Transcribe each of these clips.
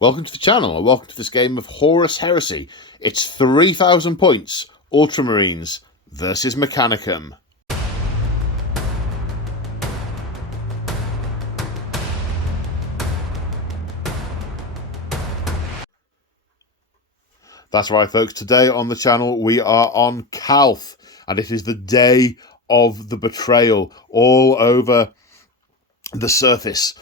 Welcome to the channel, and welcome to this game of Horus Heresy. It's 3,000 points, Ultramarines versus Mechanicum. That's right, folks. Today on the channel, we are on Calth, and it is the day of the betrayal all over the surface.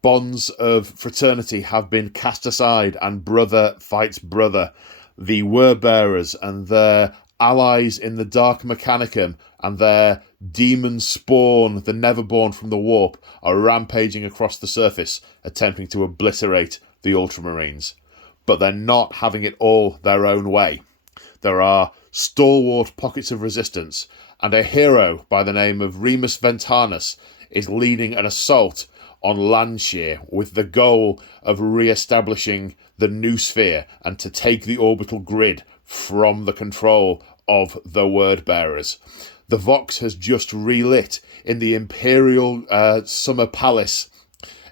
Bonds of fraternity have been cast aside, and brother fights brother. The word-bearers and their allies in the Dark Mechanicum and their demon spawn, the Neverborn from the Warp, are rampaging across the surface, attempting to obliterate the Ultramarines. But they're not having it all their own way. There are stalwart pockets of resistance, and a hero by the name of Remus Ventanus is leading an assault on Landshire with the goal of re-establishing the new sphere and to take the orbital grid from the control of the word-bearers. The Vox has just relit in the Imperial Summer Palace.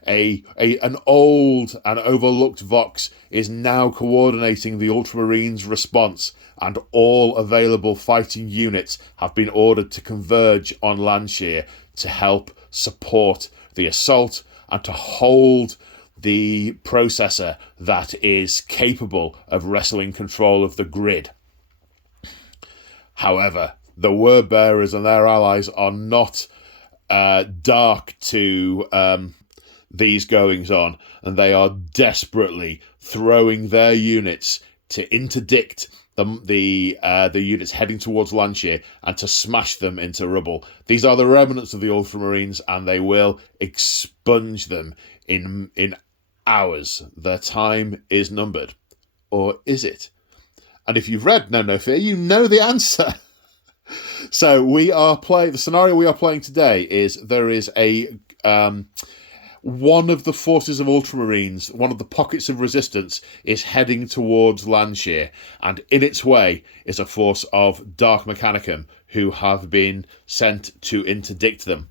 An old and overlooked Vox is now coordinating the Ultramarines' response, and all available fighting units have been ordered to converge on Landshire to help support the assault and to hold the processor that is capable of wresting control of the grid. However, the word-bearers and their allies are not dark to these goings-on, and they are desperately throwing their units to interdict the units heading towards Landshire and to smash them into rubble. These are the remnants of the Ultramarines, and they will expunge them in hours. Their time is numbered. Or is it? And if you've read No Fear, you know the answer. So we are playing, the scenario we are playing today is there is a one of the forces of Ultramarines, one of the pockets of resistance, is heading towards Landshire, and in its way is a force of Dark Mechanicum who have been sent to interdict them.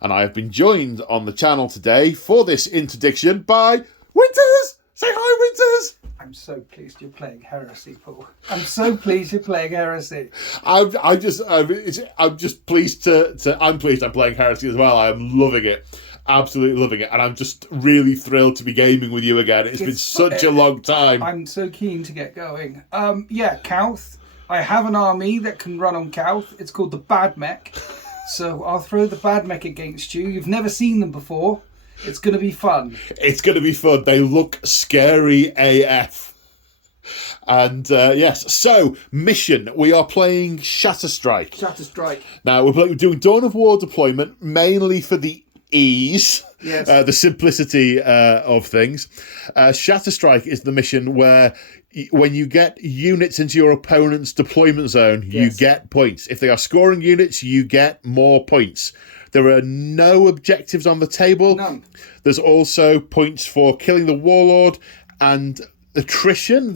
And I have been joined on the channel today for this interdiction by Winters! Say hi, Winters! I'm so pleased you're playing Heresy, Paul. I'm so pleased you're playing Heresy. I'm just pleased I'm pleased I'm playing Heresy as well. I'm loving it. Absolutely loving it, and I'm just really thrilled to be gaming with you again. It's been such a long time. I'm so keen to get going. Calth. I have an army that can run on Calth. It's called the Bad Mech. So I'll throw the Bad Mech against you. You've never seen them before. It's going to be fun. It's going to be fun. They look scary AF. And yes, so mission. We are playing Shatterstrike. Shatterstrike. Now we're doing Dawn of War deployment mainly for the ease, yes. The simplicity of things. Shatterstrike is the mission where when you get units into your opponent's deployment zone, yes, you get points. If they are scoring units, you get more points. There are no objectives on the table. None. There's also points for killing the warlord and attrition.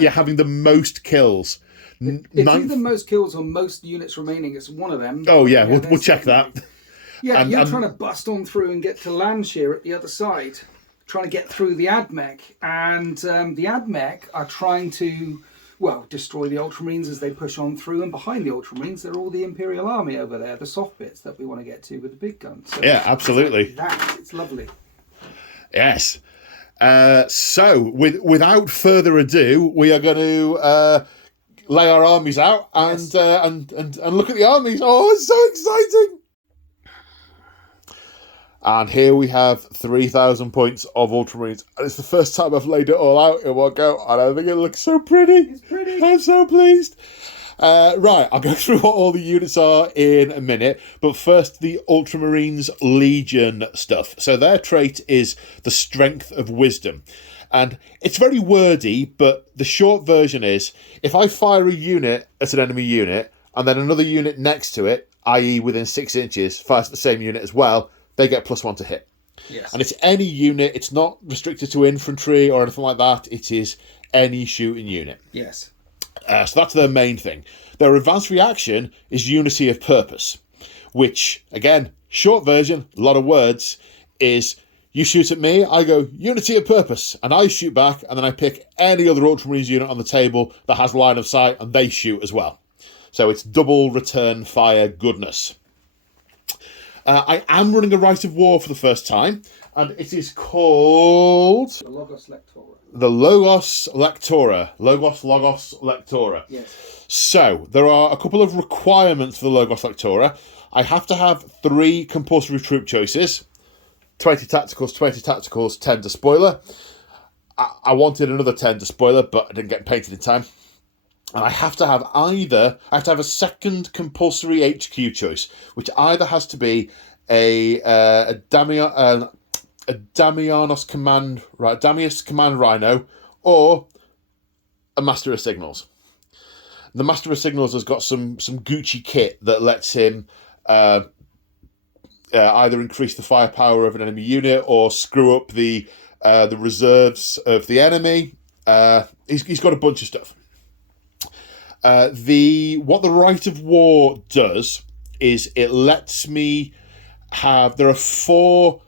You're having the most kills. It's either most kills or most units remaining. It's one of them. Oh yeah, we'll check that. Yeah, you're trying to bust on through and get to Landshire at the other side, trying to get through the AdMech, and the AdMech are trying to, destroy the Ultramarines as they push on through, and behind the Ultramarines, they're all the Imperial Army over there, the soft bits that we want to get to with the big guns. So yeah, absolutely. It's lovely. Yes. So, without further ado, we are going to lay our armies out and, yes, and look at the armies. Oh, it's so exciting! And here we have 3,000 points of Ultramarines. And it's the first time I've laid it all out in one go. And I think it looks so pretty. It's pretty. I'm so pleased. Right, I'll go through what all the units are in a minute. But first, the Ultramarines Legion stuff. So their trait is the Strength of Wisdom. And it's very wordy, but the short version is, if I fire a unit at an enemy unit, and then another unit next to it, i.e. within 6 inches, fires at the same unit as well, they get +1 to hit. Yes. And it's any unit. It's not restricted to infantry or anything like that. It is any shooting unit. Yes. So that's their main thing. Their advanced reaction is Unity of Purpose, which, again, short version, a lot of words, is You shoot at me, I go, unity of purpose, and I shoot back, and then I pick any other Ultramarines unit on the table that has line of sight, and they shoot as well. So it's double return fire goodness. I am running a Rite of War for the first time, and it is called... The Logos Lectora. The Logos Lectora. Logos Lectora. Yes. So, there are a couple of requirements for the Logos Lectora. I have to have 3 compulsory troop choices. 20 tacticals, 10 to spoiler. I wanted another 10 to spoiler, but I didn't get painted in time. And I have to have a second compulsory HQ choice, which either has to be a Damianos command, right, Damius command Rhino, or a Master of Signals. The Master of Signals has got some Gucci kit that lets him either increase the firepower of an enemy unit or screw up the reserves of the enemy. He's got a bunch of stuff. What the Rite of War does is it lets me have... There are 4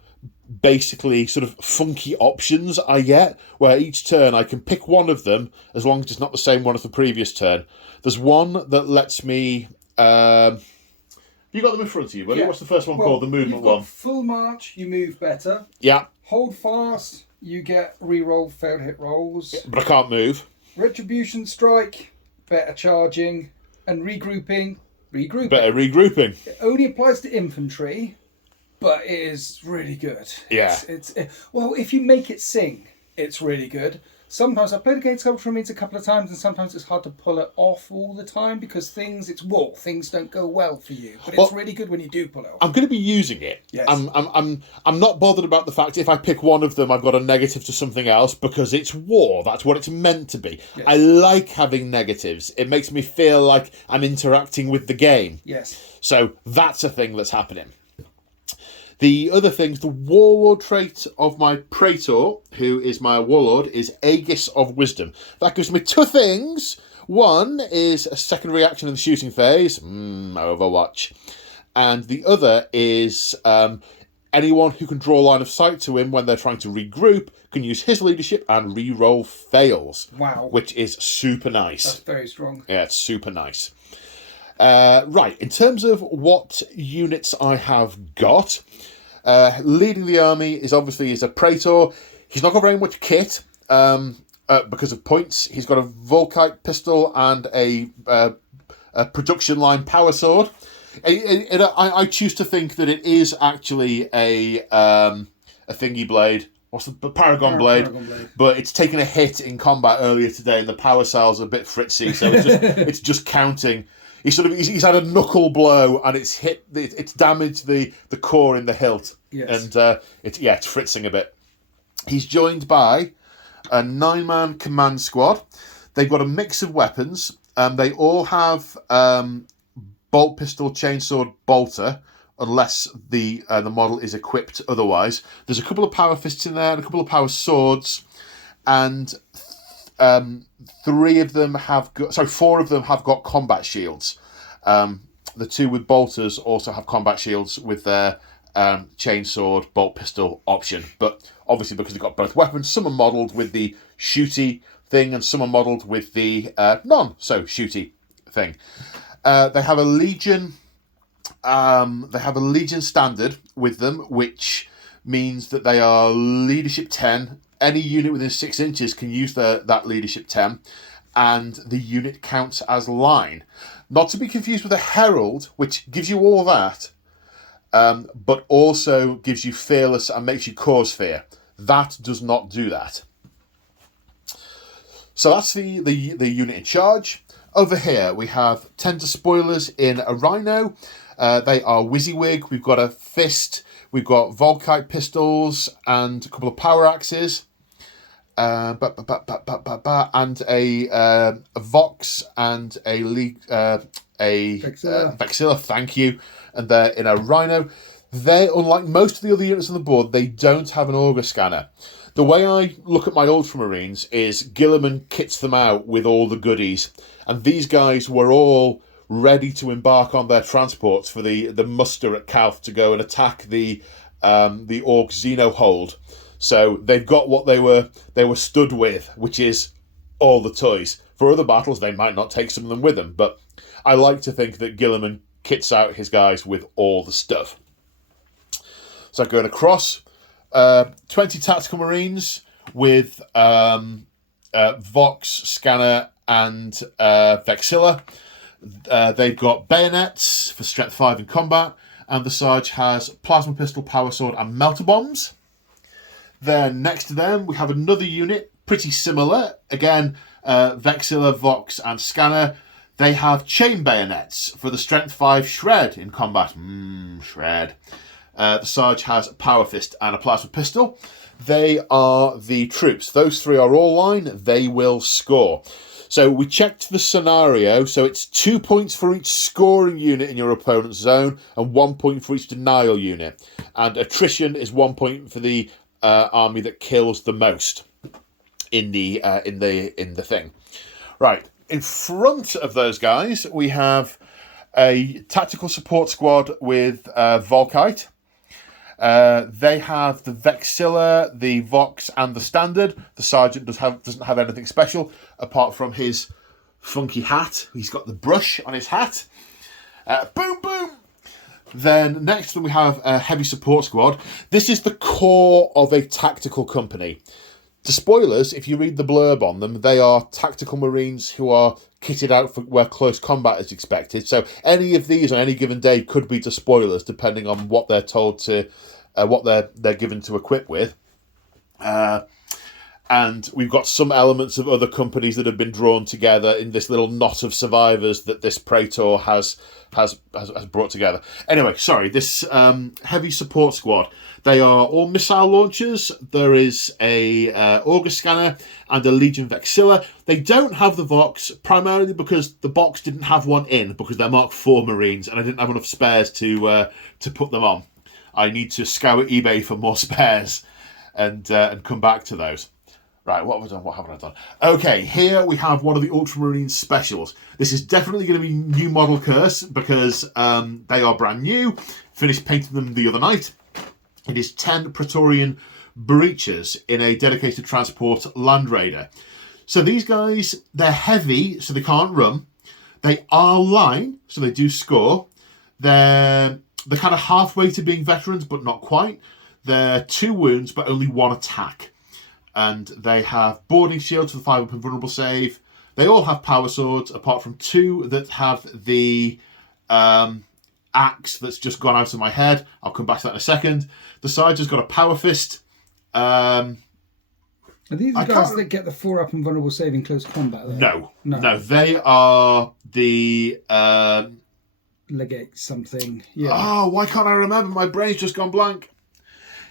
basically sort of funky options I get, where each turn I can pick one of them as long as it's not the same one as the previous turn. There's one that lets me... you got them in front of you, buddy. Yeah. What's the first one called? The movement one. Full march, you move better. Yeah. Hold fast, you get re-roll failed hit rolls. Yeah, but I can't move. Retribution strike, better charging, and regrouping. Better regrouping. It only applies to infantry, but it is really good. Yeah. Well, if you make it sing, it's really good. Sometimes I've played against Ultramarines a couple of times, and sometimes it's hard to pull it off all the time because things don't go well for you. But it's really good when you do pull it off. I'm going to be using it. Yes. I'm not bothered about the fact if I pick one of them, I've got a negative to something else because it's war. That's what it's meant to be. Yes. I like having negatives. It makes me feel like I'm interacting with the game. Yes. So that's a thing that's happening. The other things, the warlord trait of my Praetor, who is my warlord, is Aegis of Wisdom. That gives me 2 things. One is a second reaction in the shooting phase, Overwatch. And the other is anyone who can draw line of sight to him when they're trying to regroup can use his leadership and re-roll fails. Wow. Which is super nice. That's very strong. Yeah, it's super nice. Right, in terms of what units I have got, leading the army is a Praetor. He's not got very much kit because of points. He's got a Volkite pistol and a production line power sword. I choose to think that it is actually a thingy blade. What's the Paragon blade? But it's taken a hit in combat earlier today, and the power cells are a bit fritzy, so it's just counting. He's had a knuckle blow and it's damaged the core in the hilt. Yes. And it's fritzing a bit. He's joined by a 9-man command squad. They've got a mix of weapons. They all have bolt pistol, chainsword, bolter, unless the model is equipped otherwise. There's a couple of power fists in there and a couple of power swords, and 4 of them have got combat shields. The 2 with bolters also have combat shields with their chainsword, bolt pistol option. But obviously, because they've got both weapons, some are modelled with the shooty thing, and some are modelled with the non-so-shooty thing. They have a Legion. They have a Legion standard with them, which means that they are leadership 10. Any unit within 6 inches can use that leadership 10, and the unit counts as line. Not to be confused with a Herald, which gives you all that, but also gives you fearless and makes you cause fear. That does not do that. So that's the unit in charge. Over here we have 10 to spoilers in a Rhino. They are WYSIWYG. We've got a fist. We've got Volkite pistols and a couple of power axes. And a Vox and a Vexilla, thank you. And they're in a Rhino. They, unlike most of the other units on the board, they don't have an auger scanner. The way I look at my Ultramarines is Gilliman kits them out with all the goodies. And these guys were all ready to embark on their transports for the muster at Calth to go and attack the the Orc Xeno hold. So they've got what they were stood with, which is all the toys. For other battles, they might not take some of them with them, but I like to think that Gilliman kits out his guys with all the stuff. So going across, 20 Tactical Marines with Vox, Scanner, and Vexilla. They've got bayonets for strength 5 in combat, and the Sarge has plasma pistol, power sword, and melter bombs. Then next to them, we have another unit, pretty similar. Again, Vexilla, Vox, and Scanner. They have chain bayonets for the strength 5 shred in combat. Shred. The Sarge has a power fist and a plasma pistol. They are the troops. Those three are all line. They will score. So we checked the scenario. So it's 2 points for each scoring unit in your opponent's zone and 1 point for each denial unit. And attrition is 1 point for the army that kills the most in the thing. Right. In front of those guys, we have a tactical support squad with Volkite. They have the Vexilla, the Vox, and the Standard. The Sergeant doesn't have anything special apart from his funky hat. He's got the brush on his hat. Boom, boom. Then next to them we have a heavy support squad. This is the core of a tactical company. The spoilers, if you read the blurb on them, they are tactical marines who are kitted out for where close combat is expected. So any of these on any given day could be to spoilers, depending on what they're told to, what they're given to equip with. And we've got some elements of other companies that have been drawn together in this little knot of survivors that this Praetor has brought together. Anyway, sorry, this heavy support squad. They are all missile launchers. There is a Auger Scanner and a Legion Vexilla. They don't have the Vox, primarily because the box didn't have one in, because they're Mark IV Marines, and I didn't have enough spares to put them on. I need to scour eBay for more spares and come back to those. Right, what have I done? What haven't I done? Okay, here we have one of the Ultramarines specials. This is definitely going to be new model curse because they are brand new. Finished painting them the other night. It is 10 Praetorian Breachers in a dedicated transport Land Raider. So these guys, they're heavy, so they can't run. They are line, so they do score. They're kind of halfway to being veterans, but not quite. They're 2 wounds, but only 1 attack. And they have boarding shields for the 5 weapon vulnerable save. They all have power swords, apart from 2 that have the axe that's just gone out of my head. I'll come back to that in a second. The Sarge has got a power fist. Are these the guys that get the 4 up and vulnerable save in close combat? Though? No. They are the legate something. Yeah. Oh, why can't I remember? My brain's just gone blank.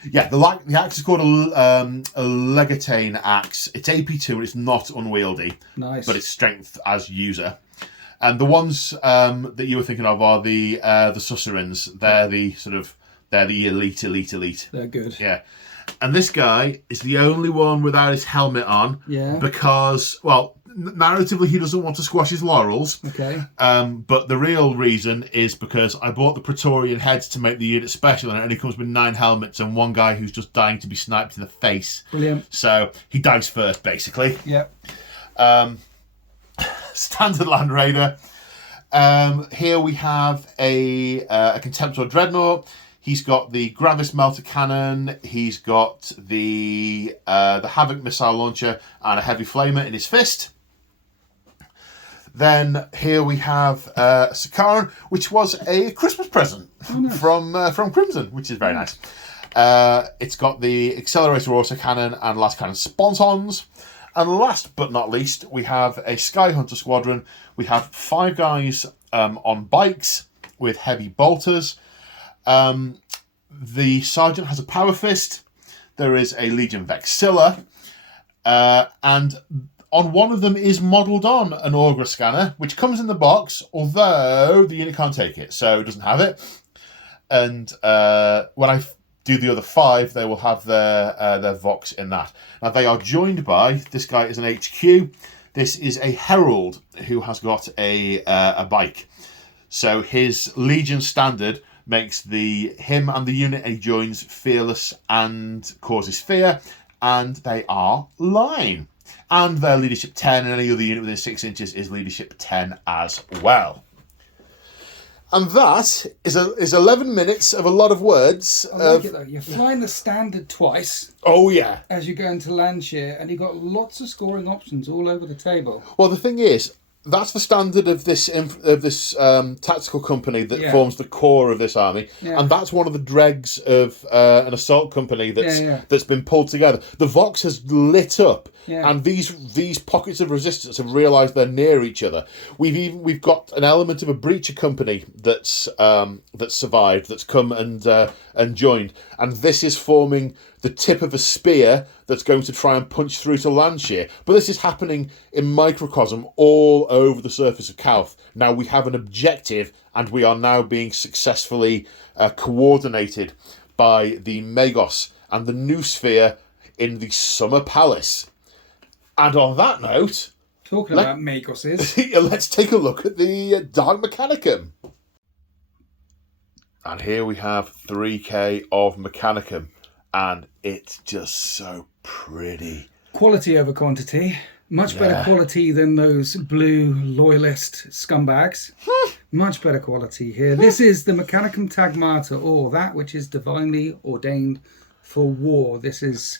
Yeah, the axe is called a Legatane axe. It's AP2 and it's not unwieldy. Nice. But it's strength as user. And the ones that you were thinking of are the Susurrans. They're the elite. They're good. Yeah. And this guy is the only one without his helmet on. Yeah. Because, well, narratively he doesn't want to squash his laurels. Okay. But the real reason is because I bought the Praetorian heads to make the unit special, and it only comes with 9 helmets and 1 guy who's just dying to be sniped in the face. Brilliant. So he dies first, basically. Yep. Standard Land Raider. Here we have a Contemptor Dreadnought. He's got the Gravis Melter Cannon. He's got the Havoc Missile Launcher and a Heavy Flamer in his fist. Then here we have Sakaran, which was a Christmas present from Crimson, which is very nice. It's got the Accelerator Autocannon and Last Cannon Sponsons. And last but not least, we have a Sky Hunter Squadron. We have 5 guys on bikes with heavy bolters. The Sergeant has a power fist. There is a Legion Vexilla. And on one of them is modelled on an Augur Scanner, which comes in the box, although the unit can't take it, so it doesn't have it. And when I do the other 5, they will have their Vox in that. Now, they are joined by, this guy is an HQ. This is a Herald who has got a bike. So his Legion Standard makes him and the unit he joins fearless and causes fear, and they are line. And their leadership 10, and any other unit within 6 inches is leadership 10 as well. And that is 11 minutes of a lot of words. I like it though. You're flying the standard twice. Oh yeah. As you go into Landshire, and you've got lots of scoring options all over the table. Well, the thing is, that's the standard of this tactical company that forms the core of this army, and that's one of the dregs of an assault company that's been pulled together. The Vox has lit up, and these pockets of resistance have realised they're near each other. We've got an element of a breacher company that's survived, that's come and joined, and this is forming the tip of a spear that's going to try and punch through to Landshire. But this is happening in microcosm all over the surface of Calth. Now we have an objective, and we are now being successfully coordinated by the Magos and the New Sphere in the Summer Palace. And on that note... Talking about Magoses... let's take a look at the Dark Mechanicum. And here we have 3k of Mechanicum. And it's just so pretty. Quality over quantity. Much better quality than those blue loyalist scumbags. Much better quality here. This is the Mechanicum Tagmata, or that which is divinely ordained for war. This is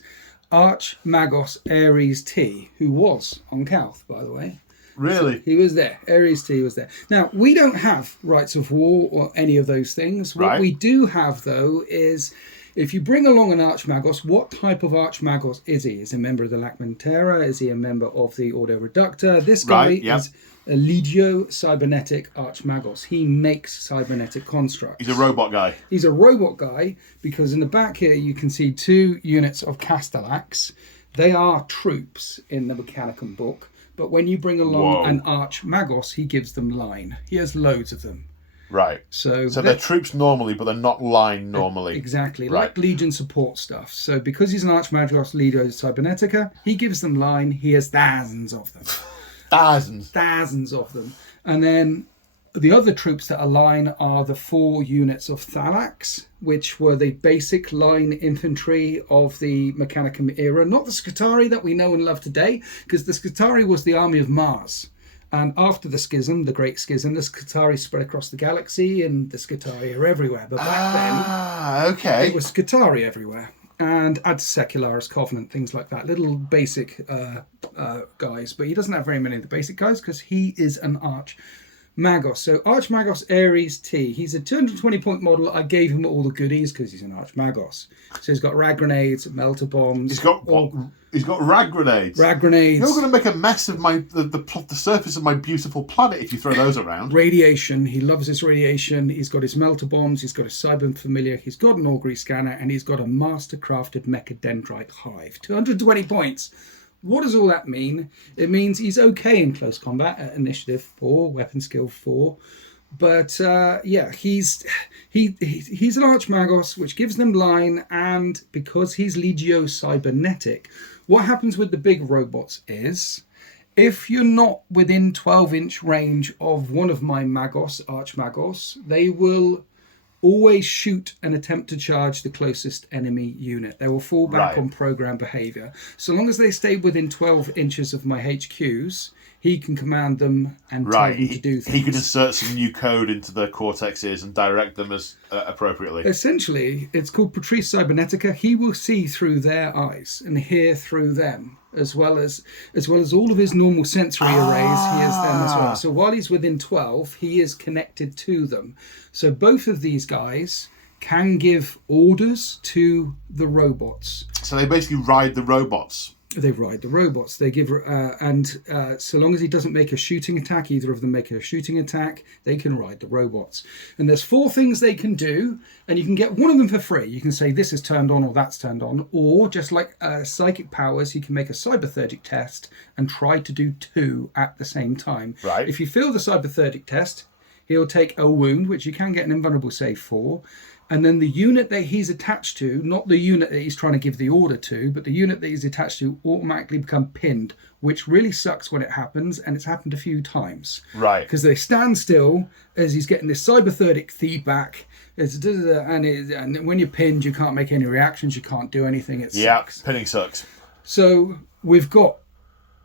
Archmagos Ares T, who was on Calth, by the way. Really? So he was there. Ares T was there. Now, we don't have rights of war or any of those things. What we do have, though, is... if you bring along an Archmagos, what type of Archmagos is he? Is he a member of the Lacmentera? Is he a member of the Ordo Reductor? This guy is a Legio Cybernetic Archmagos. He makes cybernetic constructs. He's a robot guy. He's a robot guy because in the back here you can see 2 units of Castellax. They are troops in the Mechanicum book, but when you bring along an Archmagos, he gives them line. He has loads of them. Right. So they're troops normally, but they're not line normally. Exactly. Like Legion support stuff. So because he's an Archmagos Legio Cybernetica, he gives them line. He has thousands of them. Thousands of them. And then the other troops that are line are the 4 units of Thalax, which were the basic line infantry of the Mechanicum era. Not the Scutari that we know and love today, because the Scutari was the army of Mars. And after the schism, the Great Schism, the Scutari spread across the galaxy, and the Scutari are everywhere. But back then, it was Scutari everywhere. And Ad Secularis Covenant, things like that. Little basic guys. But he doesn't have very many of the basic guys because he is an Archmagos. So Archmagos Ares T. He's a 220-point model. I gave him all the goodies because he's an Archmagos. So he's got rag grenades, melter bombs. He's got what? He's got rag grenades. Rag grenades. You're going to make a mess of the surface of my beautiful planet if you throw those around. Radiation. He loves his radiation. He's got his melter bombs. He's got his cyber familiar. He's got an augury scanner, and he's got a master-crafted mechadendrite hive. 220 points. What does all that mean? It means he's okay in close combat at initiative 4, weapon skill 4. But he's an Archmagos, which gives them line, and because he's Legio Cybernetic, what happens with the big robots is, if you're not within 12-inch range of one of my Archmagos, they will always shoot and attempt to charge the closest enemy unit. They will fall back on program behavior. So long as they stay within 12 inches of my HQs, he can command them and tell them to do things. He can insert some new code into their cortexes and direct them as appropriately. Essentially, it's called Patrice Cybernetica. He will see through their eyes and hear through them, as well as all of his normal sensory arrays. He has them as well. So while he's within 12, he is connected to them. So both of these guys can give orders to the robots. So they basically ride the robots. They ride the robots. They give, so long as he doesn't make a shooting attack, either of them make a shooting attack, they can ride the robots. And there's 4 things they can do, and you can get one of them for free. You can say this is turned on or that's turned on, or just like psychic powers, you can make a cyberthergic test and try to do 2 at the same time. Right. If you fail the cyberthergic test, he'll take a wound, which you can get an invulnerable save for. And then the unit that he's attached to, not the unit that he's trying to give the order to, but the unit that he's attached to automatically become pinned, which really sucks when it happens, and it's happened a few times. Right. Because they stand still as he's getting this cyberthermic feedback, and when you're pinned, you can't make any reactions, you can't do anything, it sucks. Yeah, pinning sucks. So we've got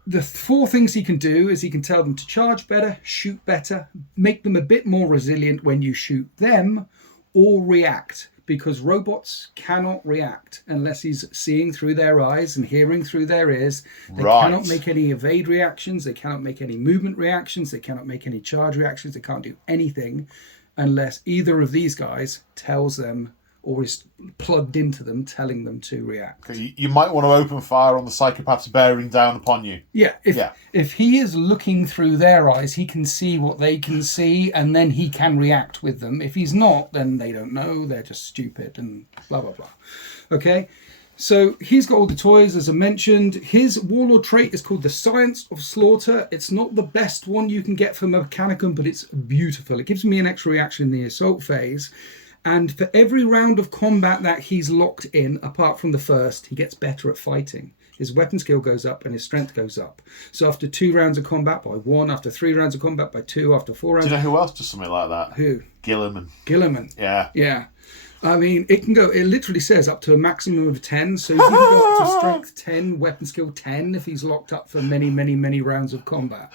the 4 things he can do is he can tell them to charge better, shoot better, make them a bit more resilient when you shoot them, or react, because robots cannot react unless he's seeing through their eyes and hearing through their ears. They cannot make any evade reactions. They cannot make any movement reactions. They cannot make any charge reactions. They can't do anything unless either of these guys tells them or is plugged into them, telling them to react. You might want to open fire on the psychopaths bearing down upon you. Yeah, if he is looking through their eyes, he can see what they can see, and then he can react with them. If he's not, then they don't know, they're just stupid, and blah, blah, blah. Okay, so he's got all the toys, as I mentioned. His warlord trait is called the Science of Slaughter. It's not the best one you can get from Mechanicum, but it's beautiful. It gives me an extra reaction in the assault phase. And for every round of combat that he's locked in, apart from the first, he gets better at fighting. His weapon skill goes up and his strength goes up. So after 2 rounds of combat by 1, after 3 rounds of combat by 2, after 4 rounds... Do you know who else does something like that? Who? Gilliman. Yeah. Yeah. I mean, it can go, it literally says up to a maximum of 10. So he can go up to strength 10, weapon skill 10 if he's locked up for many, many, many rounds of combat.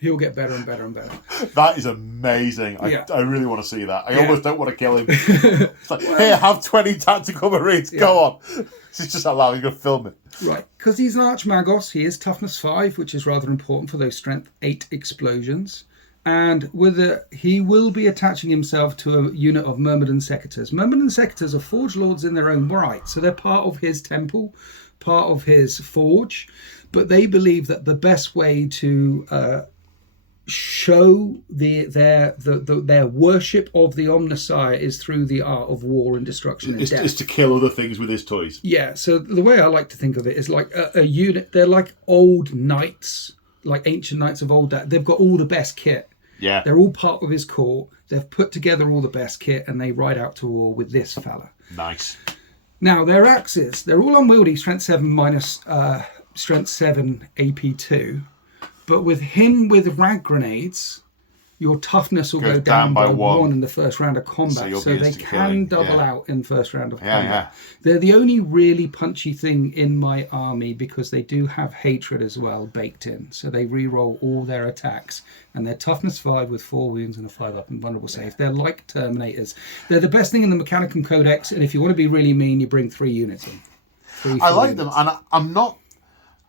He'll get better and better and better. That is amazing. I really want to see that. I almost don't want to kill him. It's like, here, have 20 tactical marines. Go on. It's just allowing you to film it. Right. Because he's an Archmagos, he is toughness 5, which is rather important for those strength 8 explosions. And he will be attaching himself to a unit of Myrmidon Secators. Myrmidon Secators are Forge Lords in their own right. So they're part of his temple, part of his forge. But they believe that the best way to show their worship of the Omnissiah is through the art of war and destruction and death. Is to kill other things with his toys. Yeah, so the way I like to think of it is like a unit. They're like old knights, like ancient knights of old. They've got all the best kit. Yeah. They're all part of his court. They've put together all the best kit and they ride out to war with this fella. Nice. Now, their axes, they're all unwieldy, strength 7 minus strength 7 AP2. But with him with rag grenades, your toughness will go down by 1 in the first round of combat. So they can double out in the first round of combat. Yeah. They're the only really punchy thing in my army because they do have hatred as well baked in. So they re-roll all their attacks. And they're toughness 5 with 4 wounds and a 5-up and vulnerable save. They're like Terminators. They're the best thing in the Mechanicum Codex. And if you want to be really mean, you bring 3 units in. I like them. And I'm not...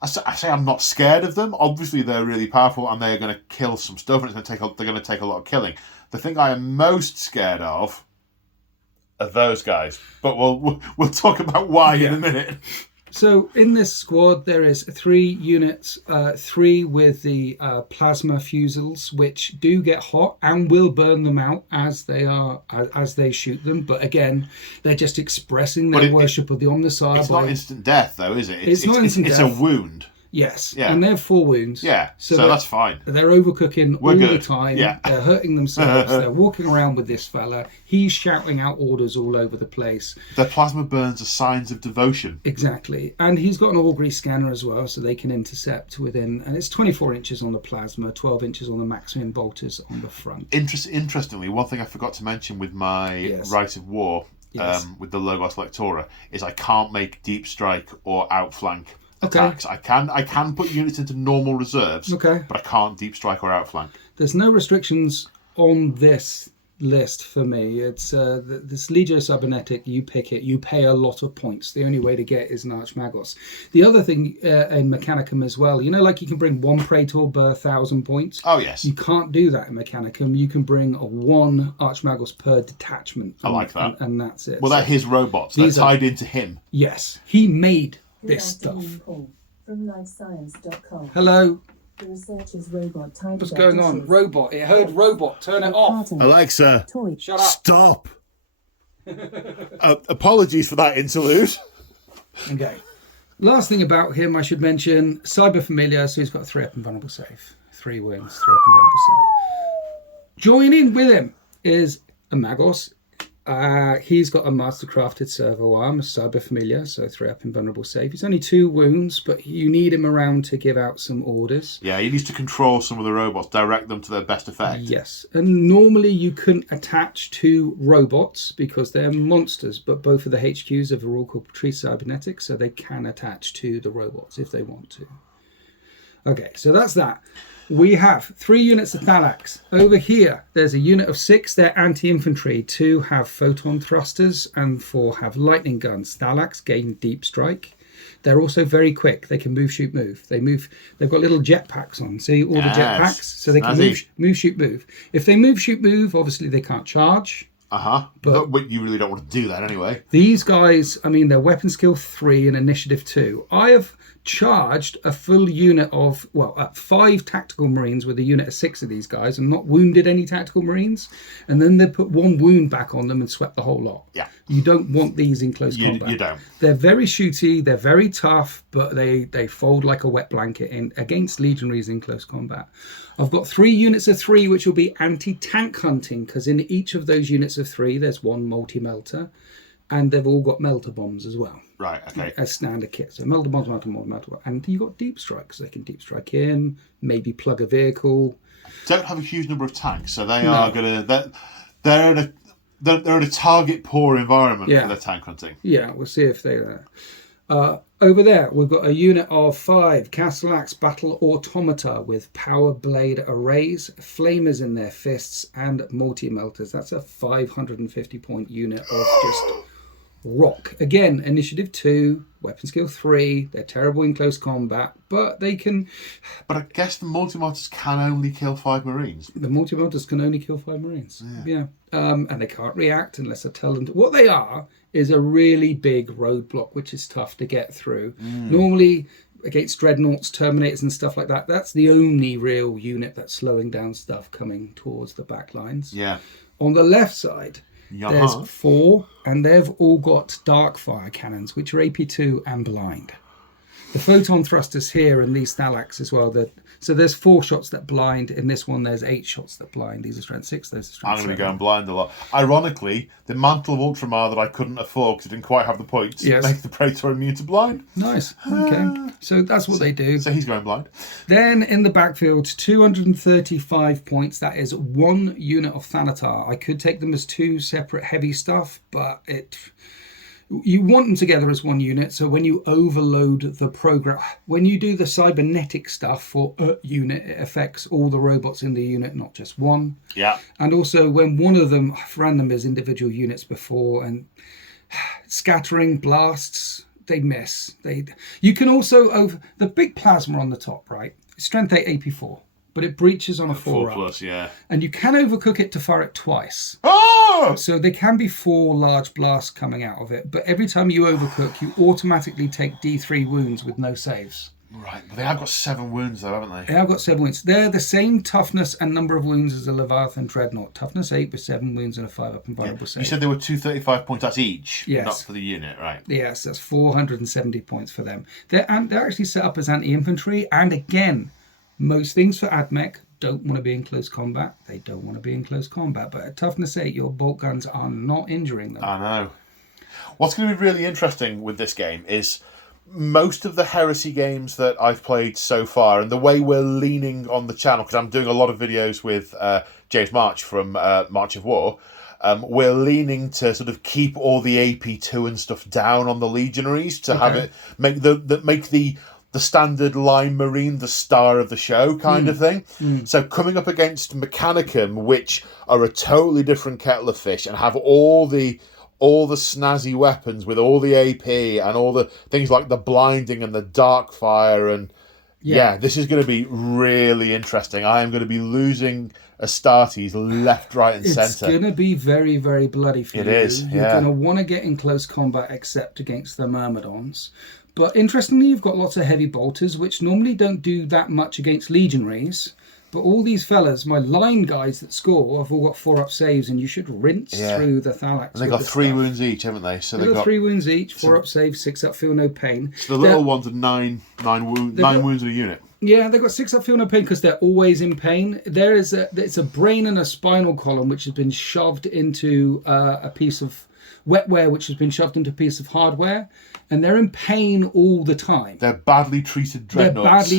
I say I'm not scared of them. Obviously, they're really powerful and they're going to kill some stuff, and they're going to take a lot of killing. The thing I am most scared of are those guys, but we'll talk about why in a minute. So in this squad, there is 3 units, 3 with the plasma fusils, which do get hot and will burn them out as they shoot them. But again, they're just expressing their worship of the Omnissiah. It's not instant death, though, is it? It's not instant death. It's a wound. Yes, and they have 4 wounds. Yeah, so that's fine. They're overcooking all the time. Yeah. They're hurting themselves. They're walking around with this fella. He's shouting out orders all over the place. Their plasma burns are signs of devotion. Exactly. And he's got an augury scanner as well, so they can intercept within... And it's 24 inches on the plasma, 12 inches on the Maximin bolters on the front. Interestingly, one thing I forgot to mention with my Rite of War, with the Logos Lectora, is I can't make deep strike or outflank attacks. I can put units into normal reserves, but I can't deep strike or outflank. There's no restrictions on this list for me. It's this Legio Cybernetic, you pick it, you pay a lot of points. The only way to get is an Archmagos. The other thing in Mechanicum as well, like you can bring 1 Praetor per 1,000 points. Oh yes. You can't do that in Mechanicum. You can bring 1 Archmagos per detachment. I like that. And that's it. Well, they're his robots. They're tied into him. Yes. He made this stuff. Paul, from lifescience.com. Hello. The researcher's robot tied What's going on? Robot. It heard robot. Turn it off. Alexa, shut up. Stop. Apologies for that interlude. Okay. Last thing about him I should mention, Cyber Familiar, so he's got a 3-up and vulnerable save. 3 wounds, 3-up and vulnerable save. Joining with him is a Magos. He's got a mastercrafted servo arm, a Cyber Familiar, so 3-up invulnerable save. He's only 2 wounds, but you need him around to give out some orders. Yeah, he needs to control some of the robots, direct them to their best effect. Yes, and normally you couldn't attach to robots because they're monsters, but both of the HQs have a rule called Patrice Cybernetics, so they can attach to the robots if they want to. Okay, so that's that. We have 3 units of Thalax. Over here, there's a unit of 6. They're anti-infantry. 2 have photon thrusters and 4 have lightning guns. Thalax gain deep strike. They're also very quick. They can move, shoot, move. They've got little jetpacks on. See all the jetpacks? So they can move, shoot, move. If they move, shoot, move, obviously they can't charge. But you really don't want to do that anyway. These guys, I mean, they're weapon skill 3 and initiative 2. I have charged a full unit of 5 tactical marines with a unit of 6 of these guys and not wounded any tactical marines, and then they put 1 wound back on them and swept the whole lot. Yeah, you don't want these in close combat. You don't. They're very shooty, they're very tough, but they fold like a wet blanket against legionaries in close combat. I've got 3 units of 3 which will be anti-tank hunting, because in each of those units of 3 there's 1 multi-melter, and they've all got melter bombs as well. Right, okay. As standard kit. So melter bombs. And you've got deep strikes. They can deep strike in, maybe plug a vehicle. Don't have a huge number of tanks, so they are going to... They're in a target poor environment for their tank hunting. Yeah, we'll see if they're there. Over there, we've got a unit of 5 Castellax Battle Automata with power blade arrays, flamers in their fists, and multi-melters. That's a 550 point unit of just rock. Again, initiative 2, weapon skill 3. They're terrible in close combat, but they can... But I guess the multi-melters can only kill 5 marines. The multi-melters can only kill 5 marines. Yeah. And they can't react unless I tell them to. What they are is a really big roadblock, which is tough to get through. Normally, against dreadnoughts, terminators and stuff like that, that's the only real unit that's slowing down stuff coming towards the back lines. Yeah. On the left side, there's 4, and they've all got dark fire cannons, which are AP2 and blind. The photon thrusters here and these Thalax as well. So there's 4 shots that blind. In this one, there's 8 shots that blind. These are strength 6, those are strength 7. I'm going to be going blind a lot. Ironically, the Mantle of Ultramar that I couldn't afford because it didn't quite have the points makes the Praetor immune to blind. Nice. Okay. So that's what they do. So he's going blind. Then in the backfield, 235 points. That is 1 unit of Thanatar. I could take them as 2 separate heavy stuff, but you want them together as 1 unit, so when you overload the program, when you do the cybernetic stuff for a unit, it affects all the robots in the unit, not just 1. Yeah. And also when one of them, I've ran them as individual units before, and scattering blasts, they miss. You can also, the big plasma on the top, right? Strength 8 AP4. But it breaches on a 4 plus, yeah. And you can overcook it to fire it twice. Oh! So there can be 4 large blasts coming out of it, but every time you overcook, you automatically take D3 wounds with no saves. Right, but they have got 7 wounds though, haven't they? They have got 7 wounds. They're the same toughness and number of wounds as a Leviathan Dreadnought. Toughness 8 with 7 wounds and a 5-up invulnerable save. You said they were 235 points, that's each, yes. not for the unit, right? Yes, that's 470 points for them. They're actually set up as anti-infantry, and again, most things for AdMech don't want to be in close combat. They don't want to be in close combat. But at toughness 8, your bolt guns are not injuring them. I know. What's going to be really interesting with this game is most of the Heresy games that I've played so far, and the way we're leaning on the channel, because I'm doing a lot of videos with James March from March of War, we're leaning to sort of keep all the AP2 and stuff down on the Legionaries to have it make the standard line marine the star of the show kind of thing. So coming up against Mechanicum, which are a totally different kettle of fish and have all the snazzy weapons with all the AP and all the things like the blinding and the dark fire, and this is going to be really interesting. I am going to be losing Astartes left, right and centre. It's going to be very, very bloody for you. It is, You're going to want to get in close combat except against the Myrmidons. But interestingly, you've got lots of heavy bolters, which normally don't do that much against legionaries. But all these fellas, my line guys that score, have all got 4-up saves, and you should rinse through the Thalax. And they got 3 wounds each, haven't they? So they got 3 wounds each, 4-up saves, 6-up feel no pain. So the little ones are 9 wounds in a unit. Yeah, they've got 6-up feel no pain because they're always in pain. It's a brain and a spinal column which has been shoved into a piece of wetware, which has been shoved into a piece of hardware, and they're in pain all the time. They're badly treated dreadnoughts.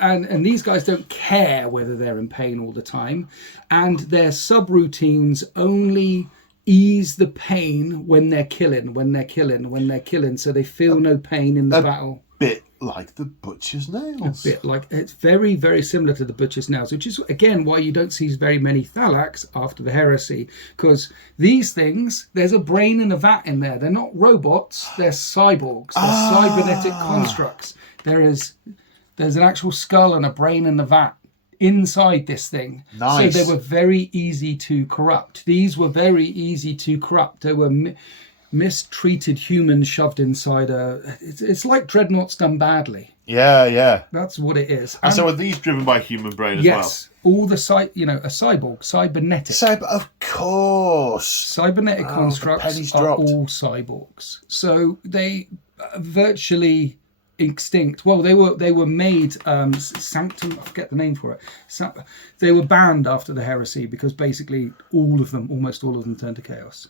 And these guys don't care whether they're in pain all the time, and their subroutines only ease the pain when they're killing, so they feel no pain in the battle. Bit like the Butcher's Nails. A bit like, it's very, very similar to the Butcher's Nails, which is again why you don't see very many Thalax after the Heresy, because these things, there's a brain and a vat in there. They're not robots, they're cyborgs, they're cybernetic constructs. There's an actual skull and a brain and a vat inside this thing. Nice. So they were very easy to corrupt. These were very easy to corrupt. They were mistreated humans shoved inside it's like dreadnoughts done badly. Yeah. That's what it is. And so are these driven by human brain as well? Yes. All the a cyborg, cybernetic. Of course. Cybernetic constructs are all cyborgs. So they virtually extinct. Well, they were made sanctum. I forget the name for it. They were banned after the Heresy because basically almost all of them turned to chaos.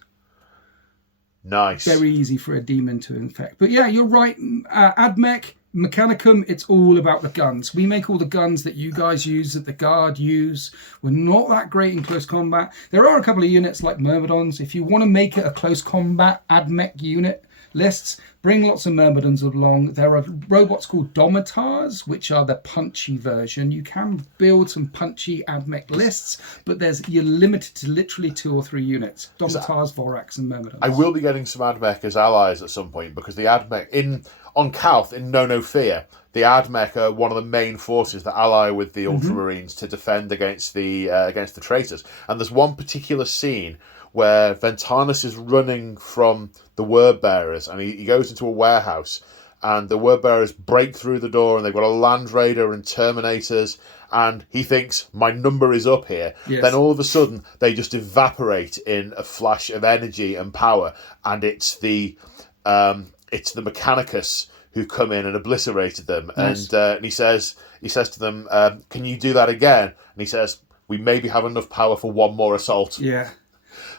Nice. Very easy for a demon to infect. But yeah, you're right. Admech, Mechanicum, it's all about the guns. We make all the guns that you guys use, that the Guard use. We're not that great in close combat. There are a couple of units like Myrmidons. If you want to make it a close combat Admech unit lists, bring lots of Myrmidons along. There are robots called Domitars, which are the punchy version. You can build some punchy Admech lists, but you're limited to literally 2 or 3 units. Domitars, Vorax, and Myrmidons. I will be getting some Admech as allies at some point, because the Admech on Calth in No Fear, the Admech are one of the main forces that ally with the Ultramarines to defend against the traitors. And there's one particular scene where Ventanus is running from the word bearers, and he goes into a warehouse, and the word bearers break through the door, and they've got a Land Raider and Terminators, and he thinks, my number is up here. Yes. Then all of a sudden, they just evaporate in a flash of energy and power, and it's the Mechanicus who come in and obliterated them. Nice. And he says to them, can you do that again? And he says, we maybe have enough power for one more assault. Yeah.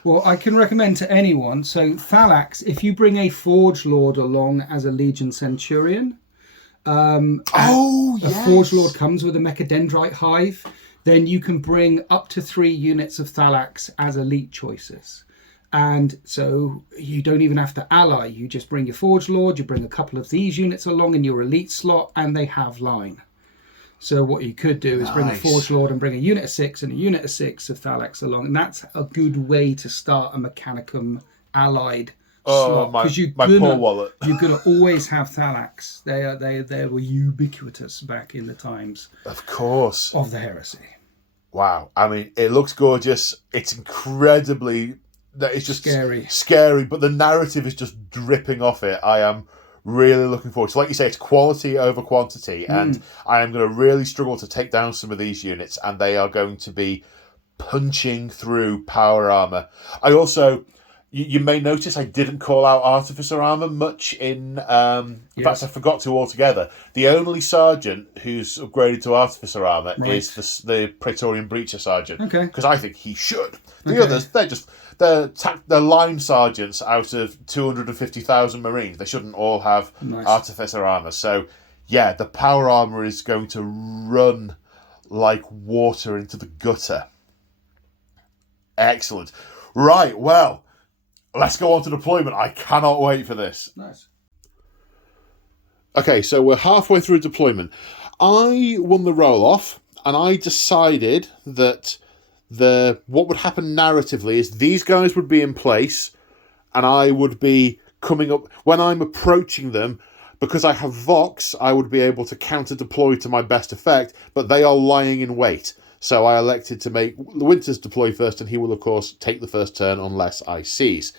Well, I can recommend to anyone. So Thalax, if you bring a Forge Lord along as a Legion Centurion, a Forge Lord comes with a Mechadendrite Hive, then you can bring up to 3 units of Thalax as elite choices. And so you don't even have to ally. You just bring your Forge Lord, you bring a couple of these units along in your elite slot, and they have line. So what you could do is bring a Forge Lord and bring a unit of 6 and a unit of 6 of Thalax along. And that's a good way to start a Mechanicum allied slot. Because my poor wallet. You're going to always have Thalax. They were ubiquitous back in the times. Of course. Of the Heresy. Wow. I mean, it looks gorgeous. It's incredibly... It's just scary, but the narrative is just dripping off it. I am really looking forward to, like you say, it's quality over quantity, and I am going to really struggle to take down some of these units, and they are going to be punching through power armor. I also, you may notice I didn't call out artificer armor much in fact I forgot to altogether. The only sergeant who's upgraded to artificer armor is the Praetorian Breacher sergeant, because I think he should. The others, they're line sergeants out of 250,000 Marines. They shouldn't all have artificer armor. So, yeah, the power armor is going to run like water into the gutter. Excellent. Right, well, let's go on to deployment. I cannot wait for this. Nice. Okay, so we're halfway through deployment. I won the roll-off, and I decided that what would happen narratively is these guys would be in place, and I would be coming up when I'm approaching them. Because I have Vox, I would be able to counter-deploy to my best effect, but they are lying in wait. So I elected to make Winters deploy first, and he will, of course, take the first turn unless I seize.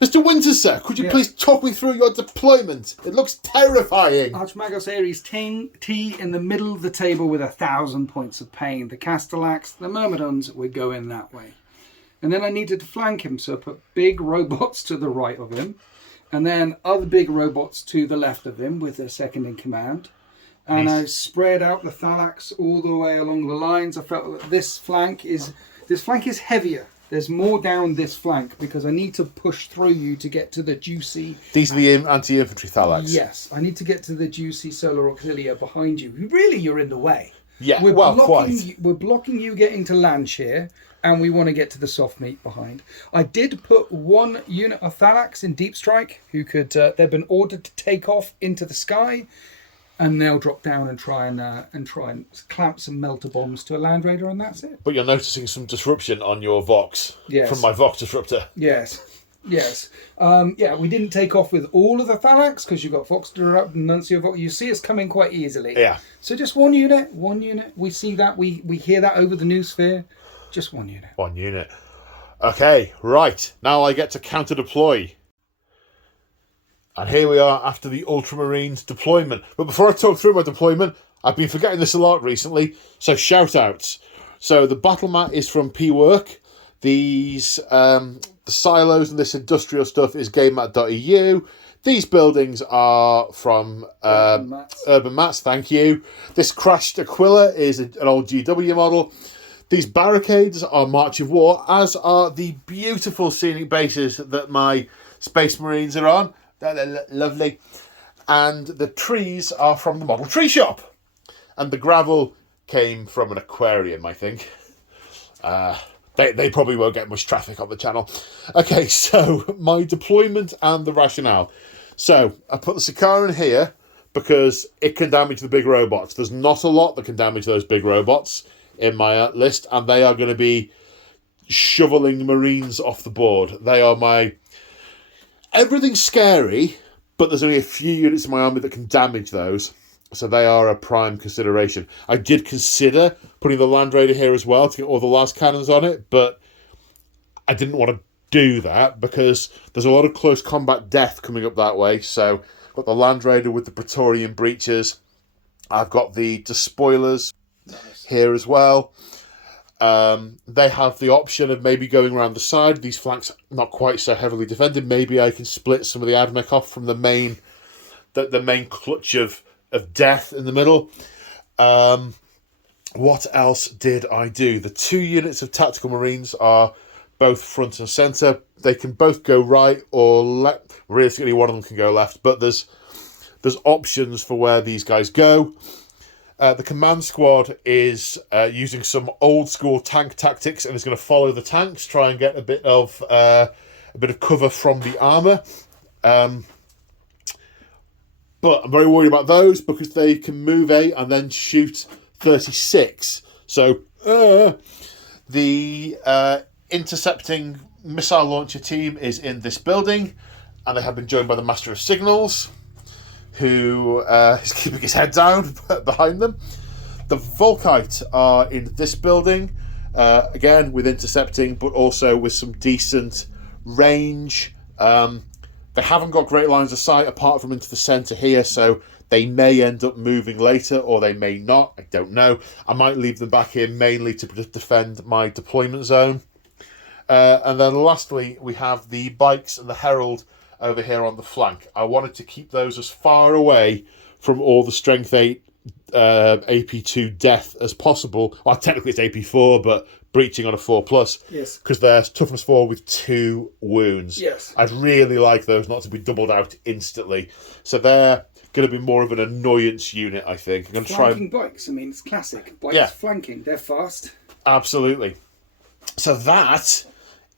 Mr. Winterset, could you please talk me through your deployment? It looks terrifying. Archmagos Ares T in the middle of the table with 1,000 points of pain. The Castellax, the Myrmidons, we're going that way. And then I needed to flank him, so I put big robots to the right of him. And then other big robots to the left of him with their second in command. And I spread out the Thalax all the way along the lines. I felt that this flank is heavier. There's more down this flank because I need to push through you to get to the juicy... These are the anti-infantry Thalax? Yes, I need to get to the juicy Solar Auxilia behind you. Really, you're in the way. Yeah, quite. We're blocking you getting to Landshire, and we want to get to the soft meat behind. I did put one unit of Thalax in Deep Strike who could... they've been ordered to take off into the sky, and they'll drop down and try and clamp some melter bombs to a Land Raider, and that's it. But you're noticing some disruption on your Vox from my Vox disruptor. Yes. We didn't take off with all of the Thalax because you've got Vox disrupt and Nuncio Vox. You see us coming quite easily. Yeah. So just one unit. We see that. We hear that over the noosphere. Just one unit. One unit. Okay, right. Now I get to counter deploy. And here we are after the Ultramarines deployment. But before I talk through my deployment, I've been forgetting this a lot recently, so shout-outs. So the battle mat is from P-Work. These, the silos and this industrial stuff is GameMat.eu. These buildings are from Urban Mats, thank you. This crashed Aquila is an old GW model. These barricades are March of War, as are the beautiful scenic bases that my Space Marines are on. They're lovely. And the trees are from the model tree shop. And the gravel came from an aquarium, I think. They probably won't get much traffic on the channel. Okay, so my deployment and the rationale. So I put the Sikaran here because it can damage the big robots. There's not a lot that can damage those big robots in my list, and they are going to be shoveling Marines off the board. They are my... Everything's scary, but there's only a few units in my army that can damage those. So they are a prime consideration. I did consider putting the Land Raider here as well to get all the last cannons on it, but I didn't want to do that because there's a lot of close combat death coming up that way. So I've got the Land Raider with the Praetorian breaches. I've got the Despoilers here as well. They have the option of maybe going around the side. These flanks not quite so heavily defended. Maybe I can split some of the Admech off from the main clutch of death in the middle. What else did I do? The 2 units of Tactical Marines are both front and centre. They can both go right or left. Realistically, one of them can go left, but there's options for where these guys go. The command squad is using some old school tank tactics and is going to follow the tanks, try and get a bit of cover from the armour. But I'm very worried about those because they can move 8 and then shoot 36. So the intercepting missile launcher team is in this building, and they have been joined by the Master of Signals, who is keeping his head down behind them. The Volkite are in this building, again with intercepting, but also with some decent range. They haven't got great lines of sight apart from into the centre here, so they may end up moving later, or they may not. I don't know. I might leave them back here mainly to defend my deployment zone. And then lastly, we have the Bikes and the Herald over here on the flank. I wanted to keep those as far away from all the Strength 8 AP2 death as possible. Well, technically it's AP4, but breaching on a 4+. Yes. Because they're toughness 4 with 2 wounds. Yes. I'd really like those not to be doubled out instantly. So they're going to be more of an annoyance unit, I think. I'm going to flanking bikes. I mean, it's classic. Bikes flanking. They're fast. Absolutely. So that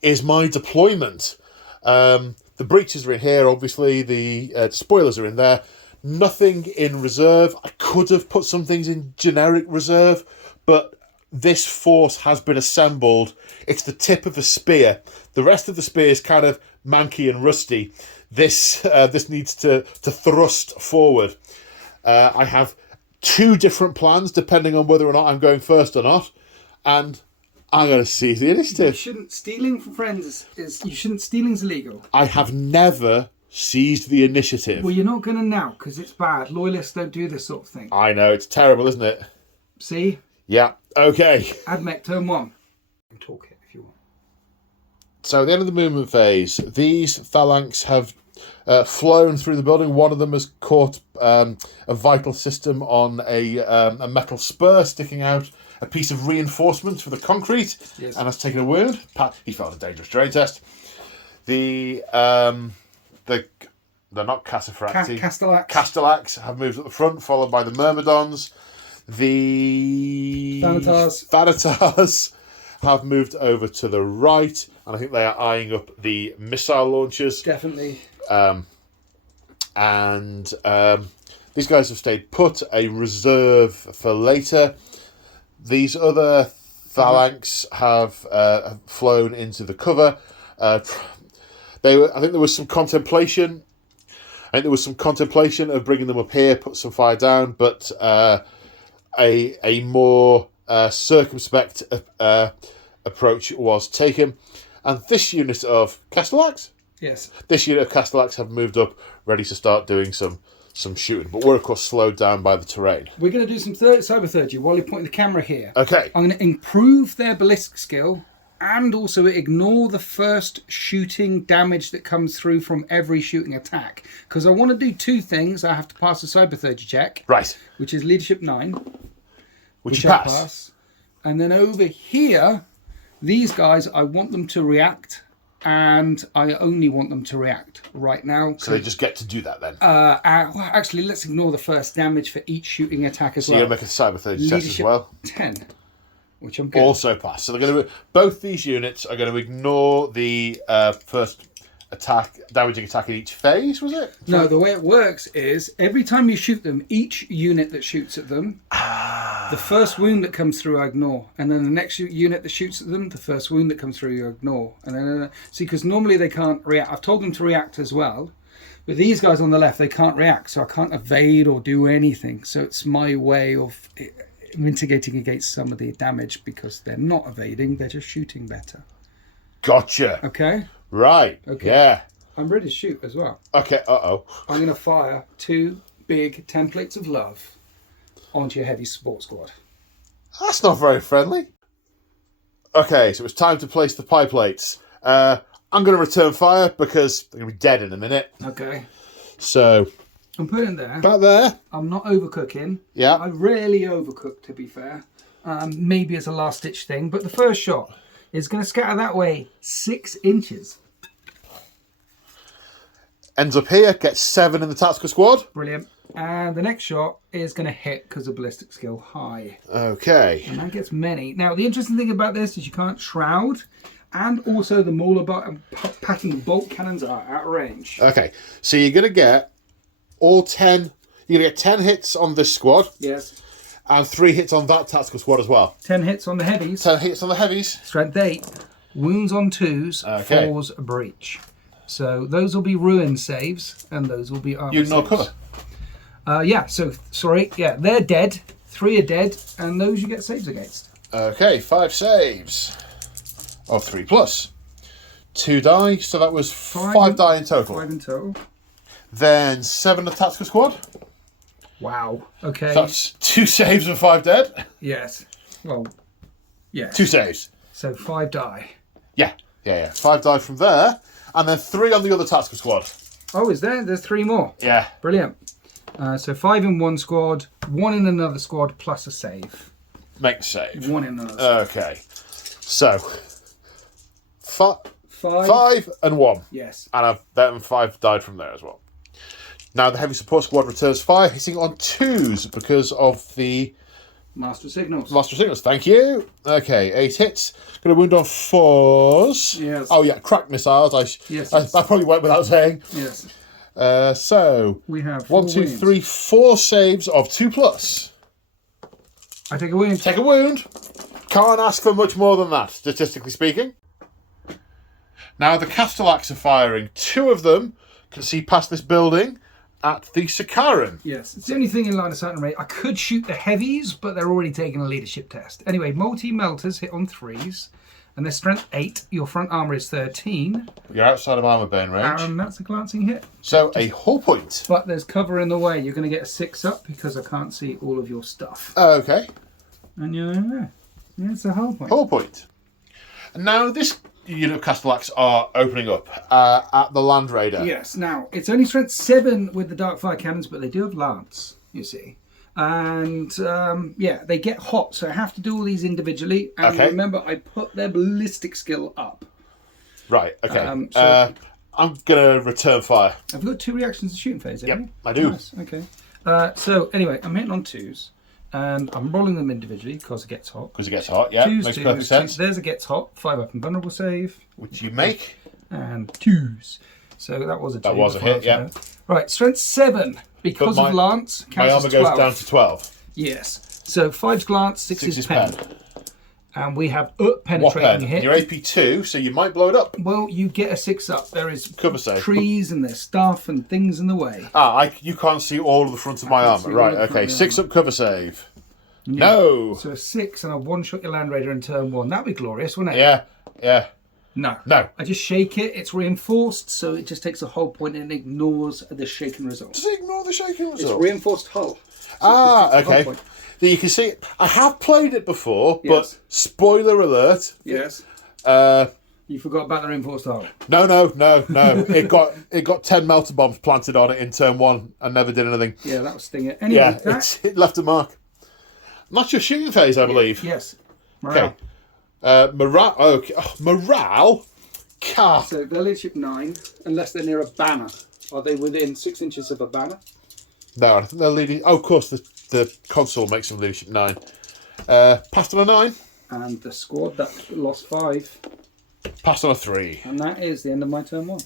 is my deployment. The breaches are in here, obviously. The spoilers are in there. Nothing in reserve. I could have put some things in generic reserve, but this force has been assembled. It's the tip of a spear. The rest of the spear is kind of manky and rusty. This needs to thrust forward. I have 2 different plans depending on whether or not I'm going first or not, and I'm going to seize the You initiative. shouldn't. Stealing from friends is you shouldn't. Stealing's illegal. I have never seized the initiative. Well, you're not going to now because it's bad. Loyalists don't do this sort of thing. I know, it's terrible, isn't it? See? Yeah, okay. Admech, turn 1. Talk it if you want. So at the end of the movement phase, these phalanx have flown through the building. One of them has caught a vital system on a metal spur sticking out a piece of reinforcement for the concrete, Yes. and has taken a wound. He failed a dangerous terrain test. They're not Cassifracti. Castellax have moved at the front, followed by the Myrmidons. The Thanatars have moved over to the right, and I think they are eyeing up the missile launchers. Definitely. These guys have stayed put, a reserve for later. These other phalanx have flown into the cover. I think there was some contemplation. Of bringing them up here, put some fire down, but a more circumspect approach was taken. And this unit of Castellax? Yes. This unit of Castellax have moved up, ready to start doing some shooting. But we're, of course, slowed down by the terrain. We're going to do some cyber surgery while you're pointing the camera here. Okay. I'm going to improve their ballistic skill and also ignore the first shooting damage that comes through from every shooting attack. Because I want to do 2 things. I have to pass a cyber surgery check. Right. Which is Leadership 9. Which you pass. And then over here, these guys, I want them to react. And I only want them to react right now. So they just get to do that then? Well, actually, let's ignore the first damage for each shooting attack as well. So you're going to make a cyber 30 test as well? 10, which I'm good. Also pass. So they're going to both these units are going to ignore the first damaging attack in each phase, was it? No, the way it works is every time you shoot them, each unit that shoots at them, the first wound that comes through I ignore, and then the next unit that shoots at them, the first wound that comes through you ignore. And then see, because normally they can't react. I've told them to react as well, but these guys on the left, they can't react, so I can't evade or do anything. So it's my way of mitigating against some of the damage because they're not evading, they're just shooting better. Gotcha. Okay. Right. Okay. Yeah. I'm ready to shoot as well. Okay. Uh-oh. I'm going to fire 2 big templates of love onto your heavy support squad. That's not very friendly. Okay, so it's time to place the pie plates. I'm going to return fire because they're going to be dead in a minute. Okay. So I'm putting there. Back there. I'm not overcooking. Yeah. I rarely overcook, to be fair. Maybe as a last-ditch thing. But the first shot is going to scatter that way 6 inches. Ends up here, gets 7 in the tactical squad. Brilliant. And the next shot is going to hit because of ballistic skill high. Okay. And that gets many. Now, the interesting thing about this is you can't shroud. And also the Mauler packing bolt cannons are at range. Okay. So you're going to get all 10... You're going to get 10 hits on this squad. Yes. And 3 hits on that tactical squad as well. 10 hits on the heavies. 10 hits on the heavies. Strength 8. Wounds on 2s. Okay. 4s a breach. So those will be ruin saves, and those will be armor You know saves. cover. Yeah, so, sorry, yeah, they're dead. 3 are dead, and those you get saves against. Okay, 5 saves. Of 3 plus. 2 die, so that was 5 die in total. 5 in total. Then 7 the tactical squad. Wow, okay. That's 2 saves and 5 dead. Yes. Well, yes. 2 saves. So 5 die. Yeah. 5 die from there. And then 3 on the other tactical squad. Oh, is there? There's 3 more. Yeah. Brilliant. So 5 in one squad, 1 in another squad, plus a save. Make the save. 1 in another squad. Okay. So, 5 and 1. Yes. And then 5 died from there as well. Now the heavy support squad returns fire, hitting on 2s because of the Master Signals. Master Signals. Thank you. Okay, 8 hits. Going to wound on 4s. Yes. Oh yeah, crack missiles. I probably went without saying. Yes. So we have 1, 2, 3, 4 saves of 2 plus. I take a wound. Take a wound. Can't ask for much more than that, statistically speaking. Now the Castellax are firing. 2 of them can see past this building at the Sakaran. Yes, it's the only thing in line of sight and range. I could shoot the heavies, but they're already taking a leadership test. Anyway, multi-melters hit on 3s, and they're strength 8. Your front armour is 13. You're outside of armour burn range. And that's a glancing hit. So a hull point. But there's cover in the way. You're going to get a 6 up because I can't see all of your stuff. Okay. And you're there. Yeah, it's a hull point. Hull point. And now this unit of Castellax are opening up at the Land Raider. Yes, now, it's only strength 7 with the Darkfire cannons, but they do have lance, you see. And, yeah, they get hot, so I have to do all these individually. And remember, I put their ballistic skill up. Right, okay. So I'm going to return fire. Have you got 2 reactions to shooting phase, haven't Yep, you? I do. Nice, okay. So, anyway, I'm hitting on 2s. And I'm rolling them individually because it gets hot. Because it gets hot, yeah. 2s, Makes 2s, perfect sense. There's a gets hot. 5 up and vulnerable save. Which you make. And 2s. So that was a 2. That was a hit, yeah. Right, strength 7. Because of lance, my armour goes down to 12. Yes. So 5's glance, 6 is pen. And we have penetrating what pen? hit. You're AP 2, so you might blow it up. Well, you get a 6 up. There is cover save. Trees and there's stuff and things in the way. You can't see all of the front of my armour. Right, okay. 6 up cover save. Yeah. No. So a 6 and a 1-shot your Land Raider in turn 1. That'd be glorious, wouldn't it? Yeah. No. No. I just shake it. It's reinforced, so it just takes a whole point and ignores the shaken result. Does it ignore the shaken result? It's reinforced hull. So okay. You can see it. I have played it before, but spoiler alert. Yes. You forgot about the reinforced hull. No. it got 10 melter bombs planted on it in turn 1 and never did anything. Yeah, that was stinging. Anyway, it left a mark. That's your shooting phase, I believe. Yes. Morale. Okay. Morale. Okay. Morale. So they're leadership 9, unless they're near a banner. Are they within 6 inches of a banner? No, I think they're leading. Oh, of course, the console makes them leadership 9. Passed on a 9. And the squad that lost 5. Passed on a 3. And that is the end of my turn 1.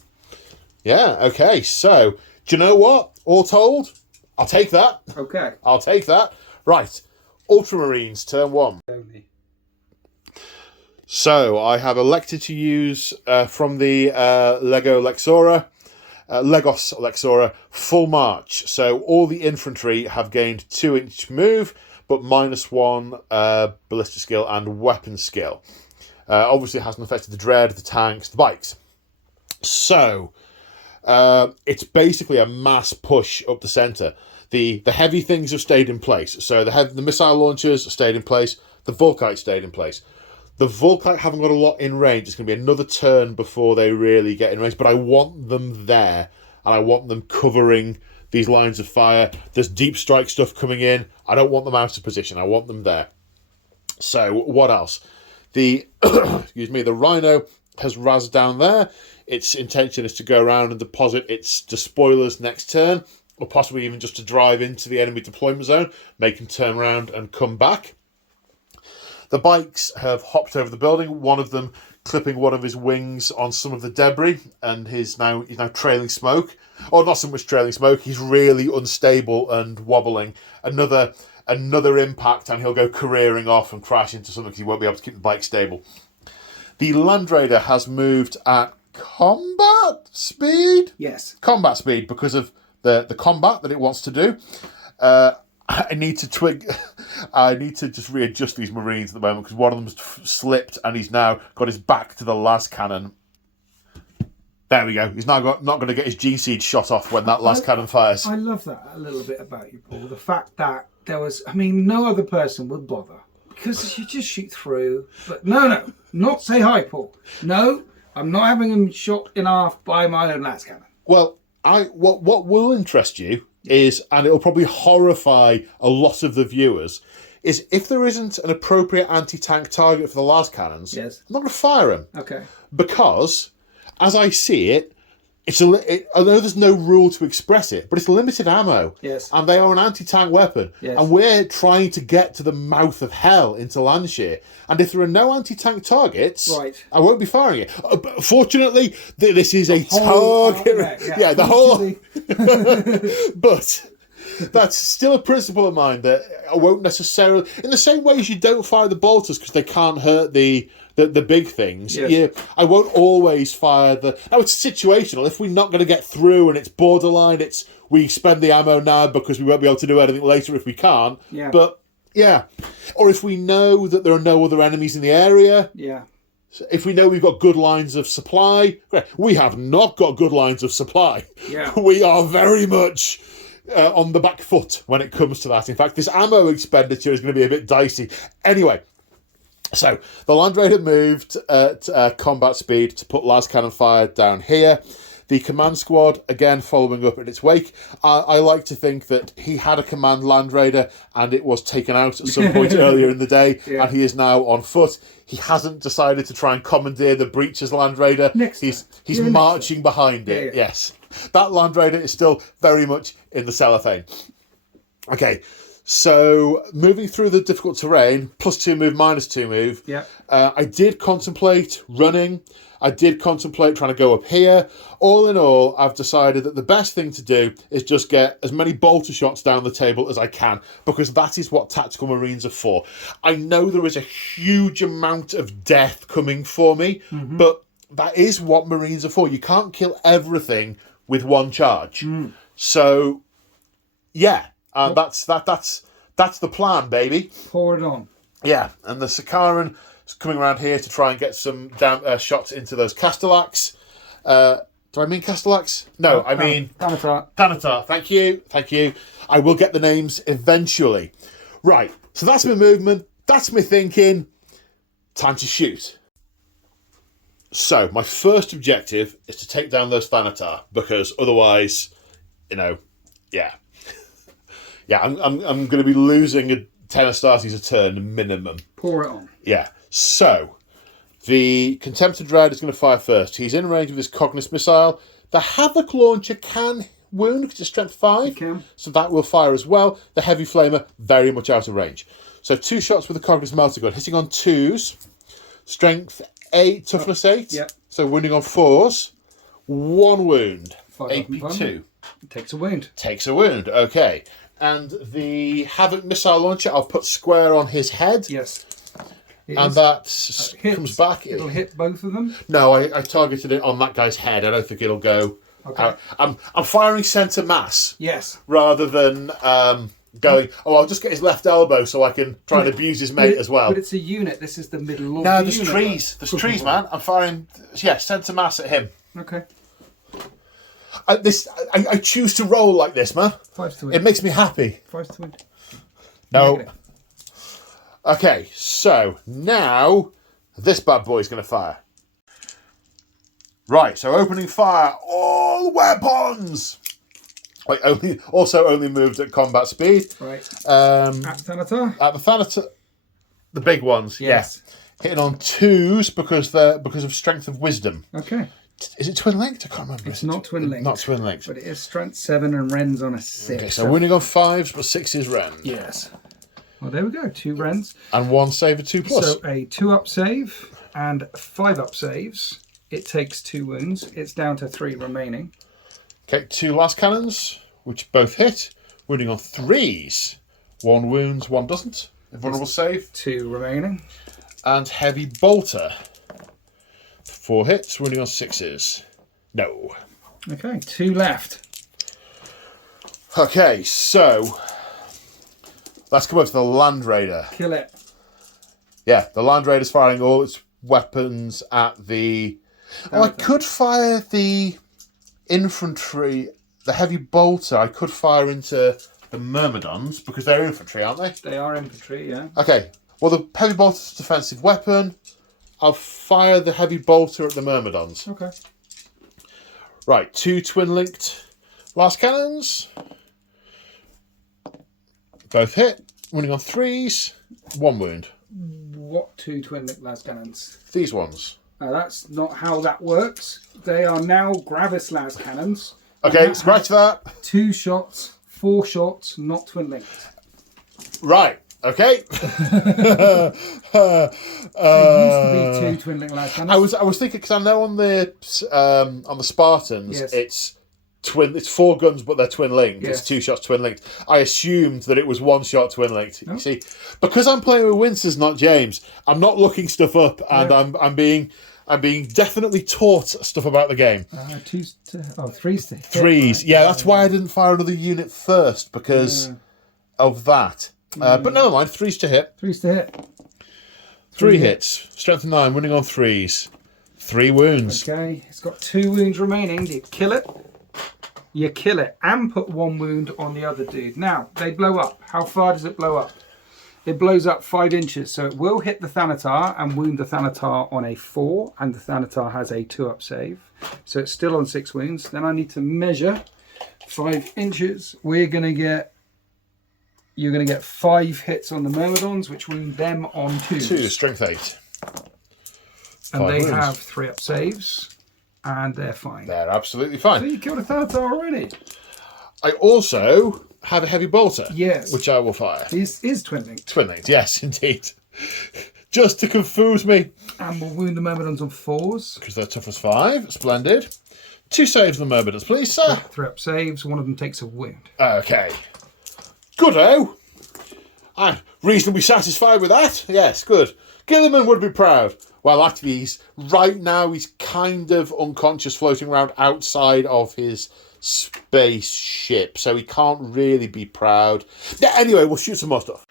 Yeah. Okay. So, do you know what? All told, I'll take that. Okay. I'll take that. Right. Ultramarines, turn 1. So, I have elected to use from the Legos Lexora, full march. So, all the infantry have gained 2-inch move, but -1 ballistic skill and weapon skill. Obviously, it hasn't affected the Dread, the tanks, the bikes. So, it's basically a mass push up the centre. The heavy things have stayed in place. So the missile launchers stayed in place. The Volkite stayed in place. The Volkite haven't got a lot in range. It's going to be another turn before they really get in range. But I want them there. And I want them covering these lines of fire. There's deep strike stuff coming in. I don't want them out of position. I want them there. So what else? The the Rhino has razzed down there. Its intention is to go around and deposit its despoilers next turn. Or possibly even just to drive into the enemy deployment zone, make him turn around and come back. The bikes have hopped over the building, one of them clipping one of his wings on some of the debris, and he's now trailing smoke. Or not so much trailing smoke, he's really unstable and wobbling. Another impact and he'll go careering off and crash into something because he won't be able to keep the bike stable. The Land Raider has moved at combat speed? Yes. Combat speed because of the combat that it wants to do. I need to just readjust these Marines at the moment because one of them's slipped and he's now got his back to the las cannon. There we go. He's now not going to get his G-Seed shot off when that las cannon fires. I love that a little bit about you, Paul. The fact that there was, no other person would bother because you just shoot through. But no, not say hi, Paul. No, I'm not having him shot in half by my own las cannon. Well, what will interest you is, and it'll probably horrify a lot of the viewers, is if there isn't an appropriate anti-tank target for the las cannons, yes, I'm not going to fire them. Okay. Because, as I see it, I know there's no rule to express it, but it's limited ammo. Yes. And they are an anti-tank weapon. Yes. And we're trying to get to the mouth of hell into Landshire. And if there are no anti-tank targets, right, I won't be firing it. Fortunately, this is a target. Yeah, the whole... But that's still a principle of mine that I won't necessarily... In the same way as you don't fire the bolters because they can't hurt the big things. Yes. I won't always fire the... Now, it's situational. If we're not going to get through and it's borderline, it's we spend the ammo now because we won't be able to do anything later if we can't. Yeah. But, yeah. Or if we know that there are no other enemies in the area. Yeah. If we know we've got good lines of supply. We have not got good lines of supply. Yeah. We are very much on the back foot when it comes to that. In fact, this ammo expenditure is going to be a bit dicey. Anyway, so the Land Raider moved at combat speed to put las cannon fire down here. The command squad, again, following up in its wake. I like to think that he had a command Land Raider and it was taken out at some point earlier in the day, and he is now on foot. He hasn't decided to try and commandeer the Breacher's Land Raider. He's marching behind it, yes. That Land Raider is still very much in the cellophane. Okay, so moving through the difficult terrain, +2 move, -2 move. Yeah. I did contemplate running. I did contemplate trying to go up here. All in all, I've decided that the best thing to do is just get as many bolter shots down the table as I can, because that is what Tactical Marines are for. I know there is a huge amount of death coming for me, but that is what Marines are for. You can't kill everything with one charge. So, yeah, that's the plan, baby. Pour it on. Yeah, and the Sakaran is coming around here to try and get some down shots into those Castellax. Do I mean Castellax? No, I mean Thanatar. Thank you. I will get the names eventually. Right, so that's my movement. That's my thinking. Time to shoot. So, my first objective is to take down those Thanatar, because otherwise, yeah. Yeah, I'm going to be losing 10 Astartes a turn minimum. Pour it on. Yeah. So, the Contemptor Dread is going to fire first. He's in range with his Cognis missile. The Havoc Launcher can wound because it's strength 5. It can. So that will fire as well. The Heavy Flamer, very much out of range. So 2 shots with the Cognis Melter Gun, hitting on 2s. Strength 8, toughness 8. Yep. So wounding on 4s. 1 wound. 5 AP2. Takes a wound. Takes a wound, okay. And the Havoc Missile Launcher, I'll put square on his head. Yes. And that comes back. It'll hit both of them? No, I targeted it on that guy's head. I don't think it'll go. Okay. I'm firing centre mass. Yes. Rather than going, I'll just get his left elbow so I can try and abuse his mate as well. But it's a unit. This is the middle of No, the there's unit. trees. There's trees, man. I'm firing, centre mass at him. Okay. I choose to roll like this, man. 5 to win. It makes me happy. 5 to win. No. Negative. Okay, so now this bad boy's going to fire. Right, so opening fire, all weapons. Wait, only moved at combat speed. Right. At Thanatar? At the Thanatar, the big ones. Yes. Yeah. Hitting on 2s because of strength of wisdom. Okay. Is it twin linked? I can't remember. It's not twin linked. Not twin linked. But it is strength 7 and Ren's on a 6. Okay, so winning on 5s, but 6 is Ren. Yes. Well, there we go. 2 Rens. And 1 save of 2+. So a 2-up save and 5-up saves. It takes 2 wounds. It's down to 3 remaining. Okay, 2 last cannons, which both hit. Wounding on 3s. 1 wounds, 1 doesn't. Invulnerable save. 2 remaining. And heavy bolter. 4 hits, wounding on 6s. No. Okay, 2 left. Okay, so let's come over to the Land Raider. Kill it. Yeah, the Land Raider's firing all its weapons at the... I could fire the infantry, the heavy bolter. I could fire into the Myrmidons, because they're infantry, aren't they? They are infantry, yeah. Okay, well, the heavy bolter's a defensive weapon. I'll fire the heavy bolter at the Myrmidons. Okay. Right, 2 twin-linked last cannons. Both hit. Winning on 3s. 1 wound. What 2 twin-linked last cannons? These ones. That's not how that works. They are now Gravis las cannons. Okay, scratch that. 2 shots, 4 shots, not twin-linked. Right, okay. There used to be 2 twin-linked las cannons. I was thinking, because I know on the Spartans, Yes. it's 4 guns, but they're twin-linked. Yes. It's 2 shots twin-linked. I assumed that it was 1 shot twin-linked. You see, because I'm playing with Wincers, not James, I'm not looking stuff up, and I'm being I'm being definitely taught stuff about the game. Threes to hit. Threes. Right. Yeah, that's why I didn't fire another unit first, because of that. But never mind, threes to hit. Threes to hit. Three hits. Strength of 9, winning on threes. 3 wounds. Okay, it's got 2 wounds remaining. Do you kill it? You kill it and put 1 wound on the other dude. Now, they blow up. How far does it blow up? It blows up 5 inches, so it will hit the Thanatar and wound the Thanatar on a 4, and the Thanatar has a 2-up save. So it's still on 6 wounds. Then I need to measure 5 inches. You're going to get 5 hits on the Myrmidons, which wound them on 2s. 2, strength 8. And they have 3-up saves, and they're fine. They're absolutely So fine. you killed a Thanatar already. I also have a heavy bolter. Yes. Which I will fire. Is twin linked. Twin linked, yes, indeed. Just to confuse me. And we'll wound the Myrmidons on 4s. Because they're tough as 5. Splendid. 2 saves on the Myrmidons, please, sir. 3-up saves. One of them takes a wound. Okay. Good-o. I'm reasonably satisfied with that. Yes, good. Gilliman would be proud. Well, actually, right now he's kind of unconscious, floating around outside of his spaceship, so he can't really be proud. Yeah, anyway, we'll shoot some more stuff.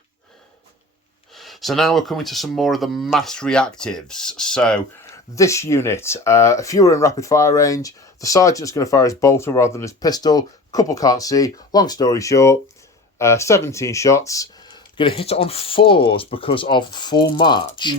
So now we're coming to some more of the mass reactives. So this unit, a few are in rapid fire range. The sergeant's going to fire his bolter rather than his pistol. Couple can't see. Long story short, 17 shots. Going to hit it on 4s because of full march.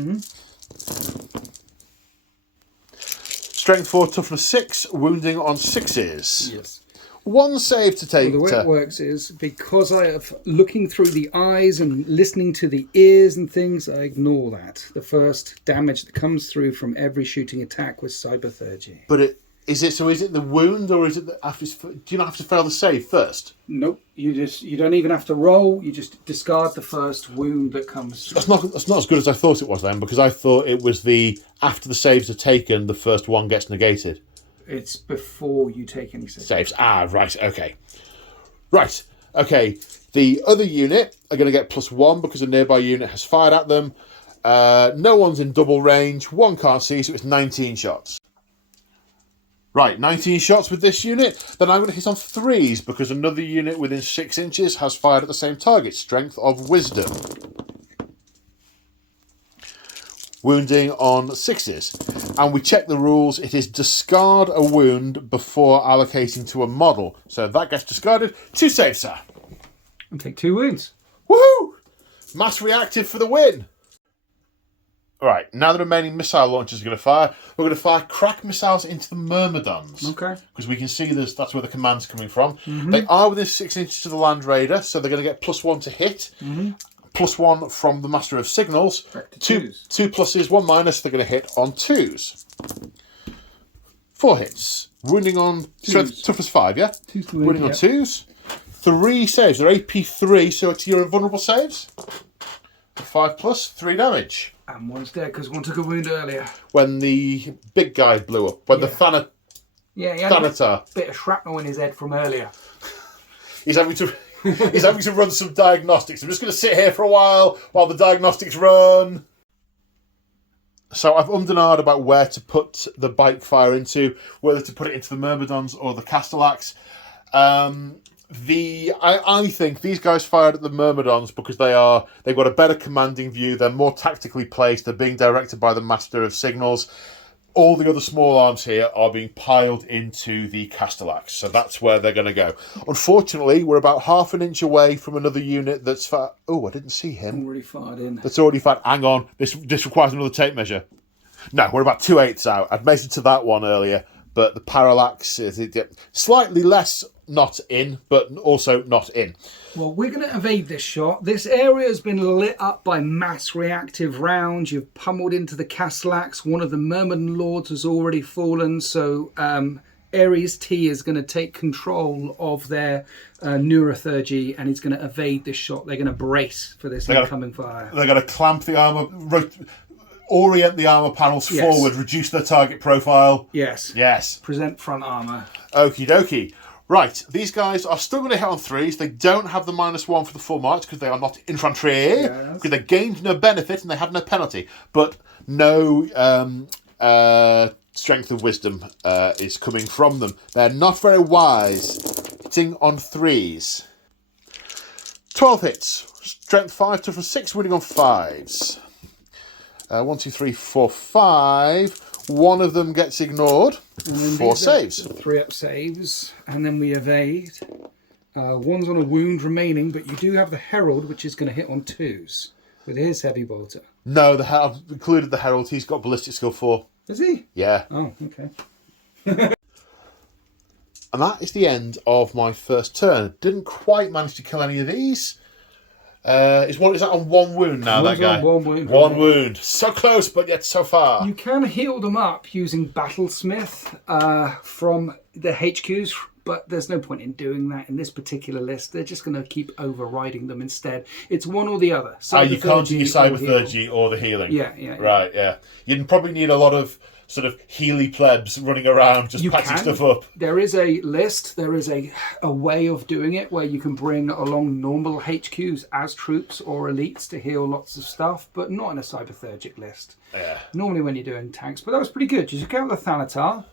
Strength 4, toughness 6, wounding on 6s. Yes. 1 save to take. The way it works is, because I have looking through the eyes and listening to the ears and things, I ignore that. The first damage that comes through from every shooting attack was cyberthurgy. But is it the wound, or is it after? Do you not have to fail the save first? Nope. You don't even have to roll. You just discard the first wound that comes through. That's not as good as I thought it was then, because I thought it was after the saves are taken, the first one gets negated. It's before you take any saves. Right, okay. Right, okay. The other unit are going to get +1 because a nearby unit has fired at them. No one's in double range. 1 can't see, so it's 19 shots. Right, 19 shots with this unit. Then I'm going to hit on 3s because another unit within 6 inches has fired at the same target. Strength of Wisdom. Wounding on 6s. And we check the rules. It is discard a wound before allocating to a model. So that gets discarded. 2 saves, sir. And take 2 wounds. Woohoo! Mass reactive for the win. Right, now the remaining missile launchers are going to fire. We're going to fire crack missiles into the Myrmidons. Okay. Because we can see that's where the command's coming from. They are within 6 inches to the Land Raider, so they're going to get +1 to hit. +1 from the Master of Signals. 2 pluses, 1 minus. They're going to hit on 2s. 4 hits. Wounding on toughness 5, yeah? 2s to wound, wounding on 2s. 3 saves. They're AP 3, so it's your invulnerable saves. 5+, 3 damage. And 1's dead because 1 took a wound earlier. When the big guy blew up. When the Thanatar. He had a bit of shrapnel in his head from earlier. He's having to run some diagnostics. I'm just going to sit here for a while the diagnostics run. So I've ummed and ahed about where to put the bike fire into, whether to put it into the Myrmidons or the Castellax. I think these guys fired at the Myrmidons because they've got a better commanding view, they're more tactically placed, they're being directed by the Master of Signals. All the other small arms here are being piled into the Castellax, so that's where they're going to go. Unfortunately, we're about half an inch away from another unit that's fired. Oh, I didn't see him. Already fired in. That's already fired. Hang on, this requires another tape measure. No, we're about 2/8 out. I'd measured to that one earlier, but the parallax is slightly less not in, but also not in. Well, we're going to evade this shot. This area has been lit up by mass reactive rounds. You've pummeled into the Castellax. One of the Myrmidon Lords has already fallen, so Ares T is going to take control of their neurothurgy, and he's going to evade this shot. They're going to brace for this incoming fire. They're going to clamp the armour, orient the armour panels forward, reduce their target profile. Yes. Present front armour. Okie dokie. Right, these guys are still going to hit on 3s. They don't have the -1 for the full march because they are not infantry. Because they gained no benefit and they had no penalty. But no strength of wisdom is coming from them. They're not very wise. Hitting on 3s. 12 hits. Strength 5, toughness 6, winning on 5s. 1, 2, 3, 4, 5. One of them gets ignored. 4 saves. 3-up saves, and then we evade. One's on a wound remaining, but you do have the Herald, which is going to hit on 2s with his heavy bolter. No, I've included the Herald. He's got ballistic skill 4. Is he? Yeah. Oh, okay. And that is the end of my first turn. Didn't quite manage to kill any of these. Is that on 1 wound now, One's that guy? on 1 wound. 1 wound. So close, but yet so far. You can heal them up using Battlesmith from the HQs, but there's no point in doing that in this particular list. They're just going to keep overriding them instead. It's one or the other. You can't do your Cyberthurgy or the healing. Yeah. Right, yeah. You'd probably need a lot of sort of Healy plebs running around just patching stuff up. There is a list, there is a way of doing it where you can bring along normal HQs as troops or elites to heal lots of stuff, but not in a Cyberthurgic list. Yeah. Normally when you're doing tanks, but that was pretty good. You took out the Thanatar.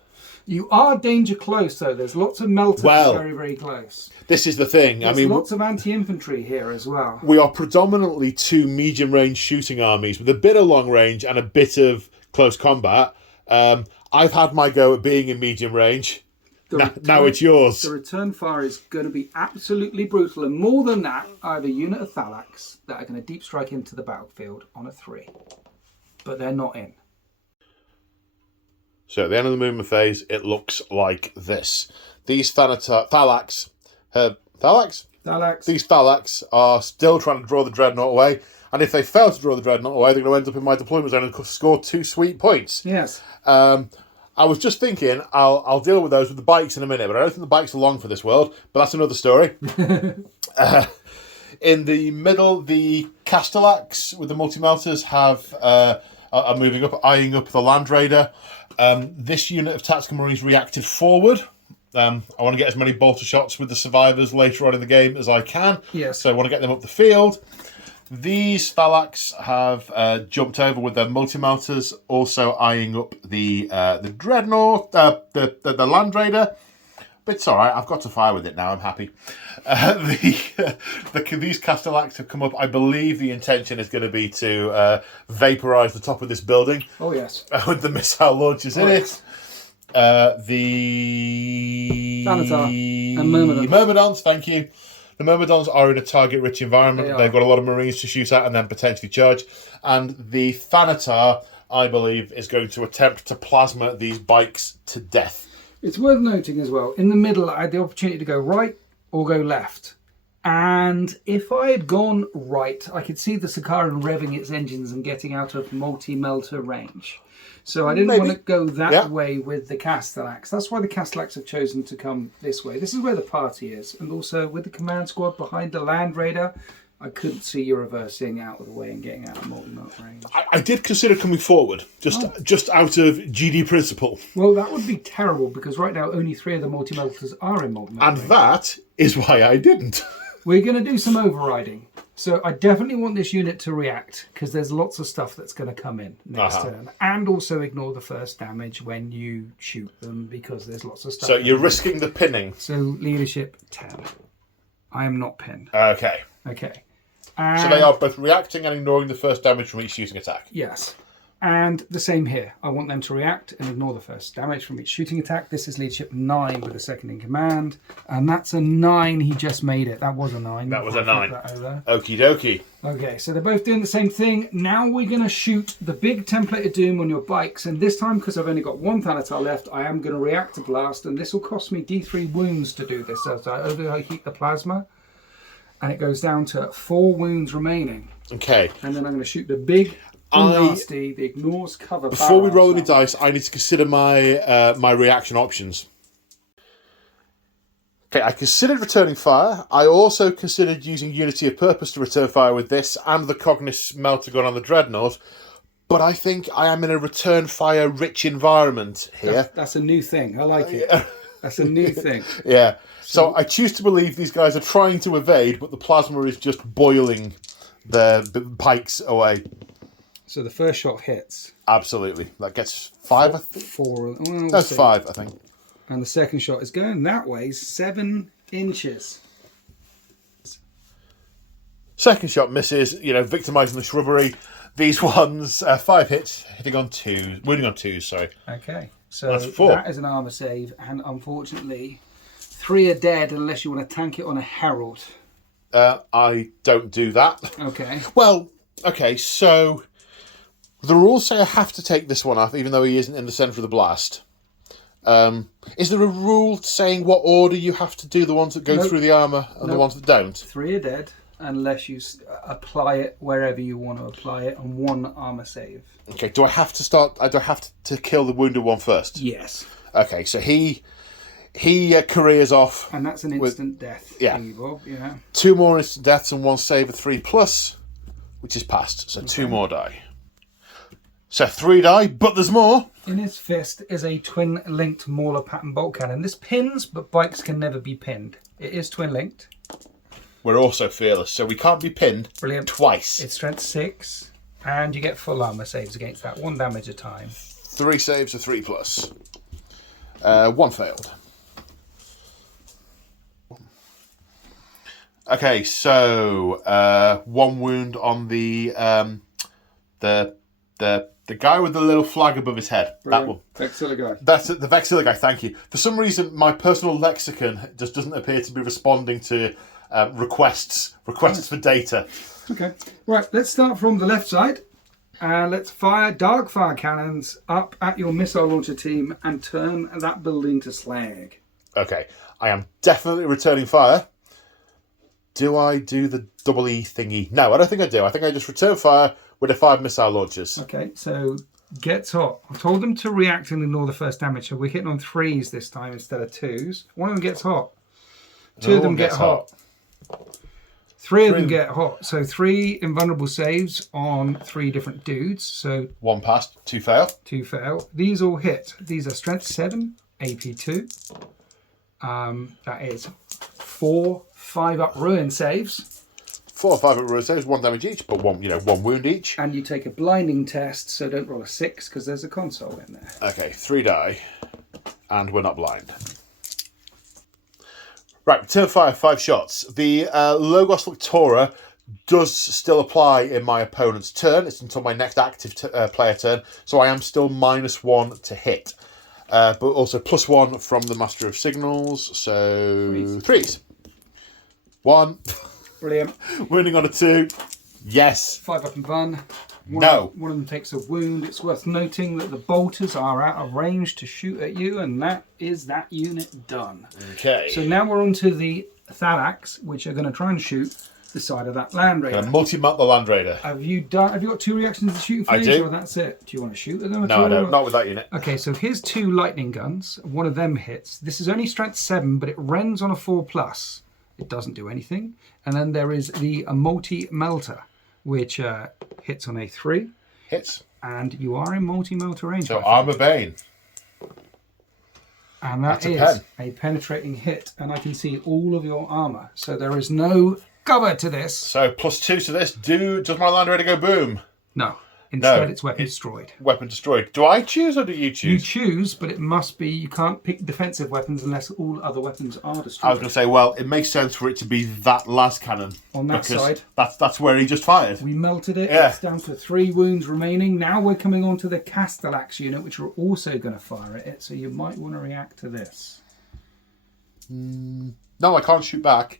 You are danger close though. There's lots of melters very, very close. This is the thing. There's lots of anti-infantry here as well. We are predominantly 2 medium-range shooting armies with a bit of long range and a bit of close combat. I've had my go at being in medium range. Now it's yours. The return fire is going to be absolutely brutal, and more than that, I have a unit of Thalax that are going to deep strike into the battlefield on a 3, but they're not in. So at the end of the movement phase, it looks like this. These Thalax. These Thalax are still trying to draw the Dreadnought away. And if they fail to draw the Dreadnought away, they're going to end up in my deployment zone and score 2 sweet points. Yes. I was just thinking I'll deal with those with the bikes in a minute, but I don't think the bikes are long for this world. But that's another story. In the middle, the Castellax with the multi-melters are moving up, eyeing up the Land Raider. This unit of Tactical Marines reacted forward. I want to get as many bolter shots with the survivors later on in the game as I can. Yes. So I want to get them up the field. These Thalax have jumped over with their multi-melters, also eyeing up the Dreadnought, the Land Raider. But it's all right. I've got to fire with it now. I'm happy. These Castellax have come up. I believe the intention is going to be to vaporise the top of this building. Oh, yes. With the missile launchers in it. The Thanatar and Myrmidons. Myrmidons, thank you. The Myrmidons are in a target-rich environment. They've got a lot of Marines to shoot at and then potentially charge. And the Thanatar, I believe, is going to attempt to plasma these bikes to death. It's worth noting as well, in the middle, I had the opportunity to go right or go left. And if I had gone right, I could see the Sakaran revving its engines and getting out of multi-melter range. So I didn't want to go that way with the Castellax. That's why the Castellax have chosen to come this way. This is where the party is. And also with the command squad behind the Land Raider, I couldn't see you reversing out of the way and getting out of multi-melter range. I did consider coming forward, just out of GD principle. Well, that would be terrible because right now only 3 of the multi-melters are in multi-melter And range. that is why I didn't. We're going to do some overriding. So I definitely want this unit to react because there's lots of stuff that's going to come in next turn. And also ignore the first damage when you shoot them because there's lots of stuff. So you're risking the pinning. So leadership 10. I am not pinned. Okay. So they are both reacting and ignoring the first damage from each shooting attack. Yes. And the same here. I want them to react and ignore the first damage from each shooting attack. This is leadership 9 with a second in command. And that's a 9. He just made it. That was a 9. That was a 9. Okie dokie. Okay, so they're both doing the same thing. Now we're going to shoot the big template of doom on your bikes. And this time, because I've only got 1 Thanatar left, I am going to react to blast. And this will cost me D3 wounds to do this as I overheat the plasma. And it goes down to 4 wounds remaining. Okay. And then I'm going to shoot the big... nasty, the ignores cover. Before we roll any dice, I need to consider my my reaction options. Okay, I considered returning fire. I also considered using Unity of Purpose to return fire with this and the Cognis melter gun on the Dreadnought. But I think I am in a return fire rich environment here. That's a new thing. I like it. That's a new thing. Yeah. So I choose to believe these guys are trying to evade, but the plasma is just boiling the pikes away. So the first shot hits. Absolutely. That gets 5, I think. 4. Well, That's see. 5, I think. And the second shot is going that way, 7 inches. Second shot misses, victimising the shrubbery. These ones, 5 hits, wounding on 2s, sorry. Okay, so That's 4. that is an armour save, and unfortunately, 3 are dead unless you want to tank it on a herald. I don't do that. Okay. Well, okay, so the rules say I have to take this one off, even though he isn't in the centre of the blast. Is there a rule saying what order you have to do the ones that go through the armour and the ones that don't? 3 are dead unless you apply it wherever you want to apply it on 1 armour save. Okay, do I have to start? Do I have to kill the wounded one first? Yes. Okay, so he careers off. And that's an instant death. Yeah. Bob, yeah. 2 more instant deaths and 1 save of 3+, which is passed. So 2 more die. So 3 die, but there's more. In his fist is a twin-linked Mauler pattern bolt cannon. This pins, but bikes can never be pinned. It is twin-linked. We're also fearless, so we can't be pinned Brilliant. twice. It's strength 6, and you get full armour saves against that. 1 damage a time. 3 saves of 3+. 1 failed. Okay, so 1 wound on the guy with the little flag above his head. Brilliant. That one. Vexilla guy. That's it, the Vexilla guy, thank you. For some reason, my personal lexicon just doesn't appear to be responding to requests for data. Okay. Right, let's start from the left side. And let's fire dark fire cannons up at your missile launcher team and turn that building to slag. Okay, I am definitely returning fire. Do I do the double E thingy? No, I don't think I do. I think I just return fire with the 5 missile launchers. Okay, so gets hot. I told them to react and ignore the first damage, so we're hitting on 3s this time instead of 2s. 1 of them gets hot. 2 of them get hot. 3 of them get hot. So 3 invulnerable saves on 3 different dudes. So 1 passed, 2 fail. 2 fail. These all hit. These are strength 7, AP 2. That is 4 5-up ruin saves. 4 or 5 at ruin saves, 1 damage each, but 1 wound each. And you take a blinding test, so don't roll a 6 because there's a console in there. Okay, 3 die, and we're not blind. Right, return fire, 5 shots. The Logos Lectora does still apply in my opponent's turn. It's until my next active player turn, so I am still -1 to hit. But also +1 from the Master of Signals, so 3s. 1. Brilliant. Wounding on a 2. Yes. 5-up and bun. No. One of them takes a wound. It's worth noting that the bolters are out of range to shoot at you, and that is that unit done. Okay. So now we're on to the Thalax, which are going to try and shoot the side of that Land Raider. Multi-mount the Land Raider. Have you got 2 reactions to shooting phase? I do. Or that's it? Do you want to shoot at them at No, all? I don't. Not with that unit. Okay, so here's 2 lightning guns. One of them hits. This is only strength 7, but it rends on a 4+. It doesn't do anything. And then there is the multi-melter, which hits on a 3. Hits. And you are in multi-melter range. So Armor Bane. And that is That's a penetrating hit. And I can see all of your armour. So there is no cover to this. So +2 to this. Does my Land Raider go boom? No. Instead, it's weapon destroyed. Weapon destroyed. Do I choose or do you choose? You choose, but it must be, you can't pick defensive weapons unless all other weapons are destroyed. I was going to say, well, it makes sense for it to be that last cannon. On that side. That's where he just fired. We melted it. Yeah. It's down to 3 wounds remaining. Now we're coming on to the Castellax unit, which are also going to fire at it. So you might want to react to this. No, I can't shoot back.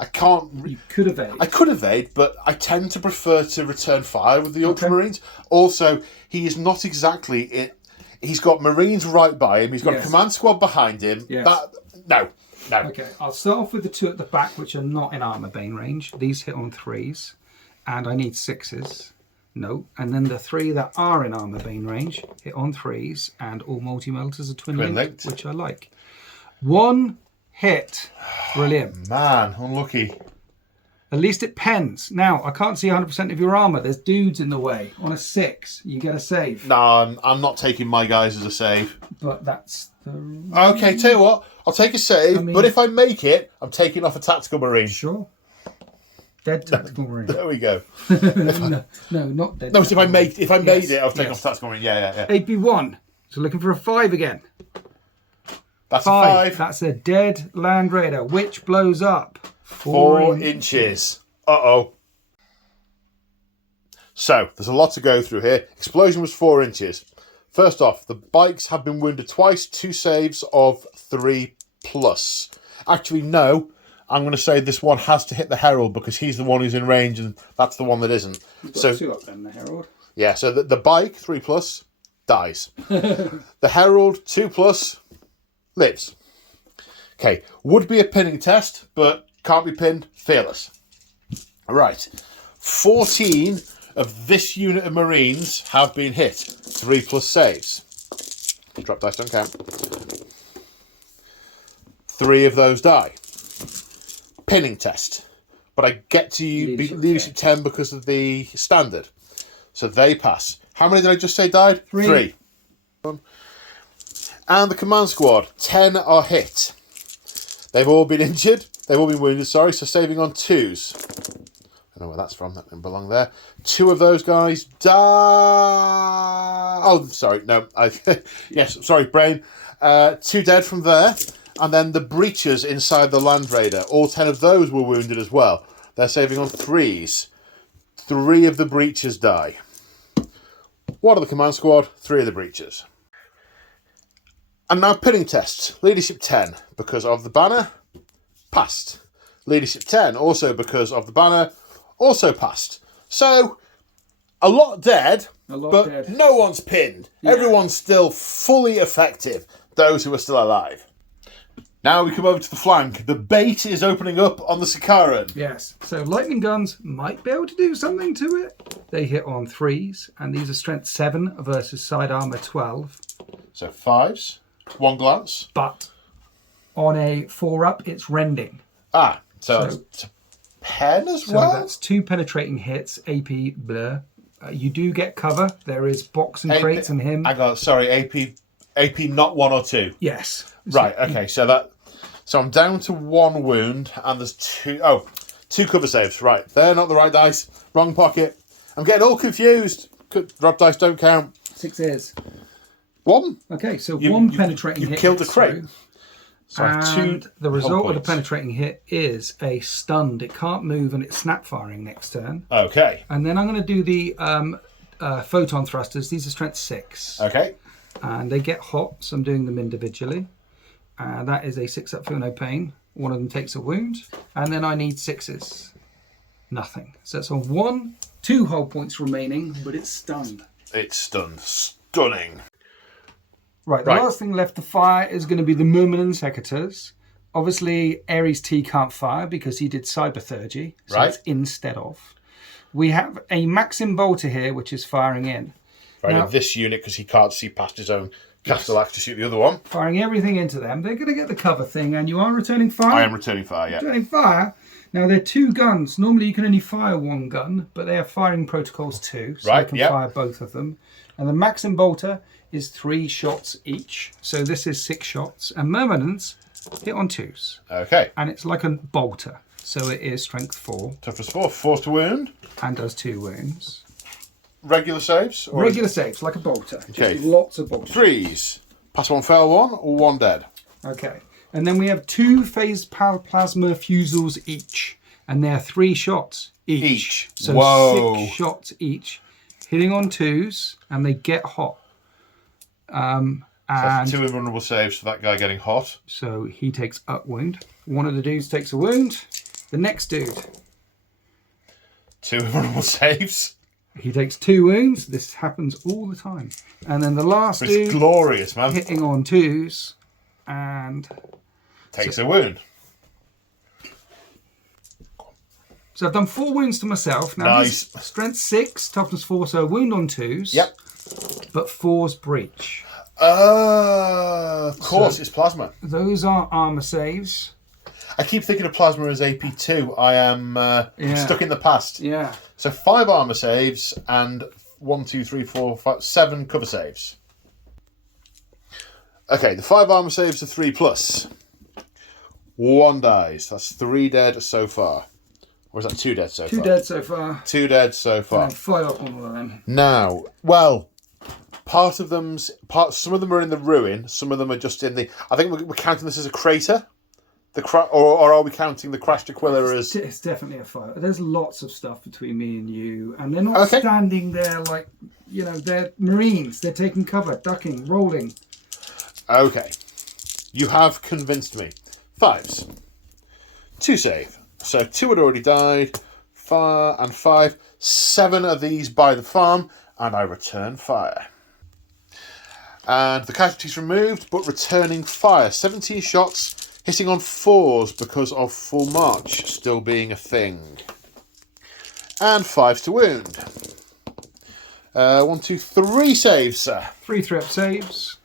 I can't... You could evade. I could evade, but I tend to prefer to return fire with the Ultramarines. Also, he is not exactly it. He's got Marines right by him. He's got a command squad behind him. Yes. No. Okay, I'll start off with the 2 at the back, which are not in armor bane range. These hit on 3s, and I need 6s. No, and then the 3 that are in armor bane range hit on 3s, and all multi-melters are twin-linked, which I like. 1 hit. Brilliant. Man, unlucky. At least it pens. Now, I can't see 100% of your armour. There's dudes in the way. On a 6, you get a save. No, I'm not taking my guys as a save. But that's the... Okay, tell you what. I'll take a save, but if I make it, I'm taking off a tactical Marine. Sure. Dead tactical marine. There we go. no, not dead. No, so if I made it, I was taking yes. off tactical marine. Yeah. AP1. So looking for a 5 again. That's 5. a 5. That's a dead Land Raider, which blows up 4 inches. Uh-oh. So, there's a lot to go through here. Explosion was 4 inches. First off, the bikes have been wounded twice, 2 saves of 3+. Actually, no. I'm going to say this one has to hit the Herald because he's the one who's in range and that's the one that isn't. You've got 2 up then, the Herald. Yeah, so the bike, 3+, dies. The Herald, 2+, lives. Okay, would be a pinning test, but can't be pinned, fearless. Right, 14 of this unit of Marines have been hit. 3+ saves. Drop dice don't count. 3 of those die. Pinning test. But I get to leadership 10 because of the standard. So they pass. How many did I just say died? 3. And the command squad, 10 are hit. They've all been injured. They've all been wounded, sorry. So saving on 2s. I don't know where that's from. That didn't belong there. 2 of those guys die. Oh, sorry. No. Yes, sorry, brain. 2 dead from there. And then the breachers inside the Land Raider. All 10 of those were wounded as well. They're saving on 3s. 3 of the breachers die. 1 of the command squad, 3 of the breachers. And now pinning tests. Leadership 10, because of the banner, passed. Leadership 10, also because of the banner, also passed. So, a lot dead, but no one's pinned. Yeah. Everyone's still fully effective, those who are still alive. Now we come over to the flank. The bait is opening up on the Sikaran. Yes. So lightning guns might be able to do something to it. They hit on 3s, and these are strength 7 versus side armor 12. So 5s, 1 glance. But on a 4-up, it's rending. So it's a pen as well? So that's 2 penetrating hits, AP blur. You do get cover. There is box and crates and him. AP not 1 or 2. Yes. Right, okay, so I'm down to 1 wound and there's 2 cover saves. Right, they're not the right dice. Wrong pocket. I'm getting all confused. Drop dice don't count. 6 is. 1. Okay, so 1 penetrating hit. You killed a crate. So and the result of the penetrating hit is a stunned. It can't move and it's snap firing next turn. Okay. And then I'm going to do the photon thrusters. These are strength 6. Okay. And they get hot, so I'm doing them individually. That is a 6-up, feel no pain. 1 of them takes a wound. And then I need 6s. Nothing. So it's on 1, 2 hull points remaining, but it's stunned. It's stunned. Stunning. Right, the last thing left to fire is going to be the Myrmidon Secateurs. Obviously, Ares T can't fire because he did Cyberthurgy, so it's instead of. We have a Maxim Bolter here, which is firing in. Right, in this unit, because he can't see past his own catalogue to shoot the other one. Firing everything into them. They're going to get the cover thing, and you are returning fire? I am returning fire, yeah. Returning fire. Now, they're 2 guns. Normally, you can only fire 1 gun, but they have firing protocols 2, so you can fire both of them. And the Maxim Bolter is 3 shots each. So this is 6 shots. And Myrmidons hit on 2s. Okay. And it's like a bolter. So it is strength 4. Toughness 4, force to wound. And does 2 wounds. Regular saves? Regular saves, like a bolter. Okay. Just lots of bolters. 3s. Pass 1, fail 1, or 1 dead. Okay. And then we have 2 phased plasma fusils each. And they're 3 shots each. So 6 shots each. Hitting on 2s, and they get hot. And so 2 invulnerable saves for that guy getting hot. So he takes a wound. 1 of the dudes takes a wound. The next dude. 2 invulnerable saves. He takes 2 wounds. This happens all the time. And then the last dude. It's glorious, man. Hitting on 2s. And. Takes a wound. So I've done 4 wounds to myself. Now nice. Strength 6, toughness 4, so a wound on 2s. Yep. But 4's breach. Of course, so it's plasma. Those are armor saves. I keep thinking of plasma as AP2. I am stuck in the past. Yeah. So 5 armor saves and 1, 2, 3, 4, 5, 7 cover saves. Okay, the 5 armor saves are 3+. 1 dies. That's 3 dead so far. Or is that 2 dead so far? 2 dead so far. 2 dead so far. And 5 up on one of them. Now, well, some of them are in the ruin. Some of them are just in the. I think we're counting this as a crater. Or are we counting the crashed Aquila as? It's definitely a fire. There's lots of stuff between me and you, and they're not standing there like they're Marines. They're taking cover, ducking, rolling. Okay, you have convinced me. 5s, 2 save. So 2 had already died. 5. 7 of these by the farm, and I return fire. And the casualties removed, but returning fire. 17 shots. Hitting on 4s because of full march still being a thing. And 5s to wound. 1, 2, 3 saves, sir. 3 threat saves.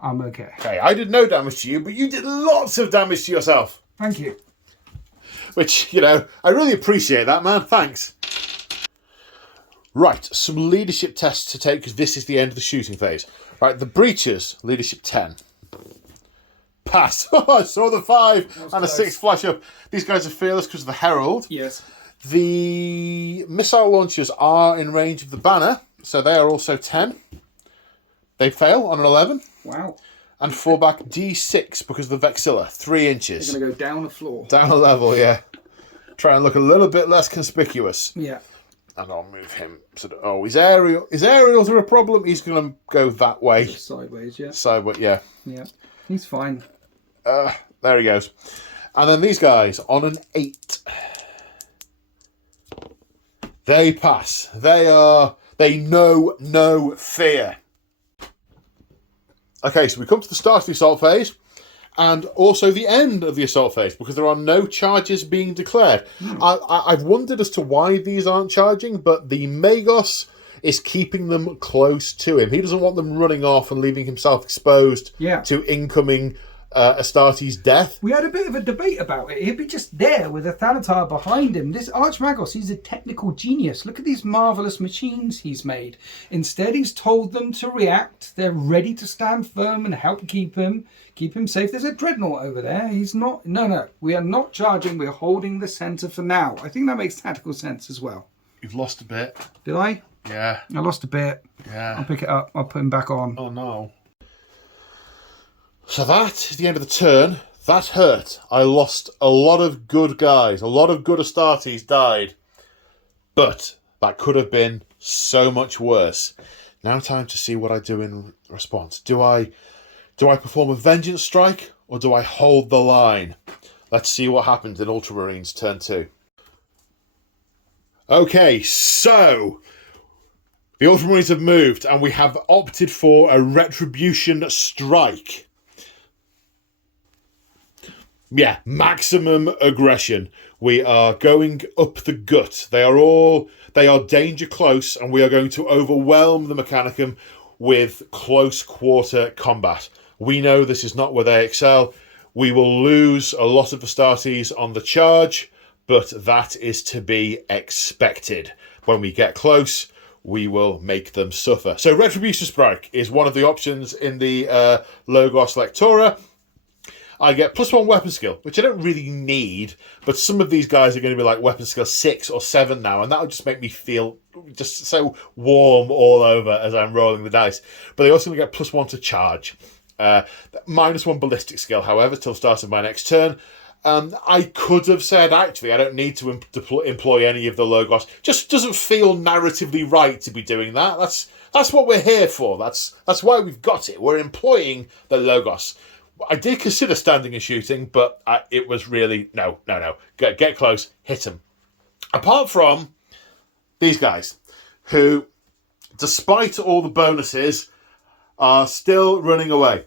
I'm okay. Okay, I did no damage to you, but you did lots of damage to yourself. Thank you. Which, I really appreciate that, man. Thanks. Right, some leadership tests to take because this is the end of the shooting phase. Right, the Breachers, leadership 10. Pass. I saw the 5 and a 6 flash up. These guys are fearless because of the Herald. Yes. The missile launchers are in range of the banner, so they are also 10. They fail on an 11. Wow. And fall back D6 because of the Vexilla, 3 inches. They're going to go down a floor. Down a level, yeah. Try and look a little bit less conspicuous. Yeah. And I'll move him. His aerials are a problem. He's going to go that way. Just sideways, yeah. Sideways, yeah. Yeah. He's fine. There he goes. And then these guys on an 8. They pass. They know no fear. Okay, so we come to the start of the assault phase and also the end of the assault phase because there are no charges being declared. I've wondered as to why these aren't charging, but the Magos is keeping them close to him. He doesn't want them running off and leaving himself exposed to incoming Astartes' death. We had a bit of a debate about it. He'd be just there with a Thanatar behind him. This Archmagos, he's a technical genius. Look at these marvellous machines he's made. Instead, he's told them to react. They're ready to stand firm and help keep him safe. There's a dreadnought over there. He's not... No. We are not charging. We're holding the centre for now. I think that makes tactical sense as well. You've lost a bit. Did I? Yeah. I lost a bit. Yeah. I'll pick it up. I'll put him back on. Oh, no. So that is the end of the turn. That hurt. I lost a lot of good guys. A lot of good Astartes died. But that could have been so much worse. Now time to see what I do in response. Do I perform a vengeance strike or do I hold the line? Let's see what happens in Ultramarines turn 2. Okay, so the Ultramarines have moved and we have opted for a retribution strike. Yeah, maximum aggression. We are going up the gut. They are danger close, and we are going to overwhelm the Mechanicum with close quarter combat. We know this is not where they excel. We will lose a lot of Astartes on the charge, but that is to be expected. When we get close, we will make them suffer. So Retribution Strike is one of the options in the Logos Lectora. I get +1 weapon skill, which I don't really need, but some of these guys are going to be like weapon skill 6 or 7 now, and that would just make me feel just so warm all over as I'm rolling the dice. But they also get +1 to charge. -1 ballistic skill, however, till start of my next turn. I could have said, actually, I don't need to employ any of the Logos. Just doesn't feel narratively right to be doing that. That's what we're here for. That's why we've got it. We're employing the Logos. I did consider standing and shooting, but it was really, no. Get close, hit them. Apart from these guys, who, despite all the bonuses, are still running away.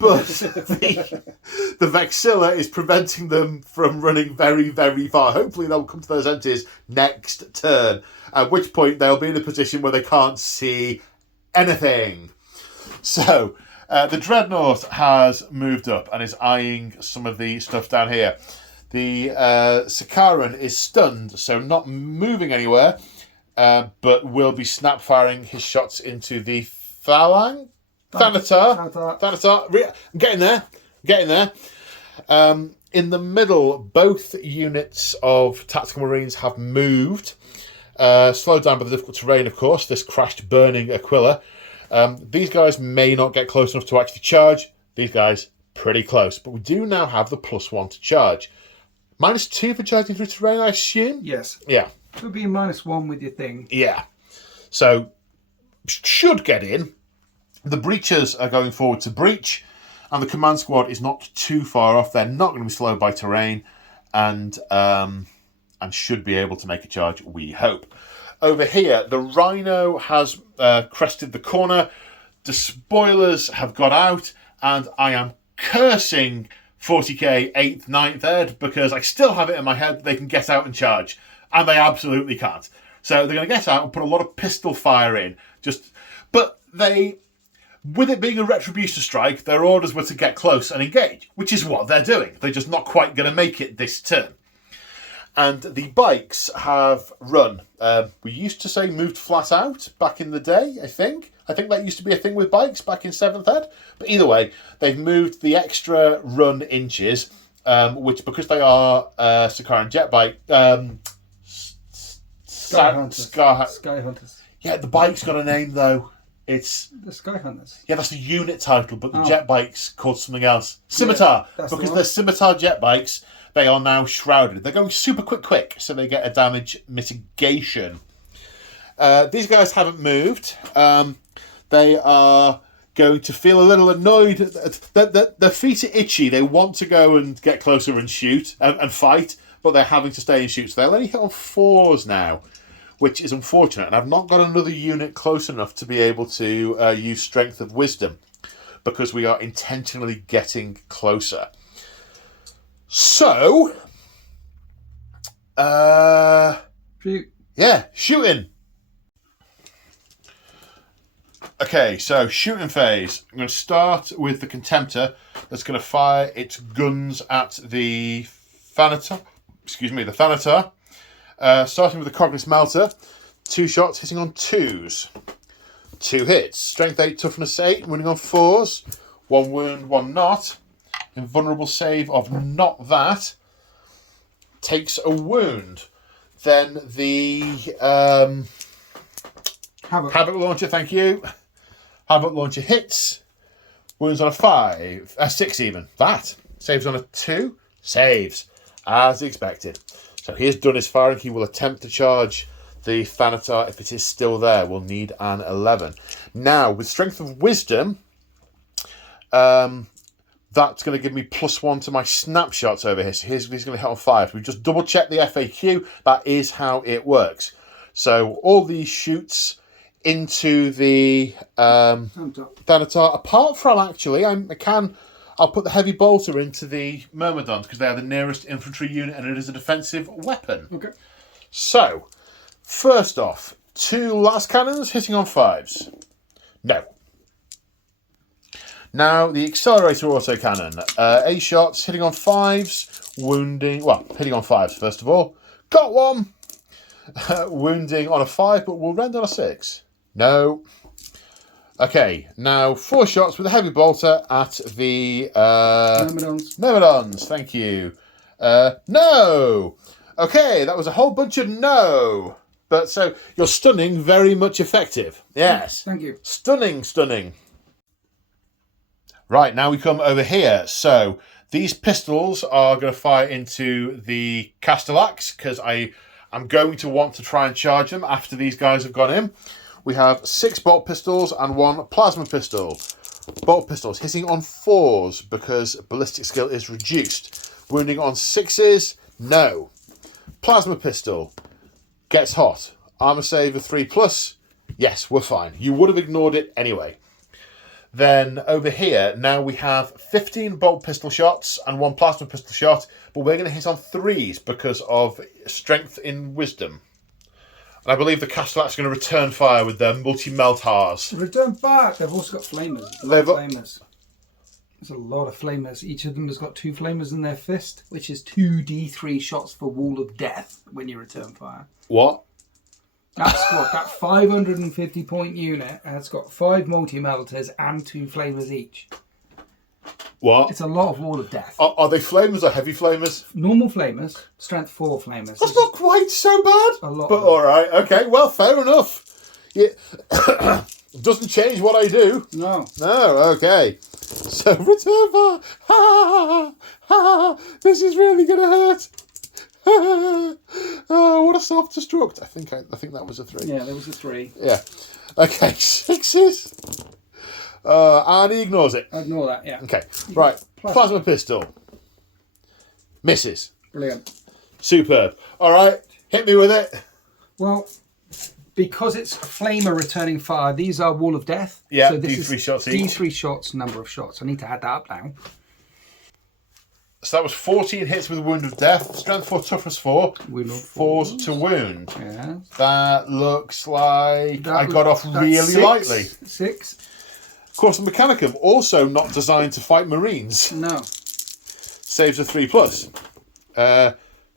But the Vexilla is preventing them from running very, very far. Hopefully they'll come to those empties next turn, at which point they'll be in a position where they can't see anything. So the Dreadnought has moved up and is eyeing some of the stuff down here. The Sakaran is stunned, so not moving anywhere, but will be snap firing his shots into the Thanatar. I'm getting there. In the middle, both units of Tactical Marines have moved. Slowed down by the difficult terrain, of course. This crashed burning Aquila. These guys may not get close enough to actually charge. These guys, pretty close. But we do now have the +1 to charge. -2 for charging through terrain, I assume? Yes. Yeah. It'll be -1 with your thing. Yeah. So, should get in. The breachers are going forward to breach. And the command squad is not too far off. They're not going to be slowed by terrain. And should be able to make a charge, we hope. Over here, the Rhino has crested the corner. The spoilers have got out. And I am cursing 40k 8th, 9th Ed because I still have it in my head that they can get out and charge. And they absolutely can't. So they're going to get out and put a lot of pistol fire in. But they... With it being a retribution strike, their orders were to get close and engage, which is what they're doing. They're just not quite going to make it this turn. And the bikes have run. We used to say moved flat out back in the day, I think. I think that used to be a thing with bikes back in 7th Ed. But either way, they've moved the extra run inches, which, because they are Sakaran jet bike... Sky Hunters. Yeah, the bike's got a name, though. It's the Sky Hunters. Yeah, that's the unit title, but the jet bike's called something else. Scimitar. Yeah, because they're Scimitar jet bikes, they are now shrouded. They're going super quick, so they get a damage mitigation. These guys haven't moved. They are going to feel a little annoyed. Their feet are itchy. They want to go and get closer and shoot and fight, but they're having to stay and shoot. So they'll only hit on 4s now, which is unfortunate. And I've not got another unit close enough to be able to use Strength of Wisdom because we are intentionally getting closer. So, Shoot. Yeah, shooting. Okay, so shooting phase. I'm going to start with the Contemptor that's going to fire its guns at the Thanatar. The Thanatar. Starting with the Cognis Melter, 2 shots hitting on 2s. 2 hits. Strength 8, Toughness 8, winning on 4s. 1 wound, 1 not. Invulnerable save of not that. Takes a wound. Then the Havoc Launcher, thank you. Havoc Launcher hits. Wounds on a 6 even. That. Saves on a 2. Saves. As expected. So he has done his firing. He will attempt to charge the Thanatar. If it is still there, we'll need an 11. Now, with Strength of Wisdom, that's going to give me +1 to my snapshots over here. So he's going to hit on 5. We've just double-checked the FAQ. That is how it works. So all these shoots into the Thanatar, apart from, actually, I'll put the Heavy Bolter into the Myrmidons because they are the nearest infantry unit and it is a defensive weapon. Okay. So, first off, 2 last cannons hitting on 5s. No. Now, the Accelerator Autocannon. 8 shots hitting on 5s, wounding... Well, hitting on 5s, first of all. Got one! Wounding on a 5, but will rend on a 6. No. Okay, now 4 shots with a Heavy Bolter at the... Myrmidons, thank you. No! Okay, that was a whole bunch of no. But so, your stunning, very much effective. Yes. Thank you. Stunning. Right, now we come over here. So, these pistols are going to fire into the Castellax because I'm going to want to try and charge them after these guys have gone in. We have 6 bolt pistols and 1 plasma pistol. Bolt pistols hitting on 4s because ballistic skill is reduced. Wounding on 6s, no. Plasma pistol gets hot. Armor save of 3+. Yes, we're fine. You would have ignored it anyway. Then over here, now we have 15 bolt pistol shots and 1 plasma pistol shot, but we're going to hit on 3s because of Strength in Wisdom. And I believe the Castellax are going to return fire with their multi-meltars. Return fire! They've also got flamers. Flamers. There's a lot of flamers. Each of them has got 2 flamers in their fist, which is 2d3 shots for Wall of Death when you return fire. What? That squad, that 550 point unit has got 5 multi-melters and 2 flamers each. What? It's a lot of Wall of Death. Are they flamers or heavy flamers? Normal flamers, strength 4 flamers. That's not quite so bad. A lot. But all right, okay, well, fair enough. Yeah. Doesn't change what I do. No. No, okay. So return fire. Ha, ha, ha, this is really gonna hurt. Oh, what a self-destruct. I think that was a 3. Yeah, there was a 3. Yeah. Okay, 6s. And he ignores it. Ignore that, yeah. Okay, right. Plasma pistol. Misses. Brilliant. Superb. All right, hit me with it. Well, because it's flamer returning fire, these are Wall of Death. Yeah, so this D3 is shots each. D3 shots, number of shots. I need to add that up now. So that was 14 hits with Wound of Death. Strength 4, Toughness 4. Wound of 4s to wound. Yeah. That looks like I got off really 6. lightly. 6. Of course, the Mechanicum, also not designed to fight Marines. No. Saves a 3+.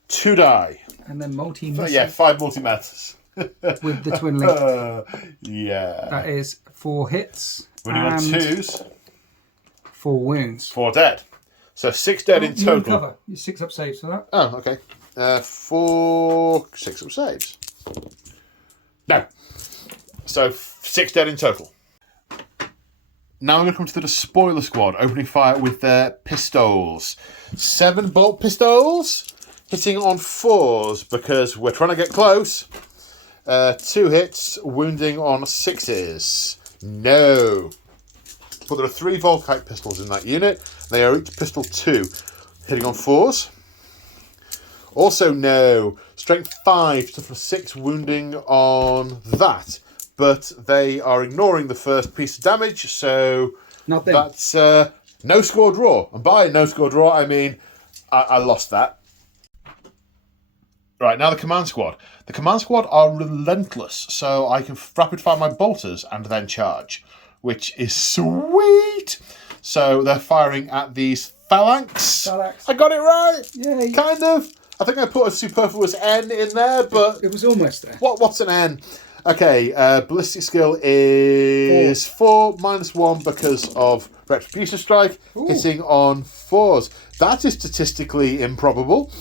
2 die. And then multi. Yeah, 5 multi-matters. With the twin link. Yeah. That is 4 hits. Wounding on and 2s. 4 wounds. 4 dead. So 6 dead in You total. recover. You 6 up saves for that. Oh, okay. 6 up saves. No. So 6 dead in total. Now we're going to come to the spoiler squad, opening fire with their pistols. 7 bolt pistols, hitting on 4s because we're trying to get close. 2 hits, wounding on 6s. No. But there are 3 Volkite pistols in that unit. They are each pistol 2, hitting on 4s. Also no. Strength 5, toughness 6, wounding on that. But they are ignoring the first piece of damage, so Nothing. that's no score draw. And by no score draw, I mean I lost that. Right, now the command squad. The command squad are relentless, so I can rapid fire my bolters and then charge, which is sweet. So they're firing at these phalanx. I got it right. Yay. Kind of. I think I put a superfluous N in there, but It was almost there. what's an N? Okay, ballistic skill is 4 -1 because of Retribution Strike, hitting on 4s. That is statistically improbable.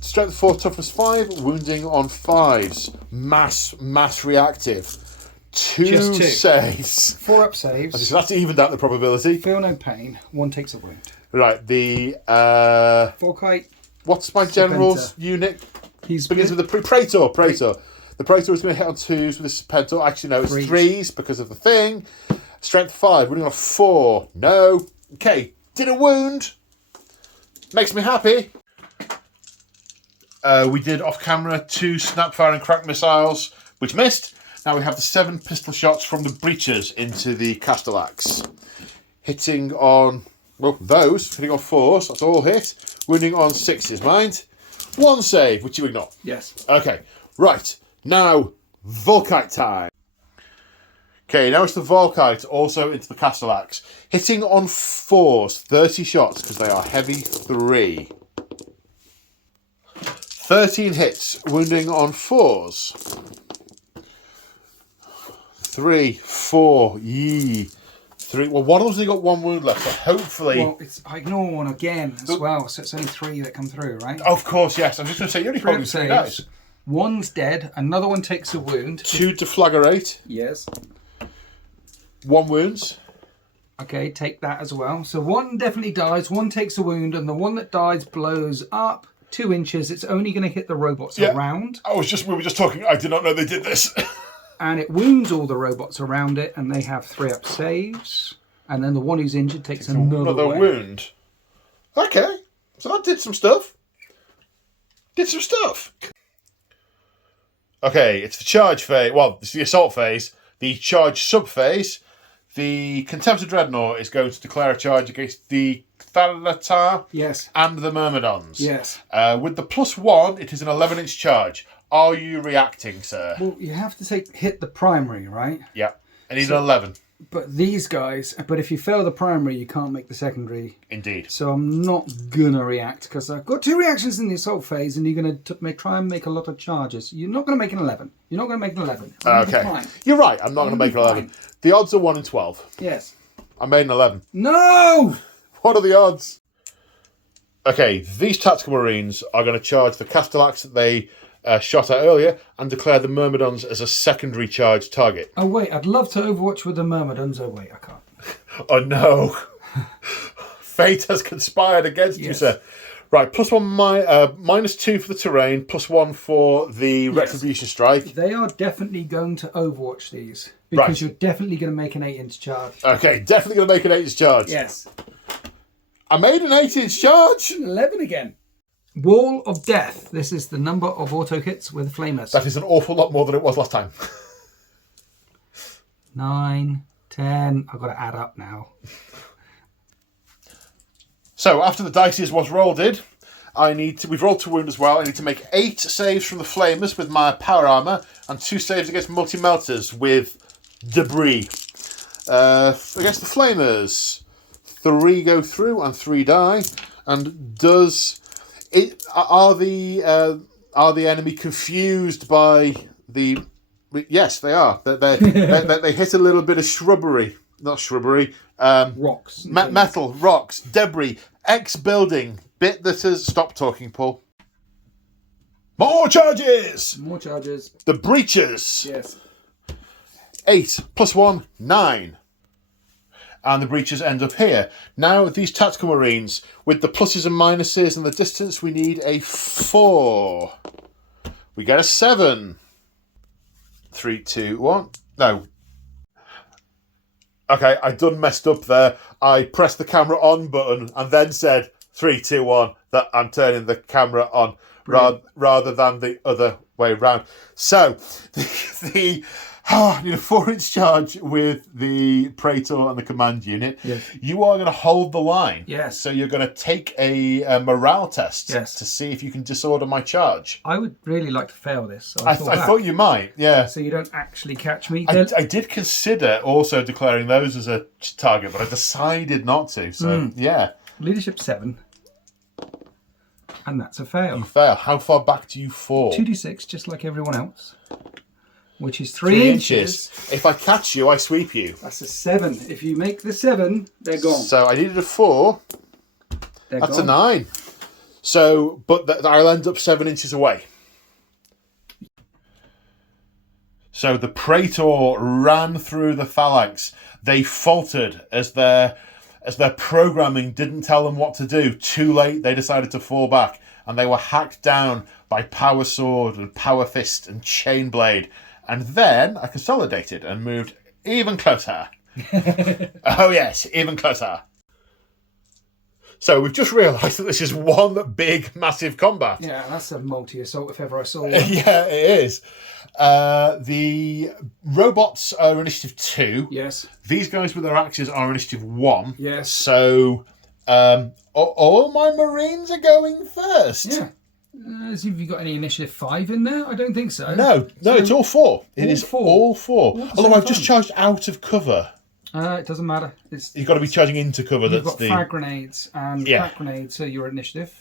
Strength 4, toughness 5, wounding on 5s. Mass reactive. 2 Just 2. saves. 4 up saves. So that's evened out the probability. Feel no pain. 1 takes a wound. Right, the Volkite. what's my general's unit? He's Begins with the Praetor. The Praetor is going to hit on 2s with a Serpentor. Actually, no, it's 3s because of the thing. Strength 5, running on 4. No. Okay, did a wound. Makes me happy. We did off camera 2 snapfire and crack missiles, which missed. Now we have the 7 pistol shots from the breaches into the Castellax. Hitting on, well, those, hitting on 4s, that's all hit. Wounding on 6s, mind. 1 save, which you ignore. Yes. Okay, right. Now, Volkite time. Okay, now it's the Volkite, also into the Castellax. Hitting on 4s, 30 shots, because they are heavy 3. 13 hits, wounding on 4s. 3, 4, 3. Well, one of them's only got 1 wound left, so hopefully... Well, I ignore 1 again as well, so it's only 3 that come through, right? Of course, yes. I'm just going to say, you only probably 3 dice. 1's dead, another 1 takes a wound. 2 deflagrate. Yes. 1 wounds. Okay, take that as well. So 1 definitely dies, 1 takes a wound, and the one that dies blows up 2 inches. It's only going to hit the robots around. We were just talking, I did not know they did this. And it wounds all the robots around it, and they have 3 up saves. And then the one who's injured takes another wound. Okay, so that did some stuff. Okay, it's the charge phase. Well, it's the assault phase. The charge sub-phase. The Contemptor Dreadnought is going to declare a charge against the Thanatar and the Myrmidons. Yes. With the +1, it is an 11-inch charge. Are you reacting, sir? Well, you have to hit the primary, right? Yeah. I need an 11. But these guys, if you fail the primary, you can't make the secondary. Indeed. So So I'm not going to react, because I've got 2 reactions in the assault phase, and you're going to try and make a lot of charges. You're not going to make an 11. You're not going to make an 11. okay. You're right, I'm not going to make an 11. The odds are 1 in 12. Yes. I made an 11. No! What are the odds? Okay, these Tactical Marines are going to charge the Castellax that they shot at earlier and declare the Myrmidons as a secondary charge target. Oh, wait, I'd love to overwatch with the Myrmidons. Oh, wait, I can't. Oh, no. Fate has conspired against you, sir. Right, +1, -2 for the terrain, +1 for the Retribution Strike. They are definitely going to overwatch these. Because you're definitely going to make an 8-inch charge. Okay, definitely going to make an 8-inch charge. Yes. I made an 8-inch charge. 11 again. Wall of Death. This is the number of auto hits with flamers. That is an awful lot more than it was last time. 9, 10. I've got to add up now. So after the dice is what's rolled in, we've rolled to wound as well. I need to make 8 saves from the flamers with my power armor and 2 saves against multi-melters with debris. Against the flamers, 3 go through and 3 die. And are the enemy confused by the? Yes, they are. They hit a little bit of shrubbery, not shrubbery. Rocks. Metal, rocks, debris, ex-building, bit that has... Stop talking, Paul. More charges! More charges. The breaches. Yes. 8 +1, 9. And the breaches end up here. Now, these Tactical Marines, with the pluses and minuses and the distance, we need a 4. We get a 7. 3, 2, 1. No. Okay, I done messed up there. I pressed the camera on button and then said 3, 2, 1 that I'm turning the camera on rather than the other way round. So I need a 4-inch charge with the Praetor and the command unit. Yes. You are going to hold the line. Yes. So you're going to take a morale test to see if you can disorder my charge. I would really like to fail this. So I thought you might, yeah. So you don't actually catch me. I did consider also declaring those as a target, but I decided not to. So, yeah. Leadership 7. And that's a fail. You fail. How far back do you fall? 2d6, just like everyone else. Which is 3 inches. If I catch you, I sweep you. That's a 7. If you make the 7, they're gone. So I needed a 4. That's a 9. So, but I'll end up 7 inches away. So the Praetor ran through the phalanx. They faltered as their programming didn't tell them what to do. Too late, they decided to fall back, and they were hacked down by Power Sword and Power Fist and Chain Blade. And then I consolidated and moved even closer. Oh yes, even closer. So we've just realised that this is one big, massive combat. Yeah, that's a multi-assault if ever I saw one. Yeah, it is. The robots are initiative 2. Yes. These guys with their axes are initiative 1. Yes. So all my Marines are going first. Yeah. Have you got any initiative 5 in there? I don't think so. No, it's all 4. It is all 4. Although I've just charged out of cover. It doesn't matter. You've got to be charging into cover. You've got frag grenades and crack grenades, so your initiative.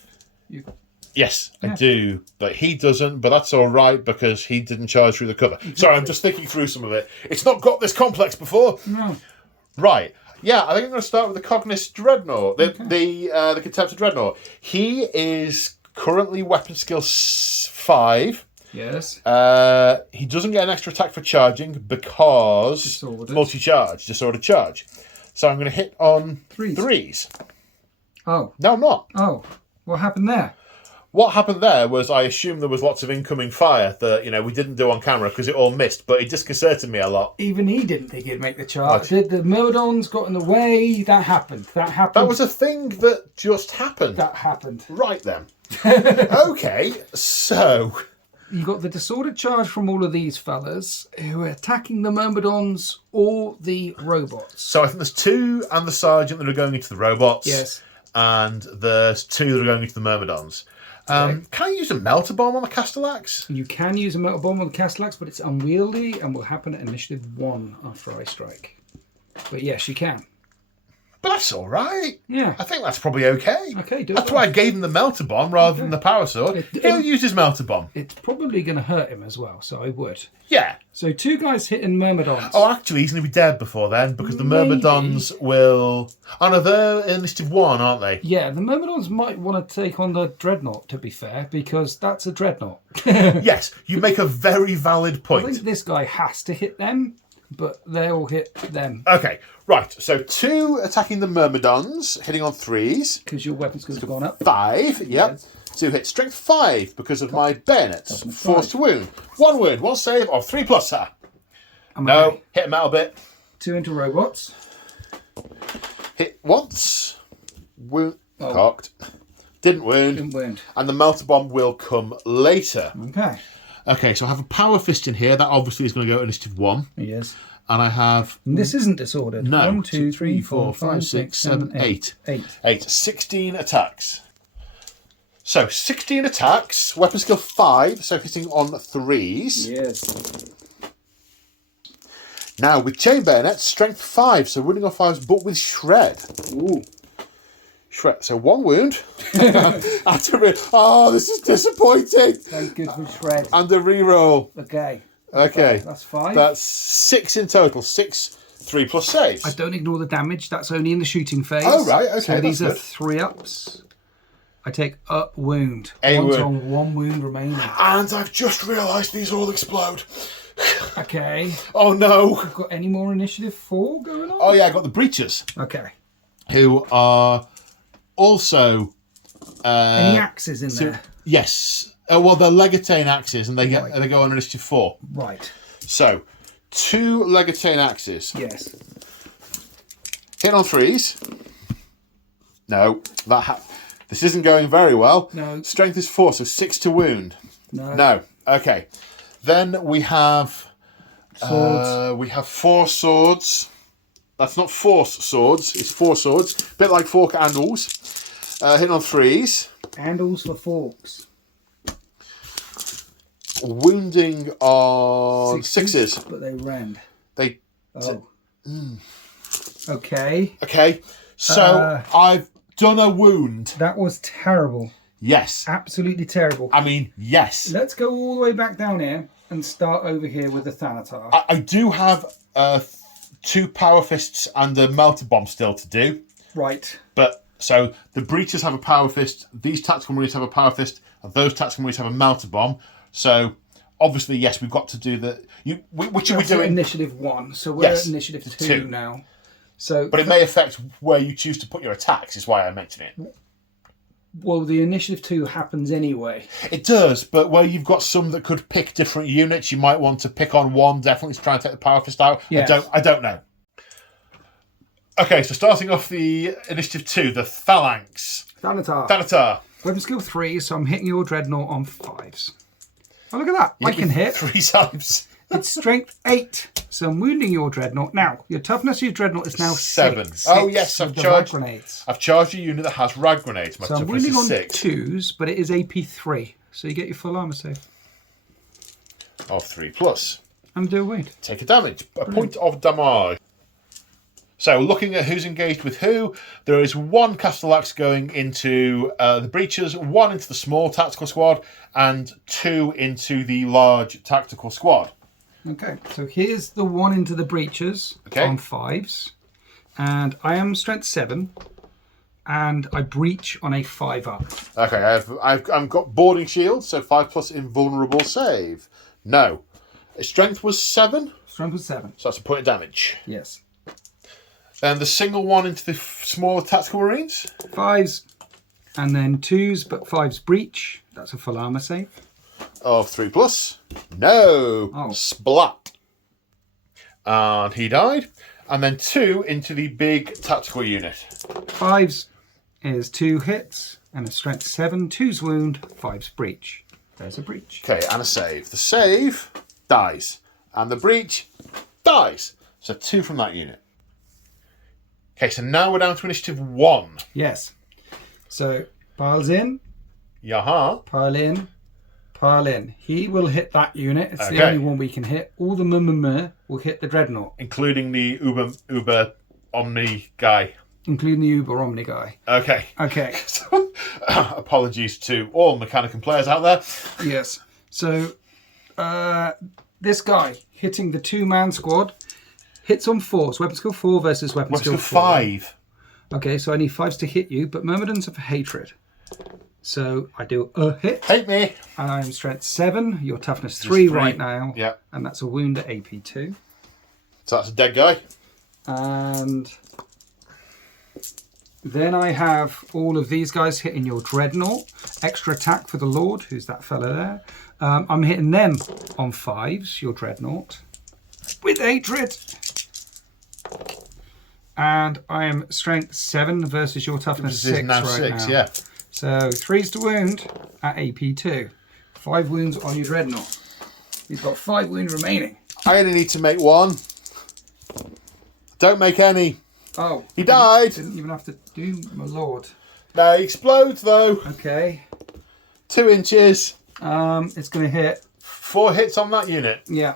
Yes, I do. But he doesn't, but that's all right because he didn't charge through the cover. Exactly. Sorry, I'm just thinking through some of it. It's not got this complex before. No. Right. Yeah, I think I'm going to start with the Cognis Dreadnought, the Contemptor Dreadnought. He is currently weapon skill 5. Yes. He doesn't get an extra attack for charging because multi-charge, disordered charge. So I'm going to hit on 3s. Oh. No, I'm not. Oh. What happened there? What happened there was I assumed there was lots of incoming fire that we didn't do on camera because it all missed, but it disconcerted me a lot. Even he didn't think he'd make the charge. The Myrmidons got in the way. That happened. That was a thing that just happened. That happened. Right then. Okay, so you got the disordered charge from all of these fellas who are attacking the Myrmidons or the robots. So I think there's 2 and the Sergeant that are going into the robots. Yes. And there's 2 that are going into the Myrmidons. Can I use a melter bomb on the Castellax? You can use a melter bomb on the Castellax, but it's unwieldy and will happen at initiative 1 after I strike. But yes, you can. But that's all right. Yeah. I think that's probably okay. Okay, do That's it. why I gave him the melter bomb rather than the power sword. He'll use his melter bomb. It's probably going to hurt him as well, so I would. Yeah. So 2 guys hitting Myrmidons. Oh, actually, he's going to be dead before then because the Maybe. Myrmidons will... Oh, no, they're initiative 1, aren't they? Yeah, the Myrmidons might want to take on the Dreadnought, to be fair, because that's a Dreadnought. Yes, you make a very valid I point. think this guy has to hit them, but they'll hit them. Okay, right. So 2 attacking the Myrmidons, hitting on 3s. Because your weapon skills have gone up. 5, yep. Yes. 2 hit strength 5 because of my bayonets. Toughness Force to wound. 1 wound, 1 save of 3+, sir. I'm No, okay. hit a metal bit. 2 into robots. Hit once. Wound. Oh. Cocked. Didn't wound. Didn't wound. And the melter bomb will come later. Okay. Okay, so I have a power fist in here. That obviously is going to go initiative 1. Yes. And I have... And this isn't disordered. No. 1, 2, 3, 4, 5, 6, 7, 8. 8. 16 attacks. So, 16 attacks. Weapon skill 5, so hitting on 3s. Yes. Now, with chain bayonet, strength 5, so running off 5s, but with shred. Ooh. Shred. So, 1 wound. Oh, this is disappointing. Thank good for shred. And a reroll. Okay. Okay. That's 5. That's 6 in total. 6, 3+ saves. I don't ignore the damage. That's only in the shooting phase. Oh, right. Okay, So these that's are good. 3 ups. I take a wound. A One's wound. on 1 wound remaining. And I've just realised these all explode. Okay. Oh, no. Got any more initiative 4 going on? Oh, yeah, I got the breachers, Okay. who are also... Any axes in there? Yes. Well, they're Legatane axes, and they go on initiative 4. Right. So, 2 Legatane axes. Yes. Hit on 3s. No. This isn't going very well. No. Strength is 4, so 6 to wound. No. No. Okay. Then we have... Swords. we have 4 swords. That's not force swords. It's 4 swords. Bit like fork handles. Hit on 3s. Handles for forks. Wounding on 6s. But they rend. They... Oh. Okay. Okay. So, I've done a wound. That was terrible. Yes. Absolutely terrible. I mean, yes. Let's go all the way back down here and start over here with the Thanatar. I do have 2 power fists and a melter bomb still to do. Right. But so the breachers have a power fist, these tactical marines have a power fist, and those tactical marines have a melter bomb. So obviously, yes, we've got to do the. Which are we That's at doing? initiative 1, so we're Yes, at initiative 2 2. now. So, But it may affect where you choose to put your attacks. Is why I mention it. well, the initiative 2 happens anyway. It does, but where you've got some that could pick different units, you might want to pick on one definitely to try and take the power fist out. Yes. I don't know. Okay, so starting off the initiative 2, the Phalanx. Thanatar. Thanatar. Weapon skill 3, so I'm hitting your Dreadnought on 5s. Oh, look at that. I can hit. 3 times. It's strength 8, so I'm wounding your Dreadnought. Now, your toughness of your Dreadnought is now 7. 6. Oh, yes, with I've the charged. rag grenades. I've charged a unit that has rag grenades. My So I'm toughness wounding is on 6. 2s, but it is AP 3. So you get your full armor save. Of 3+. And do a wound. Take a damage. A point of damage. So, looking at who's engaged with who, there is 1 Castellax going into the breachers, 1 into the small tactical squad, and 2 into the large tactical squad. Okay, so here's the 1 into the breachers on 5s. And I am strength 7. And I breach on a 5 up. Okay, I've got boarding shield, so 5+ invulnerable save. No. Strength was 7, Strength was 7. so that's a point of damage. Yes. And the single 1 into the smaller tactical marines. 5s. And then 2s, but 5s breach. That's a full armor save. Of 3+. No. Oh. Splat. And he died. And then 2 into the big tactical unit. 5s is 2 hits and a strength 7. 2's wound, 5's breach. There's a breach. Okay, and a save. The save dies. And the breach dies. So 2 from that unit. Okay, so now we're down to initiative 1. Yes. So piles in, Yaha. pile in, pile in. He will hit that unit. It's the Okay. only one we can hit. All the will hit the Dreadnought. Including the Uber Omni guy. Including the Uber Omni guy. Okay. Okay. Apologies to all Mechanicum players out there. Yes. So, this guy hitting the 2-man squad hits on 4s. Weapon skill 4 versus weapon skill 4. 5. Okay, so I need 5s to hit you, but Myrmidons are for hatred. So I do a hit. Hate me. And I'm strength 7. Your toughness 3 right now. Yeah. And that's a wound at AP 2. So that's a dead guy. And then I have all of these guys hitting your Dreadnought. Extra attack for the Lord, who's that fella there. I'm hitting them on 5s, your Dreadnought, with hatred. And I am strength 7 versus your toughness 6 now right 6, now. yeah. So 3s to wound at AP 2. 5 wounds on your Dreadnought. He's got 5 wounds remaining. I only need to make 1. Don't make any. Oh. He died. Didn't even have to do my lord. No, he explodes though. Okay. 2 inches. It's going to hit. 4 hits on that unit. Yeah.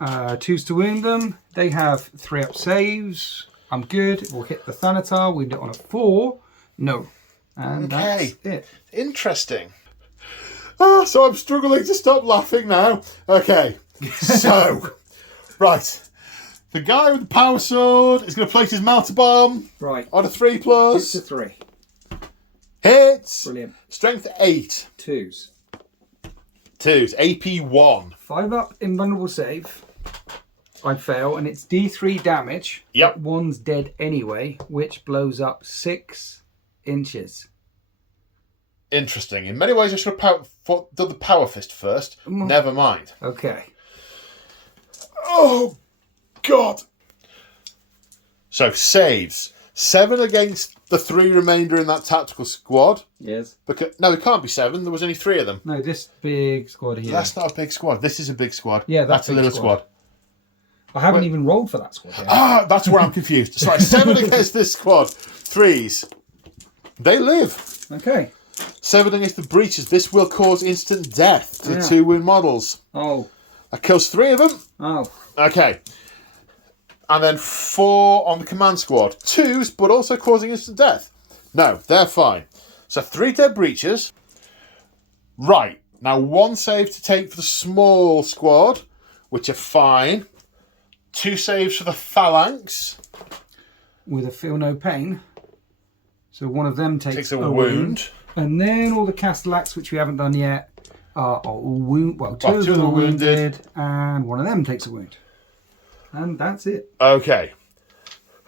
2s to wound them. They have 3-up saves. I'm good. We'll hit the Thanatar. Wound it on a 4. No. And Okay. that's it. Interesting. So I'm struggling to stop laughing now. Okay. So, right. The guy with the power sword is going to place his melter bomb Right. on a 3+. It's a 3. Hits. Brilliant. Strength 8. 2s. 2s. AP 1. 5-up invulnerable save. I'd fail, and it's D3 damage. Yep. One's dead anyway, which blows up 6 inches. Interesting. In many ways, I should have done the power fist first. Never mind. Okay. Oh, God. So, saves. 7 against the 3 remainder in that tactical squad. Yes. No, it can't be 7. There was only 3 of them. No, this big squad here. That's not a big squad. This is a big squad. Yeah, that's a big little squad. squad. I haven't even rolled for that squad yet. Ah, that's where I'm confused. Sorry, 7 against this squad. 3s. They live. Okay. 7 against the breaches. This will cause instant death to Yeah. 2 wound models. Oh. That kills 3 of them. Oh. Okay. And then 4 on the command squad. 2s, but also causing instant death. No, they're fine. So 3 dead breaches. Right. Now 1 save to take for the small squad, which are fine. 2 saves for the phalanx. With a feel no pain. So one of them takes a wound. And then all the Castellax, which we haven't done yet, are all wound. Well, 2 Well, of two them are are wounded. wounded, and one of them takes a wound. And that's it. Okay.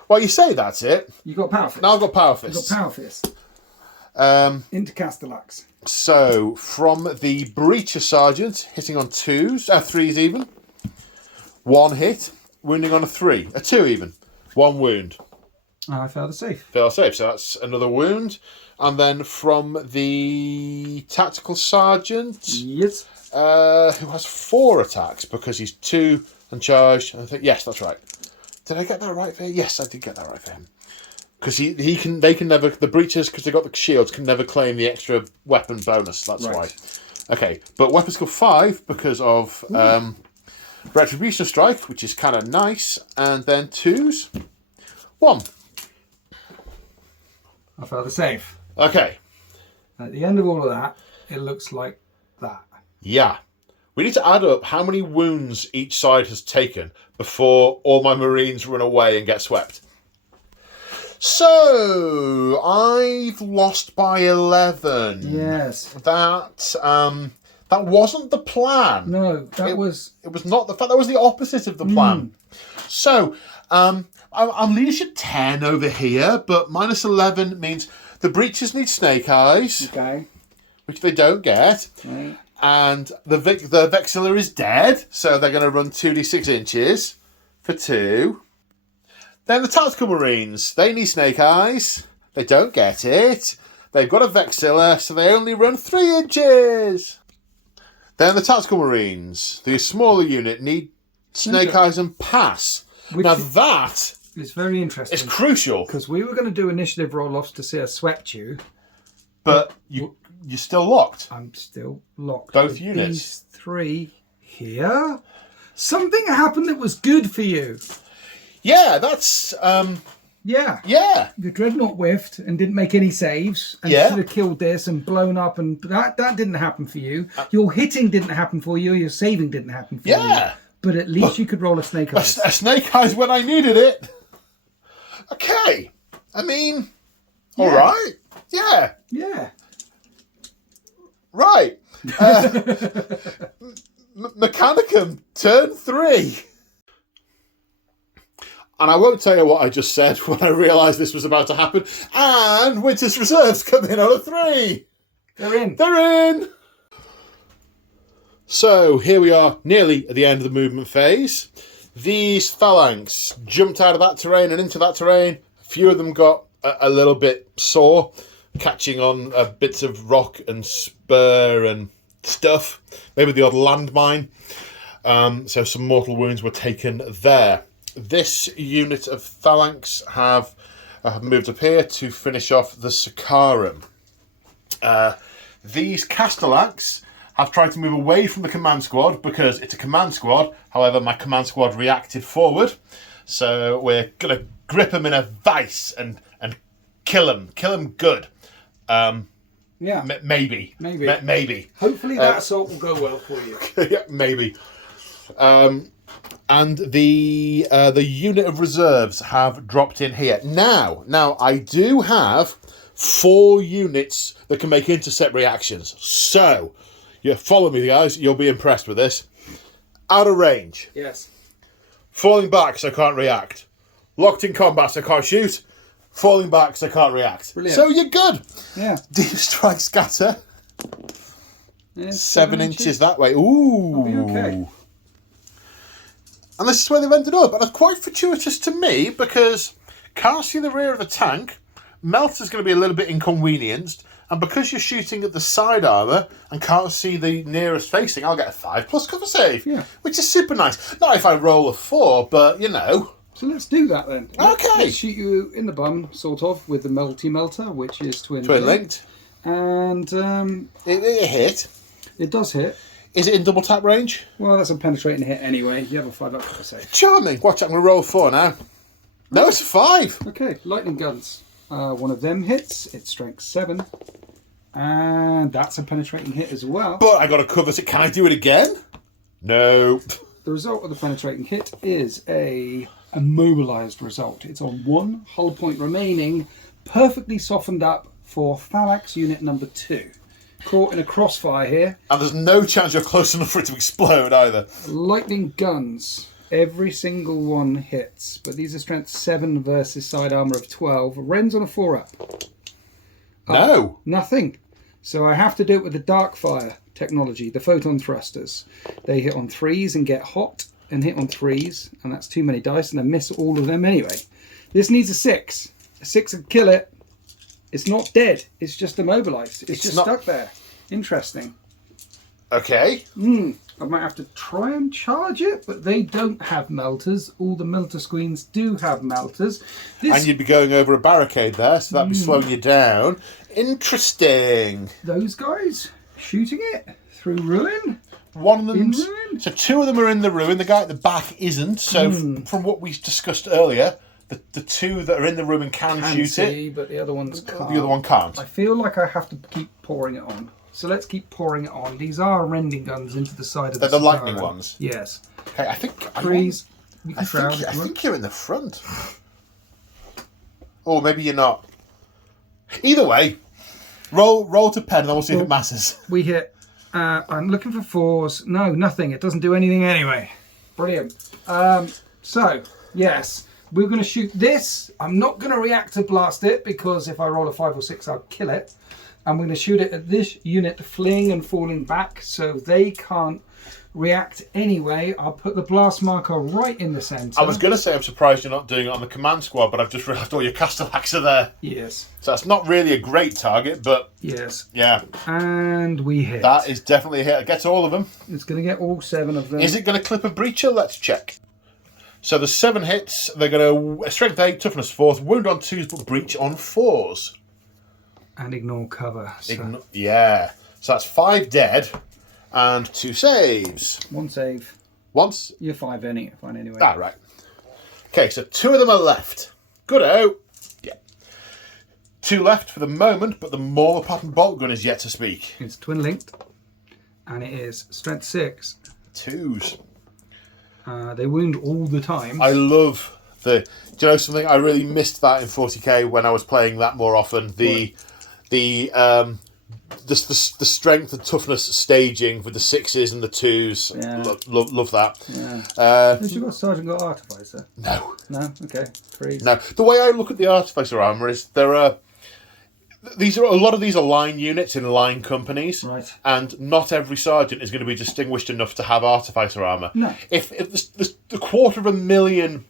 Well, you say that's it. You got power fist. Now I've got power You got fists. power fist. Into Castellax. So, from the Breacher Sergeant, hitting on 2s, 3s even. 1 hit, wounding on a 3. A 2 even. 1 wound. I failed the save. Fail save, so that's another wound. And then from the Tactical Sergeant, Yes. who has 4 attacks because he's 2 and charged. And I think, yes, that's right. Did I get that right for him? Yes, I did get that right for him. Because they can never, the breachers, because they got the shields, can never claim the extra weapon bonus. That's Right. why. Okay, but weapon skill 5 because of Retribution Strike, which is kind of nice, and then 2s. 1. I failed the save. Okay, At the end of all of that, it looks like that. yeah. We need to add up how many wounds each side has taken before all my Marines run away and get swept. So, I've lost by 11. Yes. That wasn't the plan. No, that was... It was not the fact. That was the opposite of the plan. So, I'm leadership 10 over here, but minus 11 means the breaches need snake eyes, Okay. which they don't get. Right. And the Vexilla is dead, so they're going to run 2d6 inches for 2. Then the Tactical Marines, they need snake eyes. They don't get it. They've got a Vexilla, so they only run 3 inches. Then the Tactical Marines, the smaller unit, need snake eyes and pass. Which now that is very interesting. is crucial, Because we were going to do initiative roll-offs to see us swept you. but you're still locked. I'm still locked. Both with units. These 3 here. Something happened that was good for you. Yeah, that's Yeah. Yeah. The Dreadnought whiffed and didn't make any saves and should have killed this and blown up, and that didn't happen for you. Your hitting didn't happen for you, your saving didn't happen for you. Yeah. But at least you could roll a snake eyes. A snake eyes when I needed it. Okay. I mean, all right. Yeah. Yeah. Right. Mechanicum, turn 3. And I won't tell you what I just said when I realised this was about to happen. And Winter's Reserves come in on a 3. They're in. They're in. So here we are, nearly at the end of the movement phase. These phalanx jumped out of that terrain and into that terrain. A few of them got a little bit sore, catching on bits of rock and spur and stuff. Maybe the odd landmine. So some mortal wounds were taken there. This unit of phalanx have moved up here to finish off the Sakarum. These Castellax have tried to move away from the command squad because it's a command squad. However, my command squad reacted forward. So we're going to grip them in a vice and kill them. Kill them good. Yeah. Maybe. Maybe. Hopefully that assault will go well for you. Yeah, maybe. And the unit of reserves have dropped in here. Now I do have 4 units that can make intercept reactions. So, you follow me, guys. You'll be impressed with this. Out of range. Yes. Falling back so I can't react. Locked in combat so I can't shoot. Falling back so I can't react. Brilliant. So you're good. Yeah. Deep strike scatter. Yeah, 7 inches that way. Ooh. I'll be okay. And this is where they've ended up. And it's quite fortuitous to me because can't see the rear of the tank. Melter's going to be a little bit inconvenienced. And because you're shooting at the side armour and can't see the nearest facing, I'll get a 5+ cover save. Yeah. Which is super nice. Not if I roll a 4, but you know. So let's do that then. Okay. Let's shoot you in the bum, sort of, with the multi-melter, which is twin linked. And It hit. it does hit. Is it in double tap range? Well, that's a penetrating hit anyway. You have a 5 up cover save. Charming. Watch, I'm going to roll 4 now. No, it's a 5. Okay, lightning guns. One of them hits. It's strength 7. And that's a penetrating hit as well. But I got to cover it. Can I do it again? No. The result of the penetrating hit is a immobilised result. It's on 1 hull point remaining, perfectly softened up for Phalanx unit number 2. Caught in a crossfire here. And there's no chance you're close enough for it to explode either. Lightning guns. Every single one hits. But these are strength 7 versus side armour of 12. Ren's on a 4 up. No. Nothing. So I have to do it with the Darkfire technology, the photon thrusters. They hit on 3s and get hot and hit on 3s, and that's too many dice, and I miss all of them anyway. This needs a 6. A 6 would kill it. It's not dead. It's just immobilised. It's just stuck there. Interesting. Okay. I might have to try and charge it, but they don't have melters. All the melter screens do have melters. And you'd be going over a barricade there, so that'd be slowing you down. Interesting. Those guys shooting it through ruin. One of them. In ruin? So 2 of them are in the ruin. The guy at the back isn't. So from what we discussed earlier, the 2 that are in the ruin can shoot it. But the other ones can't. The other one can't. I feel like I have to keep pouring it on. So let's keep pouring it on. These are rending guns into the side of They're the lightning ones. Yes. Okay, I think. Freeze. You can I think you're in the front. Or maybe you're not. Either way, roll to pen and then we'll see if it matters. We hit. I'm looking for 4s. No, nothing. It doesn't do anything anyway. Brilliant. So, yes, we're going to shoot this. I'm not going to react to blast it because if I roll a 5 or 6, I'll kill it. I'm going to shoot it at this unit fleeing and falling back so they can't react anyway. I'll put the blast marker right in the centre. I was going to say I'm surprised you're not doing it on the command squad, but I've just realised all your Castellax are there. Yes. So that's not really a great target, but yes. Yeah. And we hit. That is definitely a hit. It gets all of them. It's going to get all 7 of them. Is it going to clip a breacher? Let's check. So the 7 hits. They're going to strength 8, toughness 4, wound on 2s, but breach on 4s. And ignore cover. So. Yeah. So that's 5 dead and 2 saves. 1 save. Once. You're fine anyway. Ah, right. Okay, so 2 of them are left. Good-o. Yeah. 2 left for the moment, but the Mauler pattern bolt gun is yet to speak. It's twin linked, and it is strength 6. 2s. They wound all the time. I love the... Do you know something? I really missed that in 40k when I was playing that more often. The strength and toughness staging with the 6s and the 2s. Yeah. Love that. Yeah. Has you got Sergeant got Artificer? No. No? Okay. 3s. No. The way I look at the Artificer armour is there are... a lot of these are line units in line companies, right? And not every sergeant is going to be distinguished enough to have Artificer armour. No. If there's a 250,000,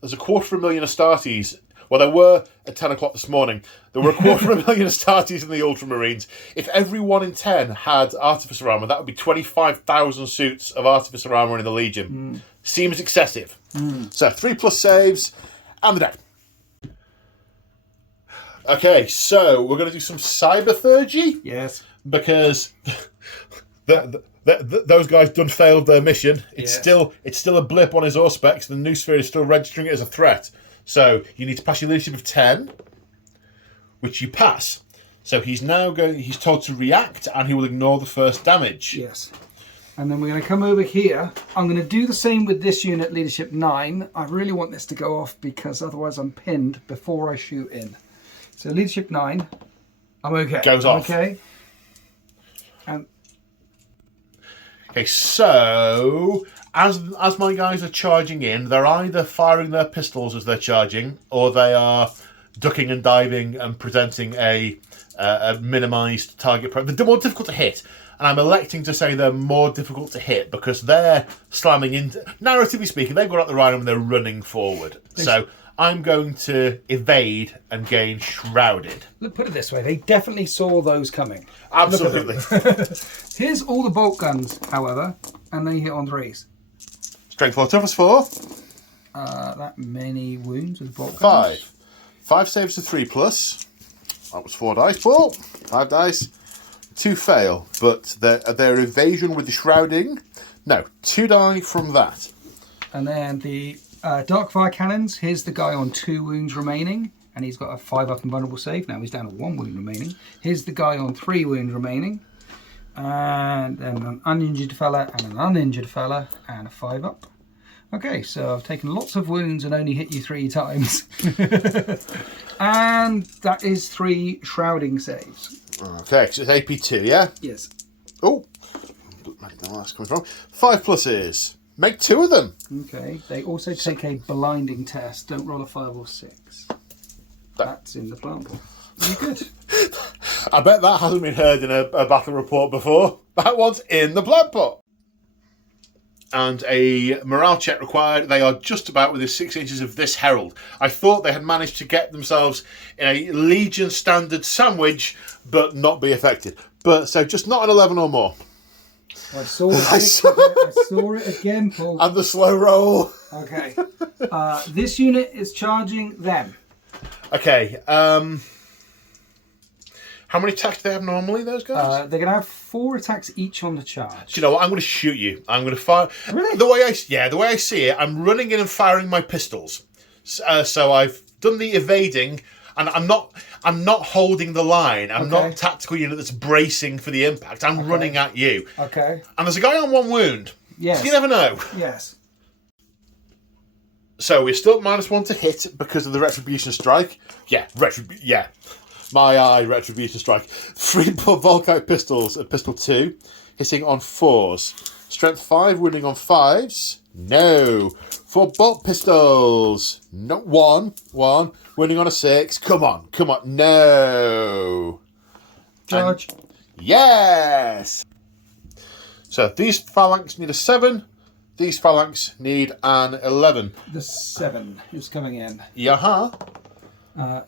there's a 250,000 Astartes. Well, there were at 10 o'clock this morning. There were a 250,000 Astartes in the Ultramarines. If every 1 in 10 had Artificer armour, that would be 25,000 suits of Artificer armour in the Legion. Seems excessive. So 3+ saves and the deck. Okay, so we're going to do some cyberthurgy. Yes. Because those guys done failed their mission. It's still a blip on his Auspex. The new sphere is still registering it as a threat. So you need to pass your leadership of 10, which you pass. So he's told to react, and he will ignore the first damage. Yes. And then we're going to come over here. I'm going to do the same with this unit, leadership 9. I really want this to go off because otherwise I'm pinned before I shoot in. So leadership 9, I'm okay. Goes off. Okay. Okay, so as my guys are charging in, they're either firing their pistols as they're charging, or they are ducking and diving and presenting a minimised target. They're more difficult to hit, and I'm electing to say they're more difficult to hit because they're slamming into. Narratively speaking, they've got up the right and they're running forward. So I'm going to evade and gain shrouded. Look, put it this way, they definitely saw those coming. Absolutely. Here's all the bolt guns, however, and they hit on 3s. Strength 4, toughness 4. That many wounds with bolt guns. 5. 5 saves to 3+. That was 4 dice, Paul. 5 dice. 2 fail, but their evasion with the shrouding. No, 2 die from that. And then the Darkfire cannons. Here's the guy on 2 wounds remaining, and he's got a 5 up and vulnerable save. Now he's down to 1 wound remaining. Here's the guy on 3 wounds remaining, and then an uninjured fella and an uninjured fella, and a 5 up. Okay, so I've taken lots of wounds and only hit you 3 times. And that is 3 shrouding saves. Okay, so it's AP2, yeah? Yes. Oh, that's coming from 5+ is. Make 2 of them. Okay, they also take a blinding test. Don't roll a 5 or 6. That's in the plant pool. You're good. I bet that hasn't been heard in a battle report before. That one's in the blood pot. And a morale check required. They are just about within 6 inches of this herald. I thought they had managed to get themselves in a Legion standard sandwich, but not be affected. But so just not an 11 or more. I saw it again, Paul. And the slow roll. Okay. This unit is charging them. Okay. How many attacks do they have normally, those guys? They're going to have 4 attacks each on the charge. Do you know what? I'm going to shoot you. I'm going to fire. Really? The way I see it, I'm running in and firing my pistols. So I've done the evading, and I'm not holding the line. I'm not a tactical unit that's bracing for the impact. I'm running at you. Okay. And there's a guy on 1 wound. Yes. So you never know. Yes. So we're still at -1 to hit because of the Retribution Strike. Yeah. My eye, Retribution Strike. 3 Volkite pistols at pistol 2, hitting on 4s. Strength 5, wounding on 5s. No. 4 bolt pistols. No. 1, wounding on a 6. Come on. No. Charge. And yes. So these phalanx need a 7. These phalanx need an 11. The 7 is coming in. Yaha.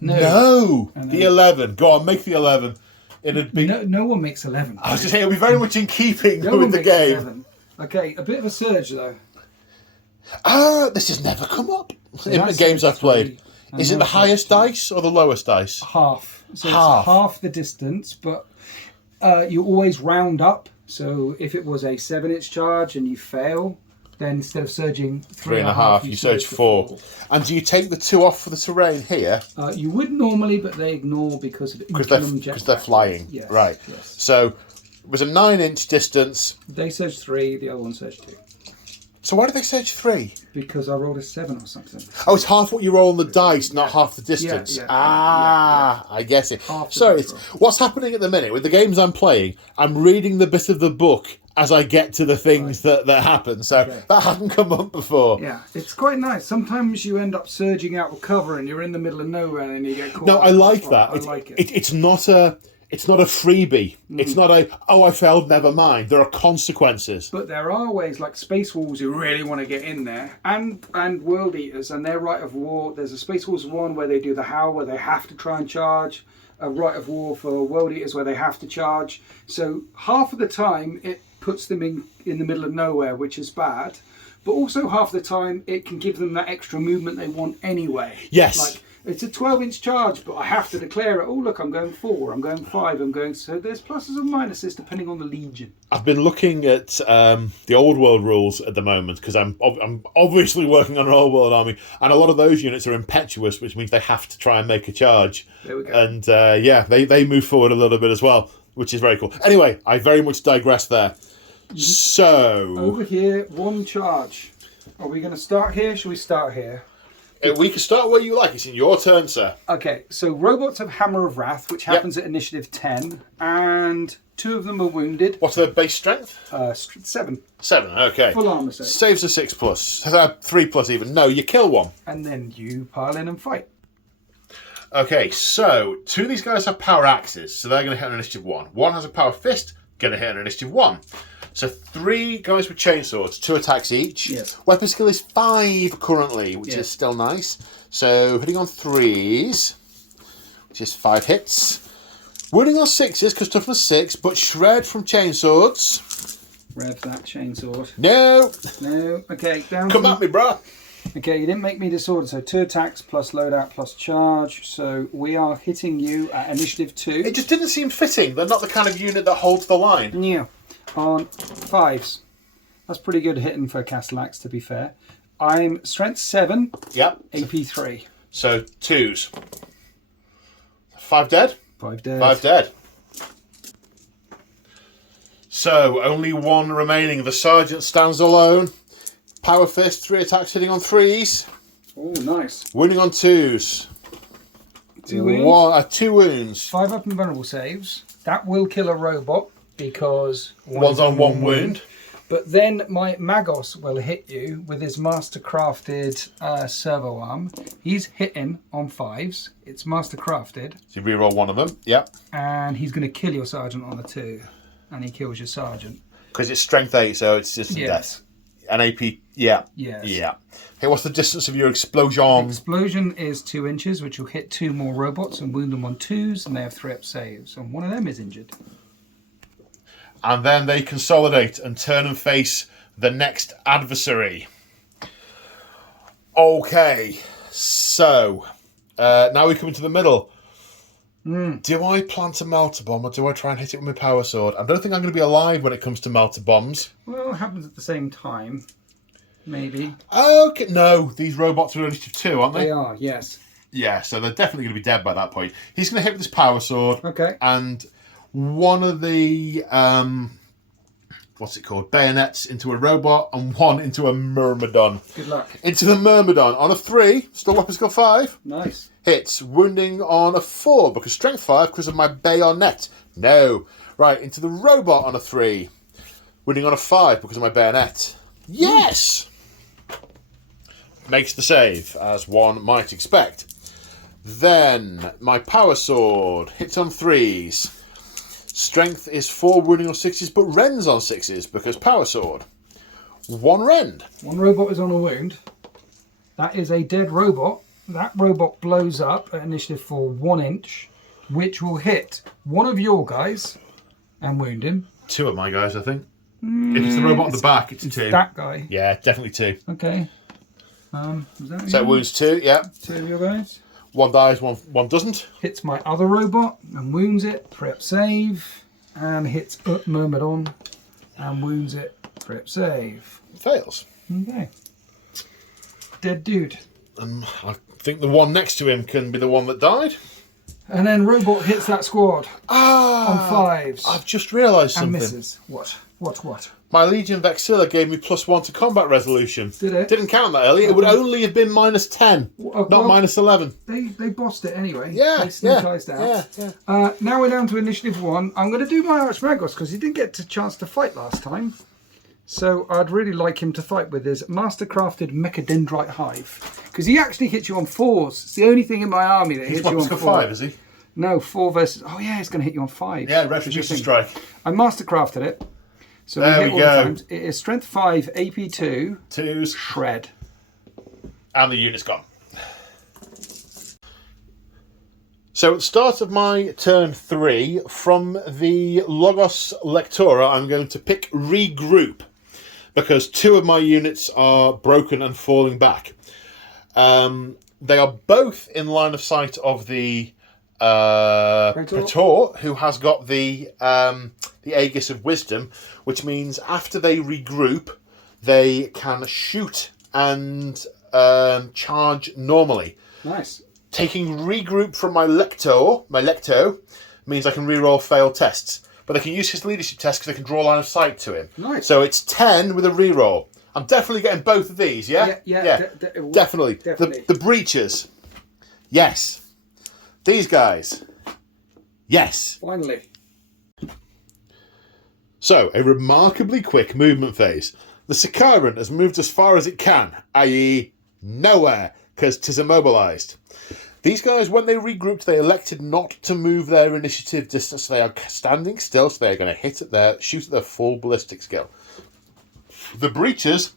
No. The 11. Go on, make the 11. It'd be. No one makes 11. I was just saying, it'll be very much in keeping No one with the makes game. 11. Okay, a bit of a surge though. This has never come up in the games I've played. Is it the highest dice or the lowest dice? Half. So Half. It's half the distance, but you always round up. So if it was a 7-inch charge and you fail, then instead of surging 3.5, you surge 4. And do you take the 2 off for the terrain here? You would normally, but they ignore because of because they're flying. Yes, right. Yes. So it was a 9-inch distance. They surge 3, the other one surge 2. So why did they surge 3? Because I rolled a 7 or something. Oh, it's half what you roll on the dice, not half the distance. Yeah, I guess it. Half the So dice what's happening at the minute with the games I'm playing, I'm reading the bit of the book as I get to the things that happen. So that hadn't come up before. Yeah, it's quite nice. Sometimes you end up surging out of cover and you're in the middle of nowhere and then you get caught. No, I like that. I like it. It's not a freebie. It's not I failed, never mind. There are consequences. But there are ways, like Space Wolves, who really want to get in there, and World Eaters and their Rite of War. There's a Space Wolves one where they do the Howl, where they have to try and charge. A Rite of War for World Eaters where they have to charge. So half of the time it puts them in the middle of nowhere, which is bad. But also half the time it can give them that extra movement they want anyway. Yes. Like, it's a 12-inch charge, but I have to declare it. Oh, look, I'm going 4, I'm going 5, I'm going... So there's pluses and minuses depending on the legion. I've been looking at the Old World rules at the moment because I'm obviously working on an Old World army, and a lot of those units are impetuous, which means they have to try and make a charge. There we go. And they move forward a little bit as well, which is very cool. Anyway, I very much digress there. So... Over here, 1 charge. Are we going to start here? Should we start here? We can start where you like. It's in your turn, sir. Okay, so robots have Hammer of Wrath, which happens at initiative 10, and 2 of them are wounded. What's their base strength? 7. 7, okay. Full armor save. Saves a 6+. 3+ even. No, you kill 1. And then you pile in and fight. Okay, so 2 of these guys have power axes, so they're going to hit on initiative 1. 1 has a power fist, going to hit on initiative 1. So 3 guys with chainswords, 2 attacks each. Yes. Weapon skill is 5 currently, which is still nice. So hitting on 3s, which is 5 hits. Wounding on 6s, because toughness 6, but shred from chainswords. Rev that chainsword. No. No. Okay, down. Come at me, bruh. Okay, you didn't make me disorder, so 2 attacks plus loadout plus charge. So we are hitting you at initiative 2. It just didn't seem fitting. They're not the kind of unit that holds the line. Yeah. On 5s. That's pretty good hitting for Castellax, to be fair. I'm strength 7. Yep. AP 3. So 2s. 5 dead? 5 dead. 5 dead. So only 1 remaining. The sergeant stands alone. Power fist, 3 attacks hitting on 3s. Oh, nice. Wounding on 2s. 2 wounds. 2 wounds. 5 up and vulnerable saves. That will kill a robot because one's on 1 wound. But then my Magos will hit you with his master crafted servo arm. He's hitting on 5s. It's master crafted. So you reroll 1 of them. Yep. And he's going to kill your sergeant on a 2. And he kills your sergeant. Because it's strength 8, so it's just death. An AP, yeah. Yes. Yeah. Okay, what's the distance of your explosion? Explosion is 2 inches, which will hit 2 more robots and wound them on 2s, and they have 3 up saves. And 1 of them is injured. And then they consolidate and turn and face the next adversary. Okay, so now we come into the middle. Do I plant a melter bomb or do I try and hit it with my power sword? I don't think I'm going to be alive when it comes to melter bombs. Well, it happens at the same time. Maybe. Okay, no, these robots are initiative 2, aren't they? They are, yes. Yeah, so they're definitely going to be dead by that point. He's going to hit with his power sword. Okay. And one of the, what's it called, bayonets into a robot and 1 into a myrmidon. Good luck. Into the myrmidon on a 3, still weapon skill 5. Nice. Hits, wounding on a 4 because strength 5 because of my bayonet. No. Right, into the robot on a 3. Wounding on a 5 because of my bayonet. Yes! Makes the save, as one might expect. Then, my power sword hits on 3s. Strength is 4, wounding on 6s, but rends on 6s because power sword. 1 rend. 1 robot is on a wound. That is a dead robot. That robot blows up at initiative for 1 inch, which will hit 1 of your guys and wound him. 2 of my guys, I think. If it's the robot on the back, it's 2. That guy. Yeah, definitely 2. Okay. Was that So it wounds 2, yeah. 2 of your guys. 1 dies, one doesn't. Hits my other robot and wounds it. Prep save. And hits Myrmidon and wounds it. Prep save. Fails. Okay. Dead dude. I think the one next to him can be the one that died. And then robot hits that squad on 5s. I've just realised and something. misses. What? My Legion Vexilla gave me +1 to combat resolution. Did it? Didn't count that early. It would only have been -10, not -11. They bossed it anyway. Yeah, They sneakized out. yeah. Now we're down to Initiative 1. I'm going to do my Archmagos because he didn't get a chance to fight last time. So I'd really like him to fight with his Mastercrafted Mechadendrite Hive. Because he actually hits you on 4s. It's the only thing in my army that hits you on 4. 5, is he? No, 4 versus... Oh yeah, it's going to hit you on 5. Yeah, Retribution Strike. I Mastercrafted it. So there we go. Times. It is Strength 5, AP2. 2s. Shred. And the unit's gone. So at the start of my turn 3, from the Logos Lectora, I'm going to pick Regroup, because 2 of my units are broken and falling back. They are both in line of sight of the Praetor, who has got the Aegis of Wisdom, which means after they regroup, they can shoot and charge normally. Nice. Taking regroup from my Lecto means I can reroll failed tests. But I can use his leadership test because I can draw line of sight to him. Nice. So it's 10 with a reroll. I'm definitely getting both of these, yeah? Yeah. Definitely. The breaches. Yes. These guys. Yes. Finally. So, a remarkably quick movement phase. The Sakaran has moved as far as it can, i.e. nowhere, because 'tis immobilised. These guys, when they regrouped, they elected not to move their initiative distance. They are standing still, so they are going to shoot at their full ballistic skill. The breaches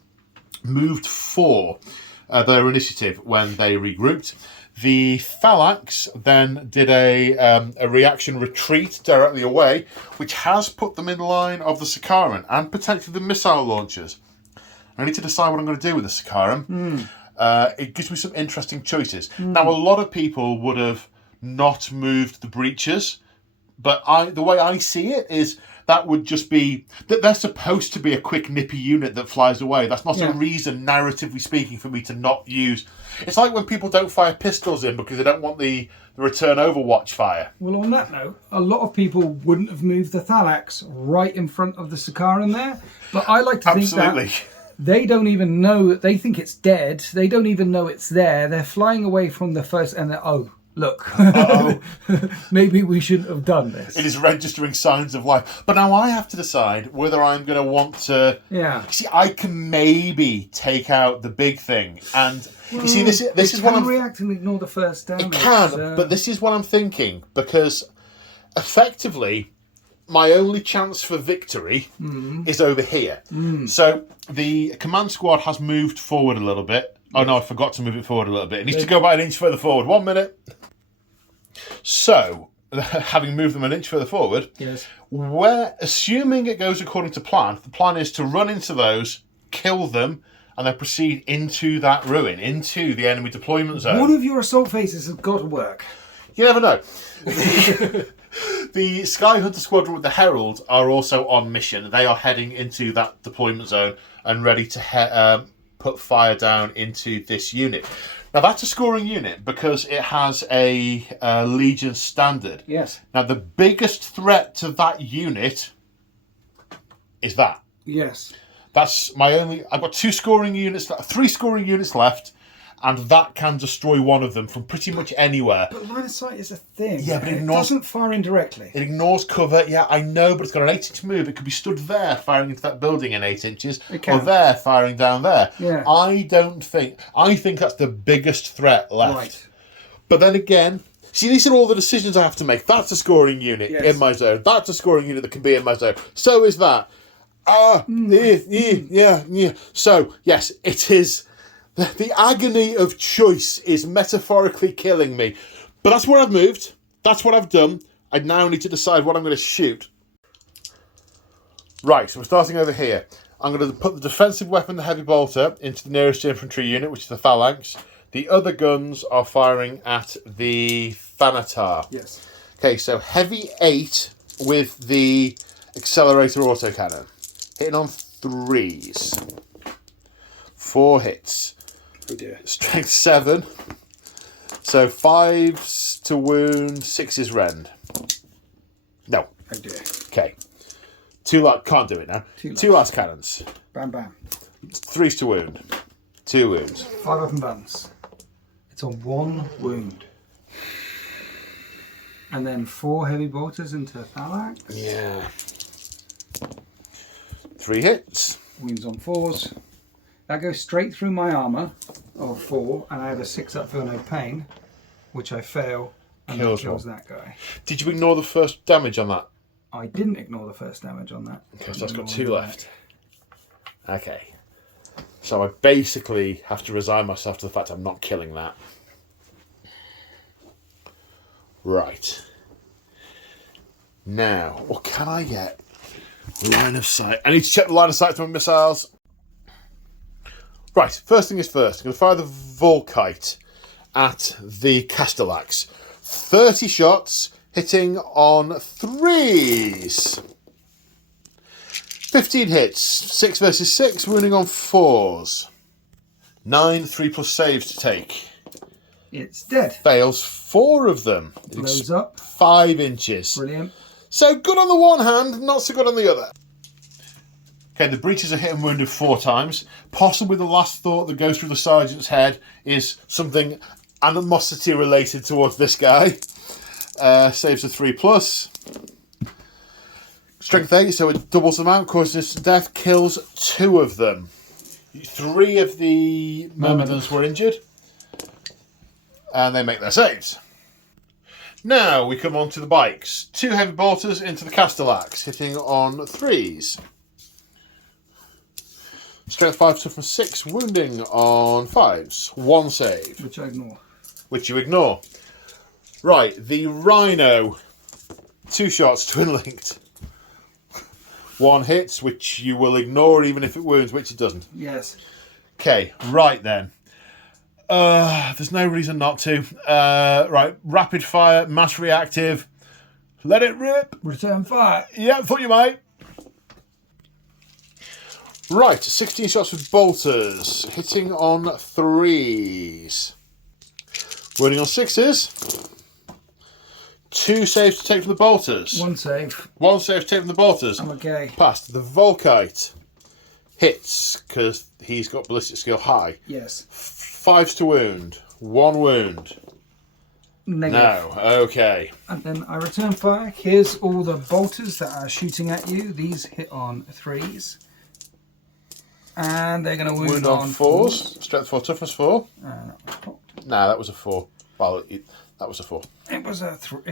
moved 4 their initiative when they regrouped. The Phalanx then did a reaction retreat directly away, which has put them in line of the Sakaran and protected the missile launchers. I need to decide what I'm going to do with the Sakaran. It gives me some interesting choices. Now, a lot of people would have not moved the breaches, but the way I see it is that would just be that they're supposed to be a quick, nippy unit that flies away. That's not a reason, narratively speaking, for me to not use. It's like when people don't fire pistols in because they don't want the return Overwatch fire. Well, on that note, a lot of people wouldn't have moved the Thalax right in front of the Sakaran there, but I like to think that they don't even know. They think it's dead. They don't even know it's there. They're flying away from the first, and they're, look, maybe we shouldn't have done this. It is registering signs of life. But now I have to decide whether I'm going to want to... Yeah. See, I can maybe take out the big thing. And you see, this is what I'm... react and ignore the first damage. It can, but this is what I'm thinking. Because effectively, my only chance for victory is over here. So the command squad has moved forward a little bit. Oh no, I forgot to move it forward a little bit. It needs to go about an inch further forward. 1 minute. So, having moved them an inch further forward, assuming it goes according to plan, the plan is to run into those, kill them, and then proceed into that ruin, into the enemy deployment zone. One of your assault phases has got to work. You never know. The Sky Hunter Squadron with the Herald are also on mission. They are heading into that deployment zone and ready to put fire down into this unit. Now, that's a scoring unit because it has a Legion standard. Yes. Now, the biggest threat to that unit is that. Yes. That's my only... I've got 3 scoring units left, and that can destroy one of them from pretty much anywhere. But line of sight is a thing. Yeah, but it doesn't fire indirectly. It ignores cover. Yeah, I know, but it's got an 8-inch move. It could be stood there firing into that building in 8 inches, or there firing down there. Yeah. I think that's the biggest threat left. Right. But then again, see, these are all the decisions I have to make. That's a scoring unit in my zone. That's a scoring unit that can be in my zone. So is that. Yeah. So, yes, it is... The agony of choice is metaphorically killing me. But that's where I've moved. That's what I've done. I now need to decide what I'm going to shoot. Right, so we're starting over here. I'm going to put the defensive weapon, the heavy bolter, into the nearest infantry unit, which is the Phalanx. The other guns are firing at the Thanatar. Yes. Okay, so heavy 8 with the accelerator autocannon. Hitting on 3s. 4 hits. Oh dear. Strength 7. So 5s to wound, 6s rend. No. Oh dear. Okay. 2 can't do it now. 2 last cannons. Bam bam. 3s to wound. 2 wounds. 5 up and buns. It's on 1 wound. And then 4 heavy bolters into Thalax. Yeah. 3 hits. Wounds on 4s. That goes straight through my armour of 4, and I have a 6 up for no pain, which I fail, and kills that guy. Did you ignore the first damage on that? I didn't ignore the first damage on that. Okay, so that's got 2 left. Okay. So I basically have to resign myself to the fact I'm not killing that. Right. Now, what can I get? Line of sight. I need to check the line of sight for my missiles. Right, first thing is first. I'm going to fire the Volkite at the Castellax. 30 shots, hitting on 3s. 15 hits, 6 versus 6, wounding on 4s. 9, 3+ saves to take. It's dead. Fails 4 of them. Blows up. 5 inches. Brilliant. So good on the one hand, not so good on the other. Okay, the breaches are hit and wounded 4 times. Possibly the last thought that goes through the sergeant's head is something animosity related towards this guy. Saves a 3+. Strength 8, so it doubles them out, causes instant death, kills 2 of them. 3 of the myrmidons were injured. And they make their saves. Now we come on to the bikes. 2 heavy bolters into the Castellax, hitting on 3s. Strength 5, toughness 6, wounding on 5s. 1 save. Which I ignore. Which you ignore. Right, the Rhino. 2 shots, twin linked. 1 hits, which you will ignore even if it wounds, which it doesn't. Yes. Okay, right then. There's no reason not to. Right, rapid fire, mass reactive. Let it rip. Return fire. Yeah, thought you might. Right, 16 shots with bolters, hitting on 3s. Wounding on 6s. 2 saves to take from the bolters. 1 save. 1 save to take from the bolters. I'm okay. Passed. The Volkite hits, because he's got ballistic skill high. Yes. 5s to wound. 1 wound. Negative. No. Okay. And then I return fire. Here's all the bolters that are shooting at you. These hit on 3s. And they're going to wound on 4s. Strength 4, toughness 4. That was popped. No, that was a 4. Well, that was a 4. It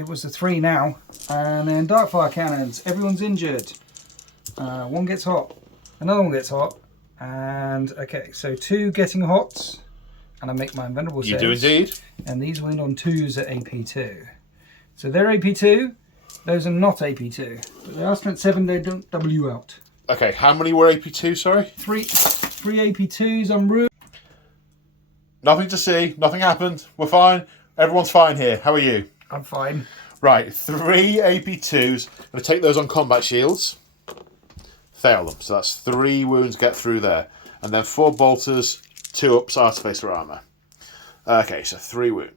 was a 3 now. And then darkfire cannons. Everyone's injured. 1 gets hot. Another 1 gets hot. And okay, so 2 getting hot. And I make my invulnerable saves. You do indeed. And these wound on 2s at AP2. So they're AP2. Those are not AP2. But they are strength 7. They don't W out. Okay, how many were AP2, sorry? 3 AP2s. I'm ruined. Nothing to see. Nothing happened. We're fine. Everyone's fine here. How are you? I'm fine. Right, 3 AP2s. I'm going to take those on combat shields. Fail them. So that's 3 wounds get through there. And then 4 bolters, 2 ups, artificer armour. Okay, so 3 wounds.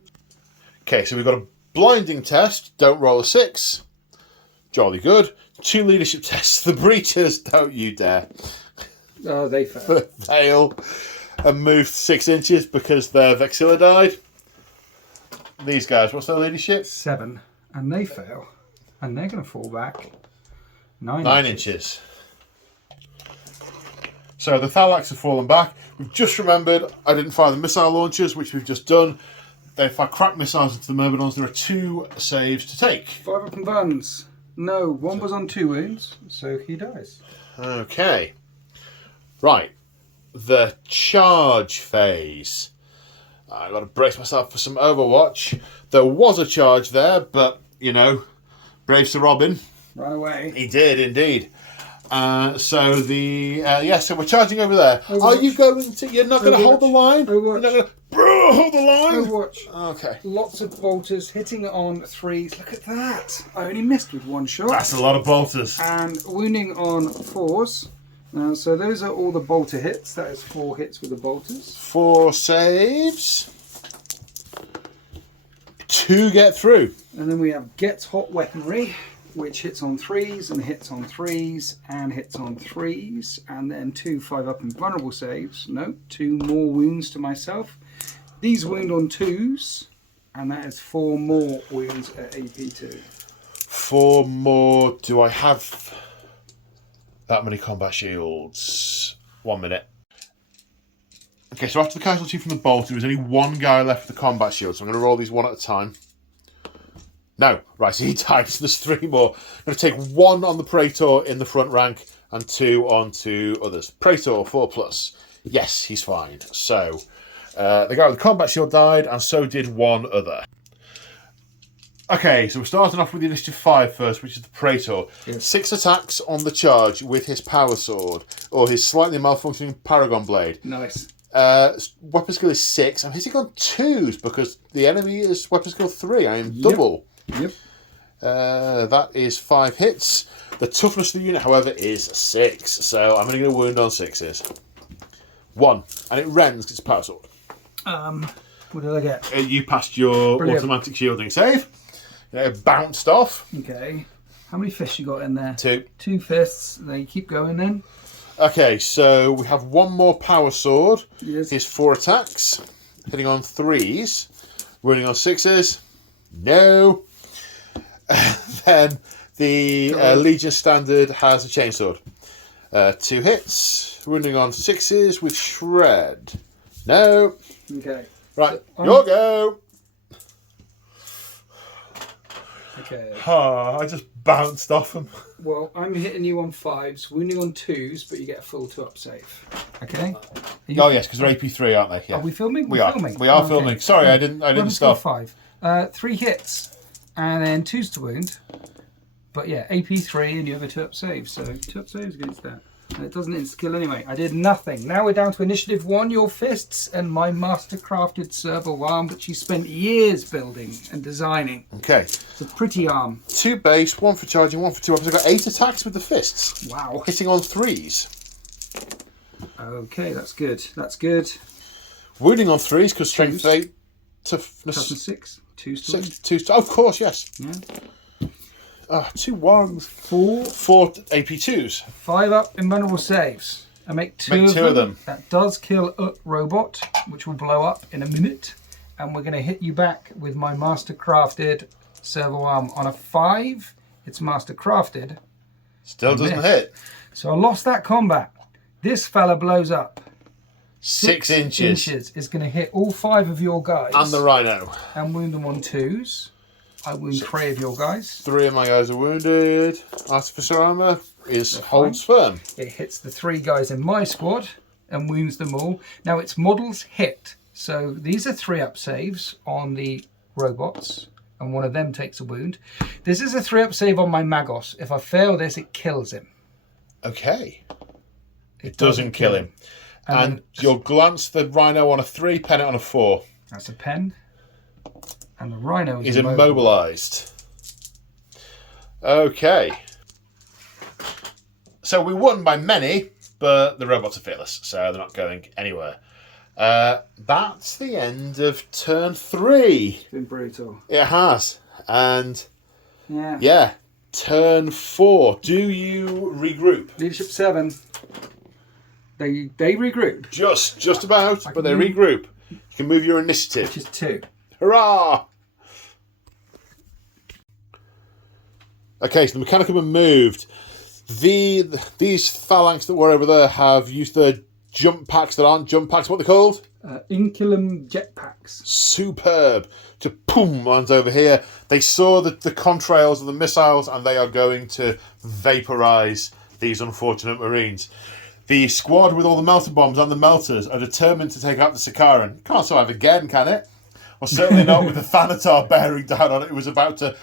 Okay, so we've got a blinding test. Don't roll a 6. Jolly good. 2 leadership tests. The breachers, don't you dare. Oh, they fail. Fail. And moved 6 inches because their Vexilla died. These guys, what's their leadership? 7. And they fail. And they're going to fall back 9 inches. So the Thalax have fallen back. We've just remembered I didn't fire the missile launchers, which we've just done. If I crack missiles into the Myrmidons, there are 2 saves to take. 5 up and buns. No, 1 was on 2 wounds, so he dies. Okay. Right. The charge phase. I've got to brace myself for some Overwatch. There was a charge there, but, you know, brave Sir Robin. Run away. He did, indeed. So we're charging over there. Overwatch. Are you going to? You're not going to hold the line. Overwatch. You're not going to hold the line. Overwatch. Okay. Lots of bolters hitting on 3s. Look at that. I only missed with 1 shot. That's a lot of bolters. And wounding on 4s. So those are all the bolter hits. That is 4 hits with the bolters. 4 saves. 2 get through. And then we have Gets Hot Weaponry, which hits on 3s and hits on 3s and hits on 3s. And then 2 5-up invulnerable saves. No, 2 more wounds to myself. These wound on 2s, and that is 4 more wounds at AP2. 4 more. Do I have that many combat shields? 1 minute. Okay, so after the casualty from the bolt, there was only 1 guy left with the combat shield, so I'm going to roll these one at a time. No, right, so he died, so there's 3 more. I'm going to take 1 on the Praetor in the front rank and 2 on 2 others. Praetor, 4+. Yes, he's fine. So, the guy with the combat shield died, and so did 1 other. Okay, so we're starting off with the initiative 5 first, which is the Praetor. Yes. 6 attacks on the charge with his power sword, or his slightly malfunctioning Paragon blade. Nice. Weapon skill is 6. I'm hitting on 2s because the enemy is weapon skill 3. I am double. Yep. That is 5 hits. The toughness of the unit, however, is 6. So I'm going to get a wound on 6s. 1. And it rends its power sword. What did I get? You passed your Brilliant. automatic shielding save. It bounced off. Okay. How many fists you got in there? 2. 2 fists. They keep going then. Okay, so we have 1 more power sword. Yes. Here's 4 attacks. Hitting on 3s. Wounding on 6s. No. Then the Legion Standard has a chainsword. 2 hits. Wounding on 6s with shred. No. Okay. Right, So your go. Okay. I just bounced off him. Well, I'm hitting you on 5s, wounding on 2s, but you get a full 2-up save. Okay. Oh yes, because they're AP3, aren't they? Yeah. Are we filming? We We're are. filming. We are Okay. filming. Sorry, I didn't Weapon skill stop. 5. 3 hits, and then 2s to wound. But yeah, AP3, and you have a 2-up save. So 2-up saves against that. And it doesn't hit skill anyway. I did nothing. Now we're down to initiative 1, your fists, and my master-crafted servo arm, which you spent years building and designing. Okay. It's a pretty arm. 2 base, 1 for charging, 1 for 2 weapons. I've got 8 attacks with the fists. Wow. Hitting on 3s. Okay, that's good. That's good. Wounding on 3s because strength 2s. 8, toughness Toughness 6. 2s to wound. 6, 2. Oh, of course, yes. Yeah. 2 1s. 4 AP2s. 5-up invulnerable saves. I make 2 Make of 2 them. of them. That does kill a robot, which will blow up in a minute. And we're going to hit you back with my master crafted servo arm on a 5. It's master crafted. Still doesn't Miss. hit. So I lost that combat. This fella blows up. 6 inches. Is going to hit all 5 of your guys. And the rhino. And wound them on 2s. I wound 3 of your guys. 3 of my guys are wounded. Artificer armor holds firm. It hits the 3 guys in my squad and wounds them all. Now it's models hit. So these are 3-up saves on the robots, and one of them takes a wound. This is a 3-up save on my Magos. If I fail this, it kills him. Okay. It doesn't kill him. And then you'll glance the rhino on a 3, pen it on a 4. That's a pen. And the rhino is He's immobilised. Okay. So we won by many, but the robots are fearless, so they're not going anywhere. That's the end of turn 3. It's been brutal. It has. And Yeah. turn 4. Do you regroup? Leadership 7. They regroup, Just about, but they regroup. You can move your initiative. which is 2. Hurrah! Okay, so the Mechanicum have moved. These phalanx that were over there have used their jump packs that aren't jump packs. What are they called? Inculum jetpacks. Superb. To boom, lands over here. They saw the contrails of the missiles, and they are going to vaporise these unfortunate Marines. The squad with all the melter bombs and the melters are determined to take out the Sikaran. Can't survive again, can it? Well, certainly not with the Thanatar bearing down on it. It was about to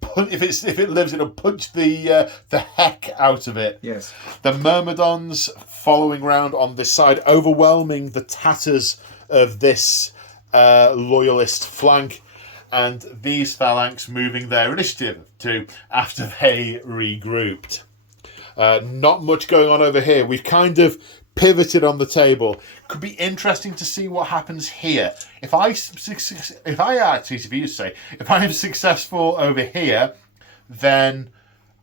punch. If it lives, it'll punch the heck out of it. Yes. The Myrmidons following round on this side, overwhelming the tatters of this loyalist flank, and these phalanx moving their initiative to after they regrouped. Not much going on over here. We've kind of pivoted on the table. Could be interesting to see what happens here. If I am successful over here, then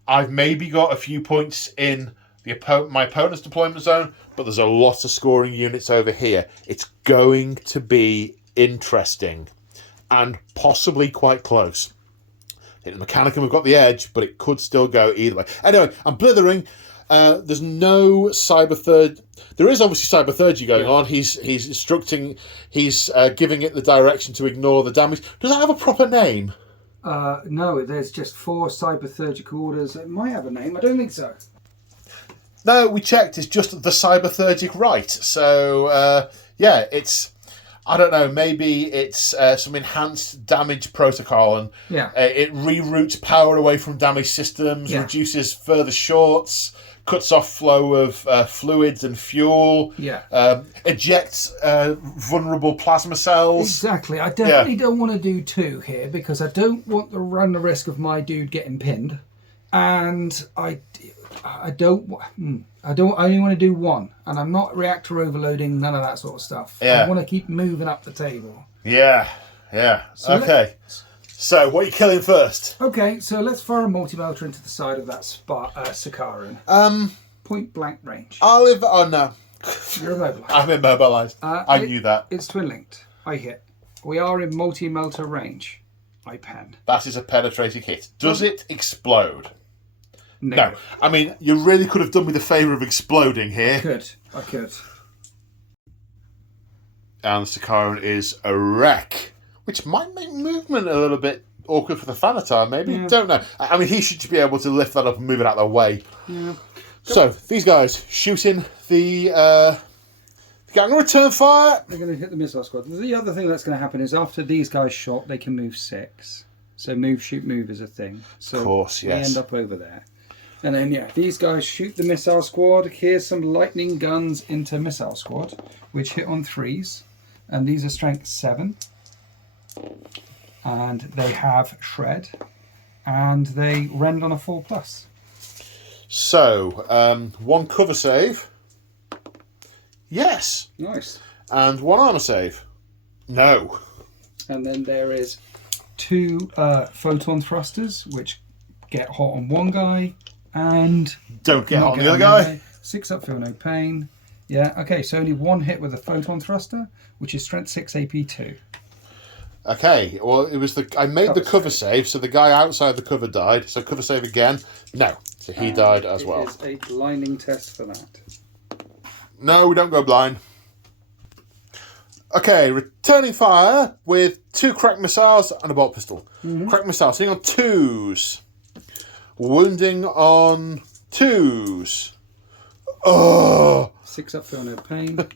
I've maybe got a few points in my opponent's deployment zone, but there's a lot of scoring units over here. It's going to be interesting and possibly quite close. In the Mechanicum, we've got the edge, but it could still go either way. Anyway, I'm blithering. There's no cyber third. There is obviously cyber thirgy going on. He's instructing. He's giving it the direction to ignore the damage. Does that have a proper name? No, there's just 4 cyberthurgic orders. It might have a name. I don't think so. No, we checked. It's just the cyberthurgic right. So it's. I don't know, maybe it's some enhanced damage protocol, and it reroutes power away from damaged systems, reduces further shorts, cuts off flow of fluids and fuel, ejects vulnerable plasma cells. Exactly. I definitely don't want to do 2 here because I don't want to run the risk of my dude getting pinned, and I only want to do 1, and I'm not reactor overloading, none of that sort of stuff. I want to keep moving up the table. Yeah. So okay. So, what are you killing first? Okay, so let's fire a multi-melter into the side of that Sakaran. Point blank range. Oh no. You're immobilized. I'm immobilized. I knew that. It's twin linked. I hit. We are in multi-melter range. I pen. That is a penetrating hit. Does it explode? No. I mean, you really could have done me the favour of exploding here. I could. And the Sakaran is a wreck, which might make movement a little bit awkward for the Thanatar, maybe. Yeah. Don't know. I mean, he should be able to lift that up and move it out of the way. Yeah. So, these guys shooting the... They're going to return fire. They're going to hit the missile squad. The other thing that's going to happen is after these guys shot, they can move 6. So move, shoot, move is a thing. So of course, yes. They end up over there. And then, these guys shoot the missile squad. Here's some lightning guns into missile squad, which hit on 3s. And these are strength 7. And they have shred. And they rend on a 4+. So, 1 cover save. Yes. Nice. And 1 armor save. No. And then there is 2 photon thrusters, which get hot on 1 guy. And don't get on the other guy. 6 up, feel no pain. Yeah, okay, so only 1 hit with a photon thruster, which is strength 6 AP 2. Okay, well, it was I made the cover save, so the guy outside the cover died. So cover save again. No, so he died as well. It is a blinding test for that. No, we don't go blind. Okay, returning fire with 2 crack missiles and a bolt pistol. Mm-hmm. Crack missile sitting on 2s. Wounding on 2s. Oh! 6 up, feel no pain.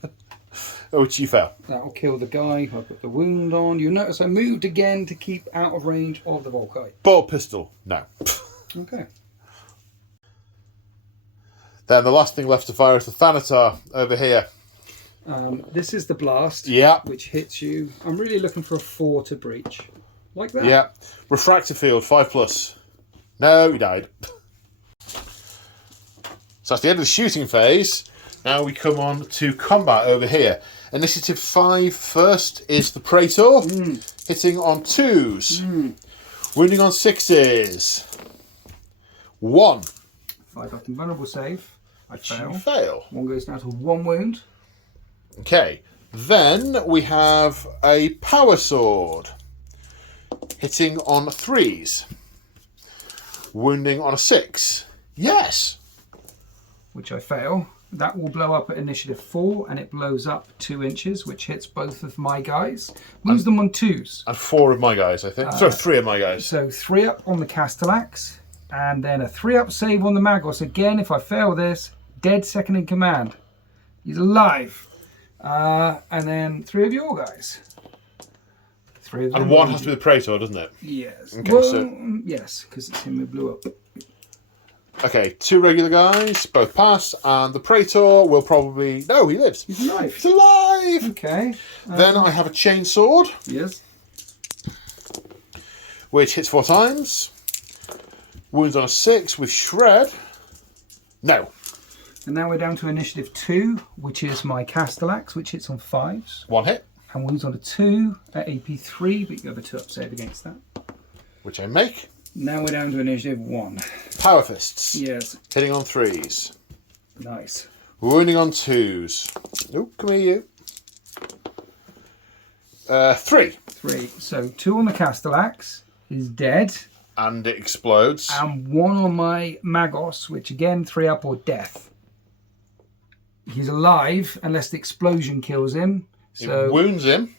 Which you fail. That will kill the guy who I put the wound on. You'll notice I moved again to keep out of range of the Volkite. Bolt pistol, no. Okay. Then the last thing left to fire is the Thanatar over here. This is the blast, which hits you. I'm really looking for a 4 to breach. Like that? Yeah. Refractor field, 5+. No, he died. So that's the end of the shooting phase. Now we come on to combat over here. Initiative 5 first is the Praetor, hitting on 2s, wounding on 6s. 1. 5 up invulnerable save. I fail. You fail. 1 goes down to 1 wound. Okay. Then we have a Power Sword, hitting on 3s, wounding on a 6. Yes. Which I fail. That will blow up at initiative 4, and it blows up 2 inches, which hits both of my guys. Moves them on 2s. And 4 of my guys, I think. Sorry, 3 of my guys. So 3 up on the Castellax, and then a 3 up save on the Magos. Again, if I fail this, dead second in command. He's alive. And then 3 of your guys. 3 of them. And 1 has to be the Praetor, doesn't it? Yes. Okay, well, yes, because it's him who blew up. Okay, 2 regular guys, both pass, and the Praetor will probably... No, he lives. He's alive. He's alive! Okay. Then I have a chain sword. Yes. Which hits 4 times. Wounds on a 6 with shred. No. And now we're down to initiative 2, which is my Castellax, which hits on 5s. 1 hit. And wounds on a 2 at AP 3, but you have a 2-up save against that. Which I make. Now we're down to initiative 1. Power fists. Yes. Hitting on 3s. Nice. Wounding on 2s. Oh, come here, you. 3. 3. So 2 on the Castellax is dead. And it explodes. And 1 on my Magos, which again, 3-up or death. He's alive unless the explosion kills him. So it wounds him.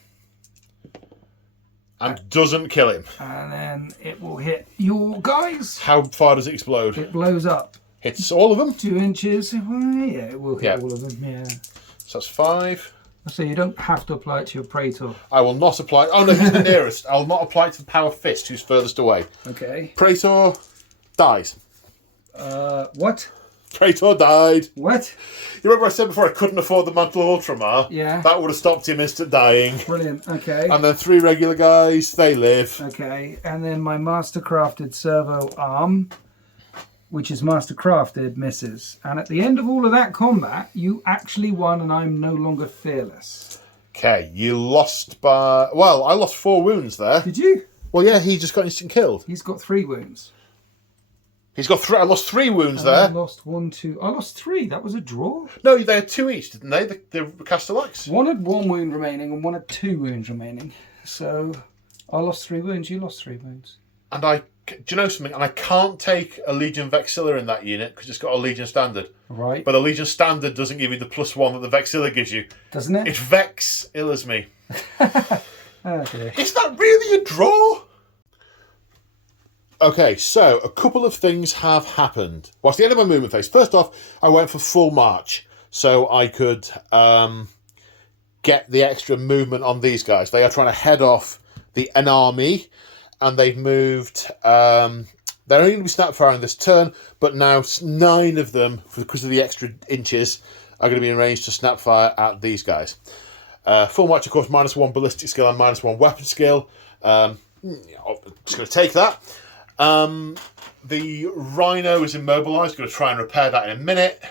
And doesn't kill him. And then it will hit your guys. How far does it explode? It blows up. Hits all of them? 2 inches. Well, yeah, it will hit all of them, yeah. So that's 5. So you don't have to apply it to your Praetor. I will not apply... Oh, no, he's the nearest. I'll not apply it to the Power Fist, who's furthest away. Okay. Praetor dies. What? Praetor died. What? You remember I said before I couldn't afford the Mantle of Ultramar? Yeah. That would have stopped him instant dying. Brilliant, okay. And then 3 regular guys, they live. Okay, and then my Mastercrafted Servo Arm, which is Mastercrafted, misses. And at the end of all of that combat, you actually won and I'm no longer fearless. Okay, you lost by... Well, I lost 4 wounds there. Did you? Well, yeah, he just got instant killed. He's got 3 wounds. He's got 3... I lost 3 wounds And there. I lost 1, 2... I lost 3. That was a draw. No, they had 2 each, didn't they? The Castellax. 1 had 1 wound remaining and 1 had 2 wounds remaining. So I lost 3 wounds. You lost 3 wounds. And I... Do you know something? And I can't take a Legion Vexilla in that unit because it's got a Legion Standard. Right. But the Legion Standard doesn't give you the +1 that the Vexilla gives you. Doesn't it? It Vex-illas me. Oh, dear. Is that really a draw? Okay, so a couple of things have happened. Well, it's the end of my movement phase. First off, I went for full march so I could get the extra movement on these guys. They are trying to head off an army, and they've moved... they're only going to be snap firing this turn, but now 9 of them, because of the extra inches, are going to be in range to snap fire at these guys. Full march, of course, -1 ballistic skill and -1 weapon skill. I'm just going to take that. The Rhino is immobilised. Going to try and repair that in a minute.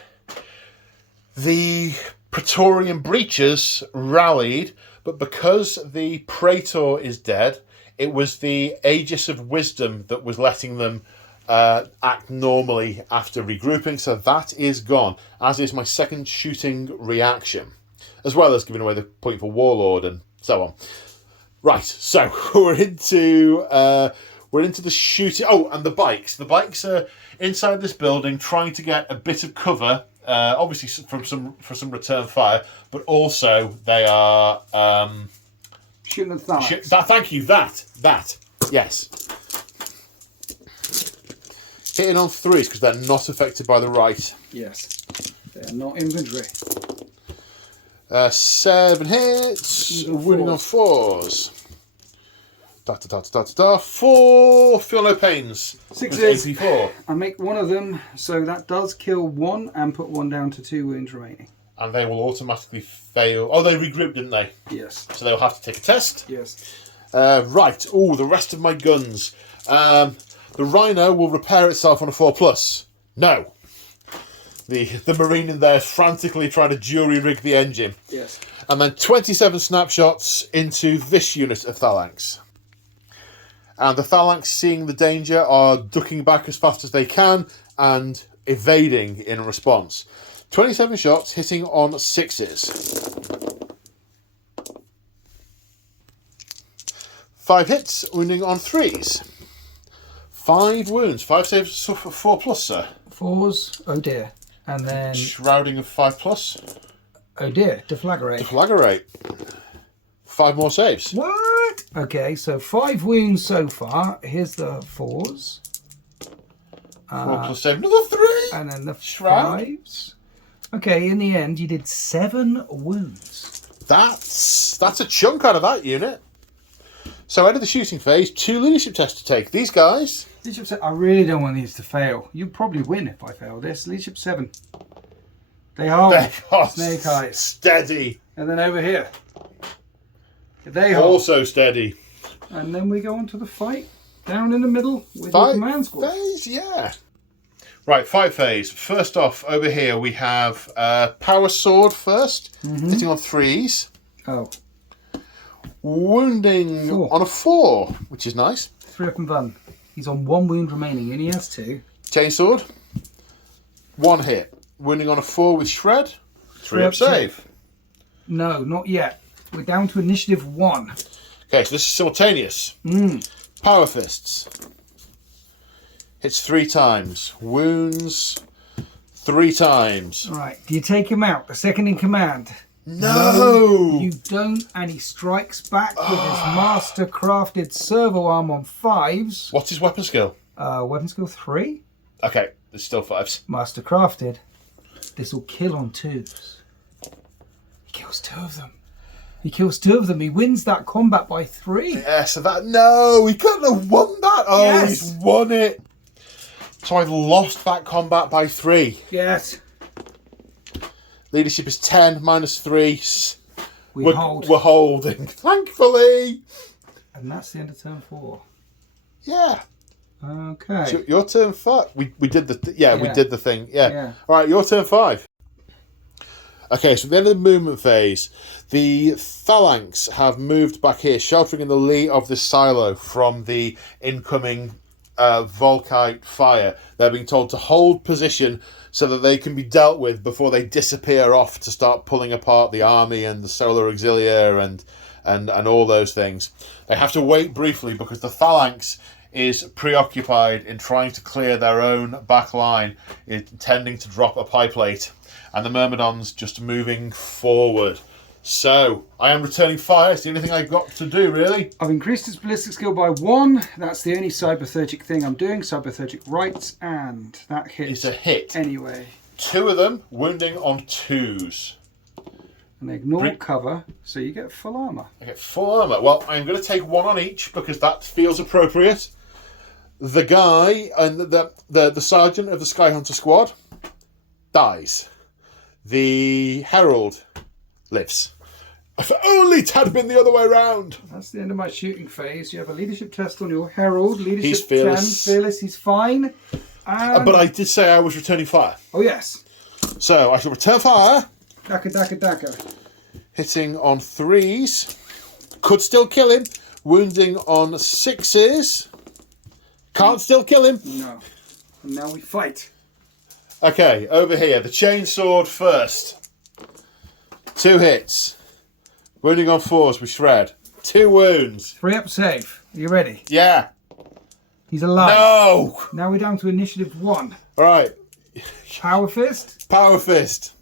The Praetorian Breaches rallied, but because the Praetor is dead, it was the Aegis of Wisdom that was letting them act normally after regrouping, so that is gone, as is my second shooting reaction, as well as giving away the point for Warlord and so on. Right, so we're into the shooting. Oh, and the bikes. The bikes are inside this building trying to get a bit of cover, obviously for some return fire, but also they are... Shooting the thanks. Thank you, that. Yes. Hitting on 3s because they're not affected by the right. Yes. They're not infantry. 7 hits. Wounding on 4s. 4. Feel no pains. 6s. AP4. I make 1 of them, so that does kill 1 and put 1 down to 2 wounds remaining. And they will automatically fail. Oh, they regrouped, didn't they? Yes. So they'll have to take a test. Yes. Right. Oh, the rest of my guns. The Rhino will repair itself on a 4+. No. The Marine in there is frantically trying to jury-rig the engine. Yes. And then 27 snapshots into this unit of Phalanx. And the Phalanx, seeing the danger, are ducking back as fast as they can and evading in response. 27 shots, hitting on 6s. 5 hits, wounding on 3s. 5 wounds, 5 saves for 4+, sir. 4s, oh dear. And then... Shrouding of 5+. Oh dear, deflagrate. Deflagrate. 5 more saves. What? Okay, so 5 wounds so far. Here's the 4s. 4+7, another 3! And then the Shroud. 5s. Okay, in the end, you did 7 wounds. That's a chunk out of that unit. So out of the shooting phase, 2 leadership tests to take. These guys... Leadership 7, I really don't want these to fail. You'd probably win if I fail this. Leadership 7. They hold. Snake eyes. Steady. And then over here. They hold. Also steady. And then we go on to the fight. Down in the middle with Fight your command squad. phase, yeah. Right, fight phase. First off, over here we have power sword first, hitting on 3s. Oh. Wounding 4. on a 4, which is nice. 3 up and done. He's on 1 wound remaining, and he has 2. Chainsword. 1 hit. Wounding on a 4 with shred. 3 up save. No, not yet. We're down to initiative 1. Okay, so this is simultaneous. Power fists. Hits 3 times. Wounds 3 times. Right, do you take him out? The second in command. No! You don't, and he strikes back with his master crafted servo arm on 5s. What's his weapon skill? Weapon skill 3. Okay, there's still 5s. Master crafted. This will kill on 2s. He kills 2 of them. He kills 2 of them. He wins that combat by 3. Yeah, so that... No, he couldn't have won that. Oh, Yes. He's won it. So I lost that combat by 3. Yes. Leadership is 10, minus 3. We're holding, thankfully. And that's the end of turn 4. Yeah. Okay. So your turn 5. We did the... we did the thing. Yeah. All right, your turn 5. Okay, so at the end of the movement phase, the phalanx have moved back here, sheltering in the lee of the silo from the incoming Volkite fire. They're being told to hold position so that they can be dealt with before they disappear off to start pulling apart the army and the solar auxilia and all those things. They have to wait briefly because the phalanx is preoccupied in trying to clear their own back line, intending to drop a pie plate. And the Myrmidon's just moving forward. So, I am returning fire. It's the only thing I've got to do, really. I've increased his ballistic skill by 1. That's the only cyberthergic thing I'm doing. Cyberthergic rights, and that hits. It's a hit. Anyway. 2 of them, wounding on 2s. And they ignore cover, so you get full armour. I get full armour. Well, I'm going to take 1 on each because that feels appropriate. The guy and the sergeant of the Skyhunter squad dies. The Herald lives. If only it had been the other way around. That's the end of my shooting phase. You have a leadership test on your Herald. Leadership He's fearless. 10. Fearless, he's fine. And... But I did say I was returning fire. Oh, yes. So I shall return fire. Daka. Hitting on 3s. Could still kill him. Wounding on 6s. Can't still kill him. No. And now we fight. Okay, over here. The chainsword first. 2 hits. Wounding on 4s with shred. 2 wounds. 3 up save. Are you ready? Yeah. He's alive. No! Now we're down to initiative 1. Alright. Power fist. Power fist.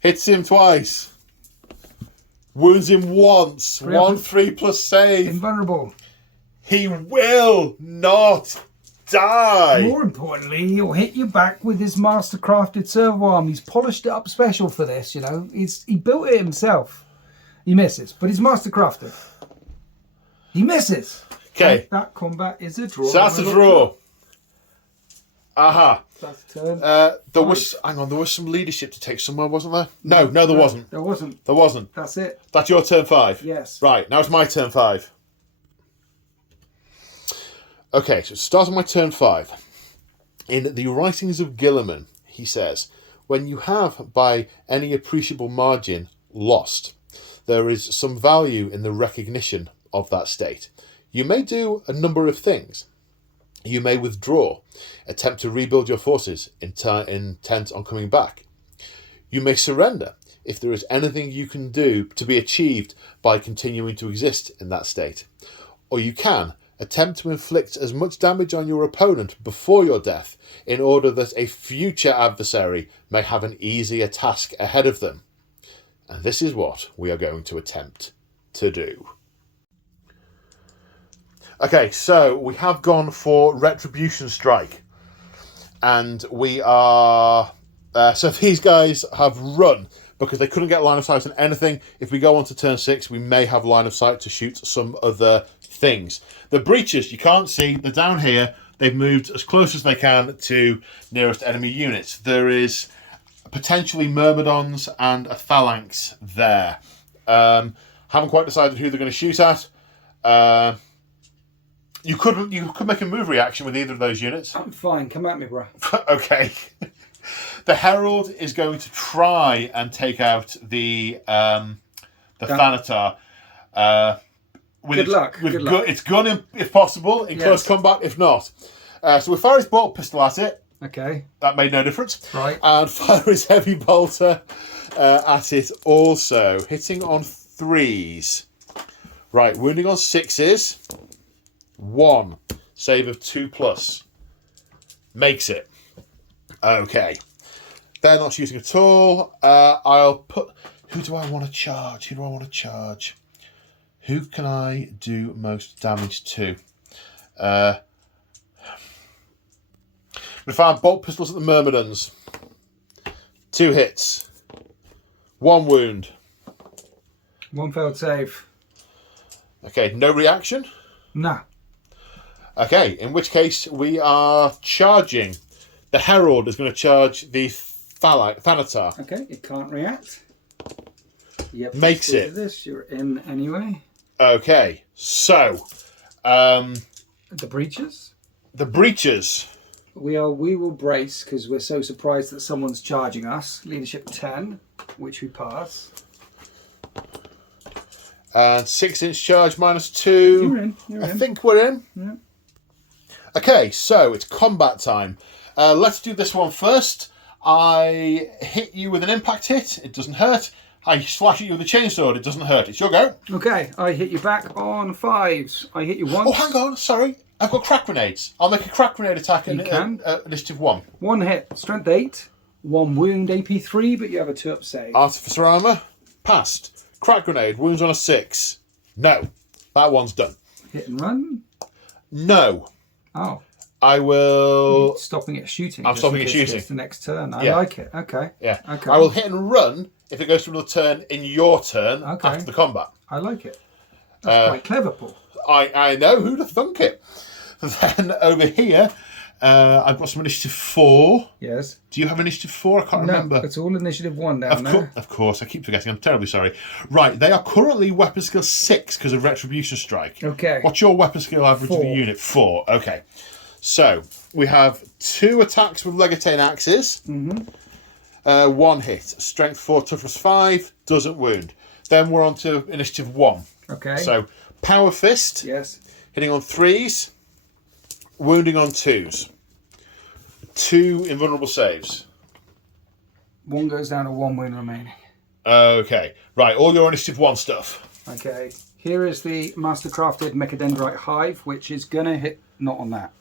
Hits him twice. Wounds him once. 1/3 plus save. Invulnerable. He will not die. More importantly, he'll hit you back with his master crafted servo arm. He's polished it up special for this, you know. He built it himself. He misses, but he's master crafted. He misses. Okay. And that combat is a draw. So that's a draw. Aha. That's a turn. There was some leadership to take somewhere, wasn't there? No, there wasn't. There wasn't. There wasn't. That's it. That's your turn 5? Yes. Right, now it's my turn 5. Okay, so starting my turn 5. In the writings of Gilliman, he says, when you have, by any appreciable margin, lost, there is some value in the recognition of that state. You may do a number of things. You may withdraw, attempt to rebuild your forces, intent on coming back. You may surrender, if there is anything you can do to be achieved by continuing to exist in that state. Or you can attempt to inflict as much damage on your opponent before your death in order that a future adversary may have an easier task ahead of them. And this is what we are going to attempt to do. Okay, so we have gone for Retribution Strike. And we are... so these guys have run because they couldn't get line of sight on anything. If we go on to turn 6, we may have line of sight to shoot some other things. The breaches, you can't see. They're down here. They've moved as close as they can to nearest enemy units. There is potentially Myrmidons and a phalanx there. Haven't quite decided who they're going to shoot at. You could make a move reaction with either of those units. I'm fine. Come at me, bro. Okay. The Herald is going to try and take out the Thanatar. Good luck. It's gun if possible, in close combat if not. So we fire his bolt pistol at it. Okay. That made no difference. Right. And fire his heavy bolter at it also. Hitting on 3s. Right, wounding on 6s. 1. Save of 2+. Makes it. Okay. They're not shooting at all. I'll put... Who do I want to charge? Who can I do most damage to? We found bolt pistols at the Myrmidons. 2 hits. 1 wound. 1 failed save. Okay, no reaction? Nah. Okay, in which case we are charging. The Herald is going to charge the Thanatar. Okay, it can't react. Yep. Makes it. This, you're in anyway. Okay, so... The breaches? The breaches. We will brace because we're so surprised that someone's charging us. Leadership 10, which we pass. And 6-inch charge -2. You're in. I think we're in. Yeah. Okay, so it's combat time. Let's do this one first. I hit you with an impact hit. It doesn't hurt. I slash at you with a chainsaw. It doesn't hurt. It's your go. Okay, I hit you back on 5s. I hit you once. Oh, hang on. Sorry. I've got crack grenades. I'll make a crack grenade attack in initiative 1. 1 hit. Strength 8. 1 wound. AP 3, but you have a 2-up save. Artificer armor. Passed. Crack grenade. Wounds on a 6. No. That one's done. Hit and run. No. Oh. I will... Stopping it shooting. I'm stopping it shooting. It's the next turn. I like it. Okay. Yeah. Okay. I will hit and run if it goes to another turn in your turn after the combat. I like it. That's quite clever, Paul. I know. Who'd have thunk it? Then over here, I've got some initiative 4. Yes. Do you have initiative 4? I can't remember. It's all initiative 1 down there. Of course, I keep forgetting. I'm terribly sorry. Right, they are currently weapon skill 6 because of Retribution Strike. Okay. What's your weapon skill average of the unit? 4. Okay. So, we have 2 attacks with Legatane axes. 1 hit. Strength 4, toughness 5. Doesn't wound. Then we're on to initiative 1. Okay. So, Power Fist. Yes. Hitting on 3s. Wounding on 2s. 2 invulnerable saves. 1 goes down to 1 wound remaining. Okay. Right, all your initiative 1 stuff. Okay. Here is the mastercrafted Mechadendrite Hive, which is going to hit not on that.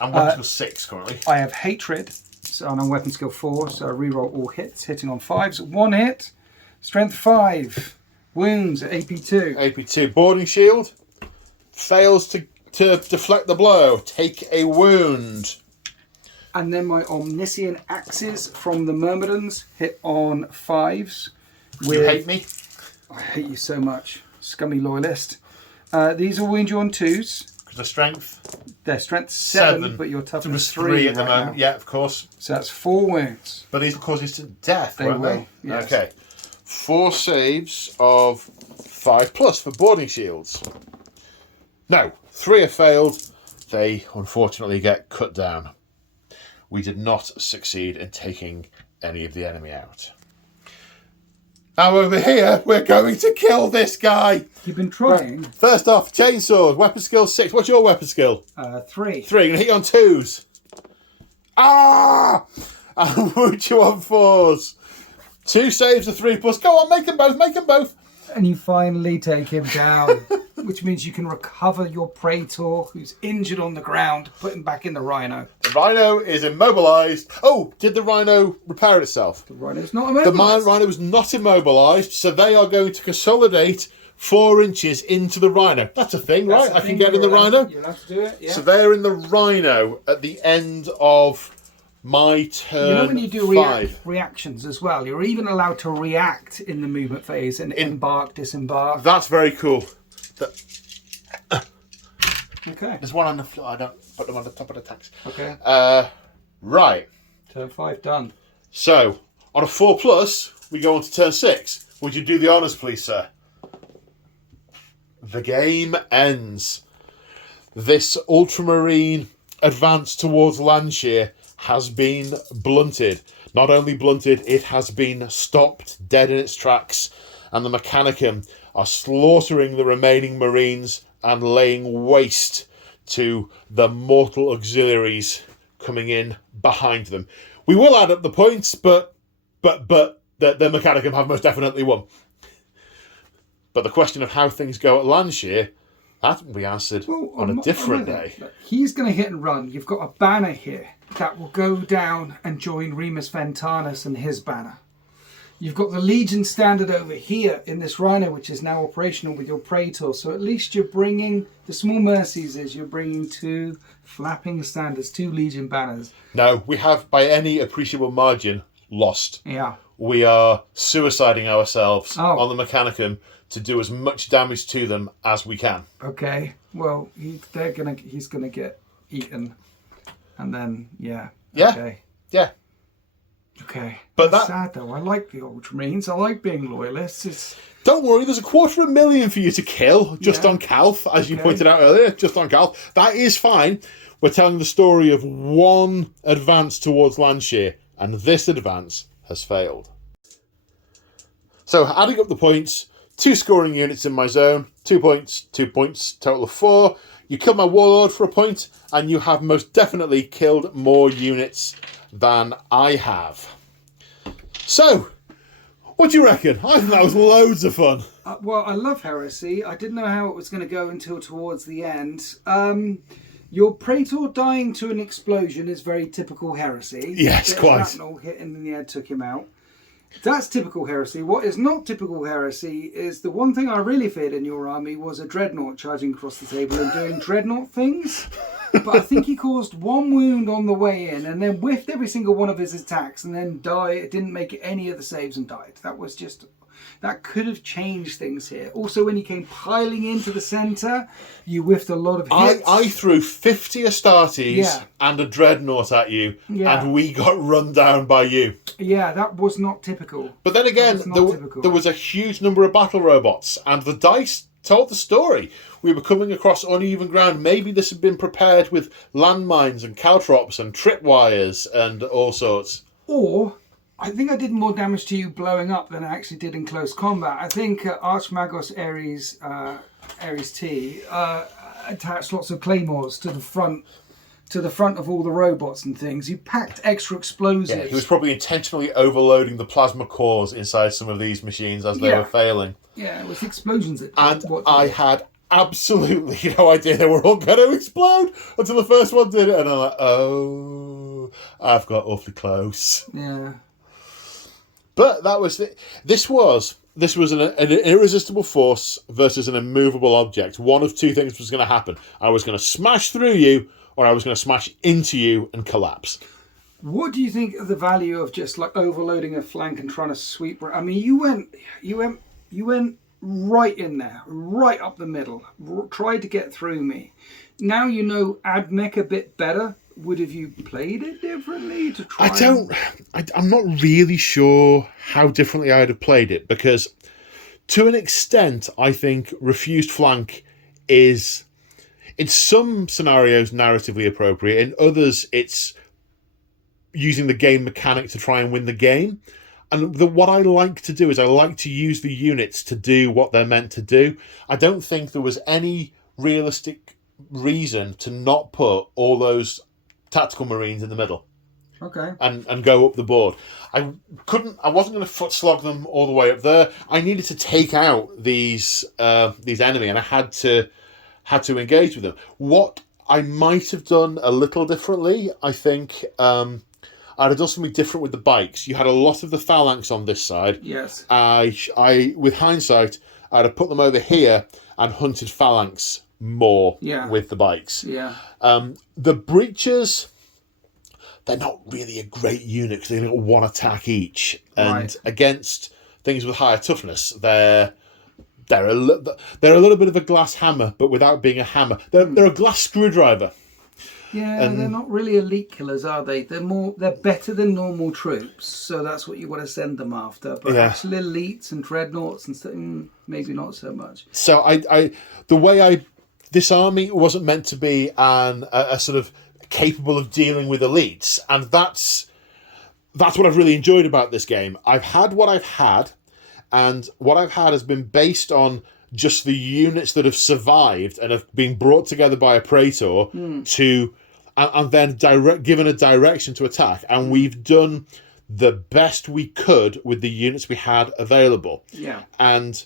I'm weapon skill 6 currently. I have Hatred, so I'm on weapon skill 4, so I reroll all hits, hitting on 5s. 1 hit, strength 5, wounds at AP2. AP2, boarding shield. Fails to deflect the blow. Take a wound. And then my Omniscient Axes from the Myrmidons hit on 5s. You hate me? I hate you so much. Scummy loyalist. These will wound you on 2s. Because of strength? They're strength 7, but your toughness 3 at the moment. Yeah, of course. So that's 4 wounds. But these will cause instant death, They won't will, they? yes. Okay. 4 saves of 5+ for boarding shields. No, 3 have failed. They unfortunately get cut down. We did not succeed in taking any of the enemy out. Now over here, we're going to kill this guy. You've been trying. Right. First off, chainsaws, weapon skill 6. What's your weapon skill? 3. 3. Gonna hit you on 2s. Ah! I'll wound you on 4s. 2 saves of 3+. Go on, make them both. And you finally take him down, which means you can recover your Praetor, who's injured on the ground, put him back in the Rhino. The Rhino is immobilised. Oh, did the Rhino repair itself? The Rhino's not immobilised. The Rhino was not immobilised, so they are going to consolidate 4 inches into the Rhino. That's a thing, right? I can get in the Rhino. You'll have to do it, yeah. So they're in the Rhino at the end of my turn. You know when you do 5. reactions as well, you're even allowed to react in the movement phase and embark, disembark. That's very cool. Okay. There's one on the floor. I don't put them on the top of the attacks. Okay. Right. Turn 5 done. So, on a 4+, we go on to turn 6. Would you do the honours, please, sir? The game ends. this Ultramarine advance towards Landshire has been blunted. Not only blunted, it has been stopped dead in its tracks, and the Mechanicum are slaughtering the remaining Marines and laying waste to the mortal auxiliaries coming in behind them. We will add up the points, but the Mechanicum have most definitely won. But the question of how things go at Landshire, that will be answered on a different day. He's going to hit and run. You've got a banner here that will go down and join Remus Ventanus and his banner. You've got the Legion standard over here in this Rhino, which is now operational with your Praetor. So at least you're bringing, the small mercies is you're bringing 2 flapping standards, 2 Legion banners. No, we have by any appreciable margin lost. Yeah. We are suiciding ourselves on the Mechanicum to do as much damage to them as we can. Okay. Well, he's gonna get eaten, and then Yeah. Okay. Yeah. Okay. But that's sad though. I like the Ultramarines. I like being loyalists. Don't worry, there's 250,000 for you to kill just on Calth, as you pointed out earlier, just on Calth. That is fine. We're telling the story of one advance towards Landshire, and this advance has failed. So, adding up the points, 2 scoring units in my zone, 2 points, total of 4. You killed my Warlord for a point, and you have most definitely killed more units than I have. So, what do you reckon? I think that was loads of fun. Well, I love Heresy. I didn't know how it was going to go until towards the end. Your Praetor dying to an explosion is very typical Heresy. Yes, quite. Shrapnel hitting in the head took him out. That's typical Heresy. What is not typical Heresy is the one thing I really feared in your army was a Dreadnought charging across the table and doing Dreadnought things. But I think he caused 1 wound on the way in and then whiffed every single one of his attacks and then died. Didn't make any of the saves and died. That could have changed things here. Also, when he came piling into the centre, you whiffed a lot of hits. I threw 50 Astartes and a Dreadnought at you, and we got run down by you. Yeah, that was not typical. But then again, there was a huge number of battle robots, and the dice told the story. We were coming across uneven ground. Maybe this had been prepared with landmines and caltrops and tripwires and all sorts. Or I think I did more damage to you blowing up than I actually did in close combat. I think Archmagos Ares T attached lots of claymores to the front of all the robots and things. You packed extra explosives. Yeah, he was probably intentionally overloading the plasma cores inside some of these machines as they were failing. Yeah, it was explosions. I had absolutely no idea they were all going to explode until the first one did it, and I'm like, oh, I've got awfully close. Yeah. But that was it. This was an irresistible force versus an immovable object. One of 2 things was going to happen. I was going to smash through you, or I was going to smash into you and collapse. What do you think of the value of just like overloading a flank and trying to sweep? I mean, you went right in there, right up the middle, tried to get through me. Now you know AdMech a bit better. Would have you played it differently to try? I'm not really sure how differently I would have played it, because to an extent, I think refused flank is, in some scenarios, narratively appropriate. In others, it's using the game mechanic to try and win the game. And what I like to do is I like to use the units to do what they're meant to do. I don't think there was any realistic reason to not put all those tactical Marines in the middle. Okay. And go up the board. I wasn't going to foot slog them all the way up there. I needed to take out these enemy, and I had to engage with them. What I might have done a little differently, I think, I'd have done something different with the bikes. You had a lot of the phalanx on this side. Yes. I with hindsight, I'd have put them over here and hunted phalanx more with the bikes. Yeah. The breaches, they're not really a great unit because they only got 1 attack each, and against things with higher toughness, they're a little bit of a glass hammer, but without being a hammer. They're a glass screwdriver. Yeah, they're not really elite killers, are they? They're better than normal troops, so that's what you want to send them after. But actually, elites and dreadnoughts and stuff, maybe not so much. So the this army wasn't meant to be a sort of capable of dealing with elites, and that's what I've really enjoyed about this game. I've had what I've had, and what I've had has been based on just the units that have survived and have been brought together by a praetor to, and then given a direction to attack, and we've done the best we could with the units we had available. Yeah. And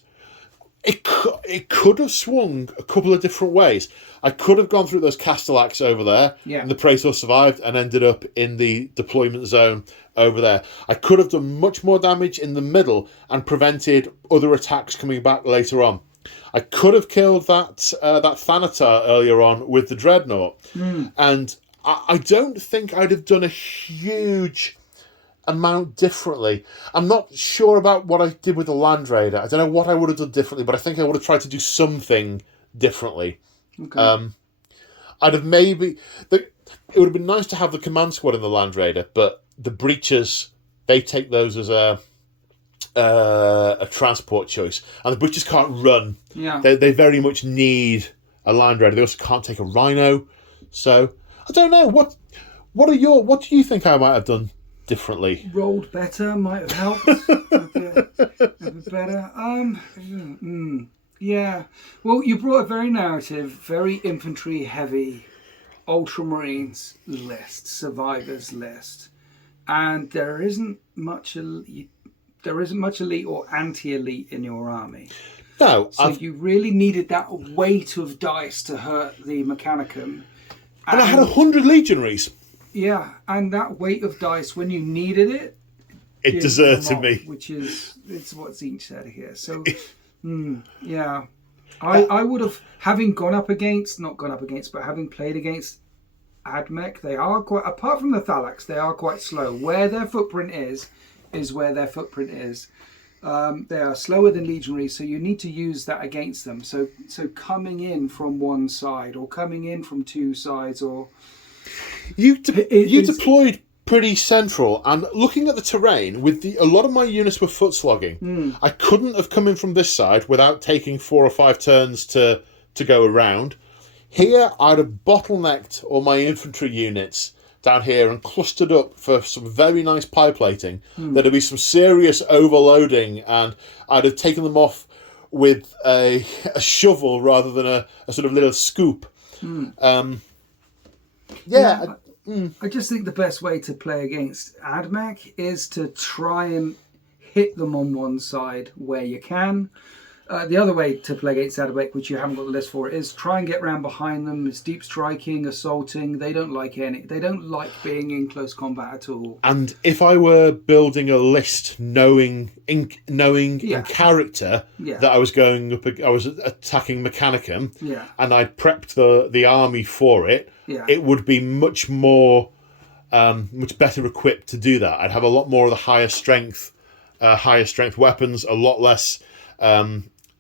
it could have swung a couple of different ways. I could have gone through those Castellax over there, and the Praetor survived and ended up in the deployment zone over there. I could have done much more damage in the middle and prevented other attacks coming back later on. I could have killed that Thanatar earlier on with the Dreadnought, and I don't think I'd have done a huge amount differently. I'm not sure about what I did with the Land Raider. I don't know what I would have done differently, but I think I would have tried to do something differently. Okay. I'd have maybe... It would have been nice to have the command squad in the Land Raider, but the Breachers, they take those as a transport choice. And the Breachers can't run. Yeah. They very much need a Land Raider. They also can't take a Rhino. So, I don't know. What do you think I might have done differently? Rolled better might have helped. a bit better. Yeah. Well, you brought a very narrative, very infantry heavy Ultramarines list, survivors list, and there isn't much elite or anti-elite in your army. No. So you really needed that weight of dice to hurt the Mechanicum. And I had 100 legionaries. Yeah, and that weight of dice when you needed it, it deserted me. Which is what Zinch said here. So, yeah, I would have, having played against Admech, they are quite, apart from the Thalax, they are quite slow. Where their footprint is where their footprint is. They are slower than legionaries, so you need to use that against them. So coming in from one side or coming in from two sides, or you deployed pretty central, and looking at the terrain, with a lot of my units were foot slogging. I couldn't have come in from this side without taking 4 or 5 turns to go around. Here, I'd have bottlenecked all my infantry units down here and clustered up for some very nice pie plating. There'd be some serious overloading, and I'd have taken them off with a shovel rather than a sort of little scoop. I just think the best way to play against Admech is to try and hit them on one side where you can. The other way to play against Admech, which you haven't got the list for, is try and get round behind them. It's deep striking, assaulting. They don't like being in close combat at all. And if I were building a list, knowing in character that I was attacking Mechanicum, and I prepped the army for it, it would be much better equipped to do that. I'd have a lot more of the higher strength weapons, a lot less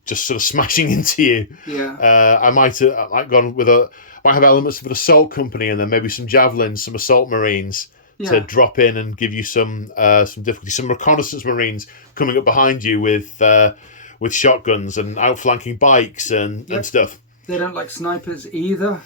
just sort of smashing into you. I might have elements of an assault company, and then maybe some javelins, some assault marines to drop in and give you some difficulty. Some reconnaissance marines coming up behind you with shotguns and outflanking bikes and stuff. They don't like snipers either,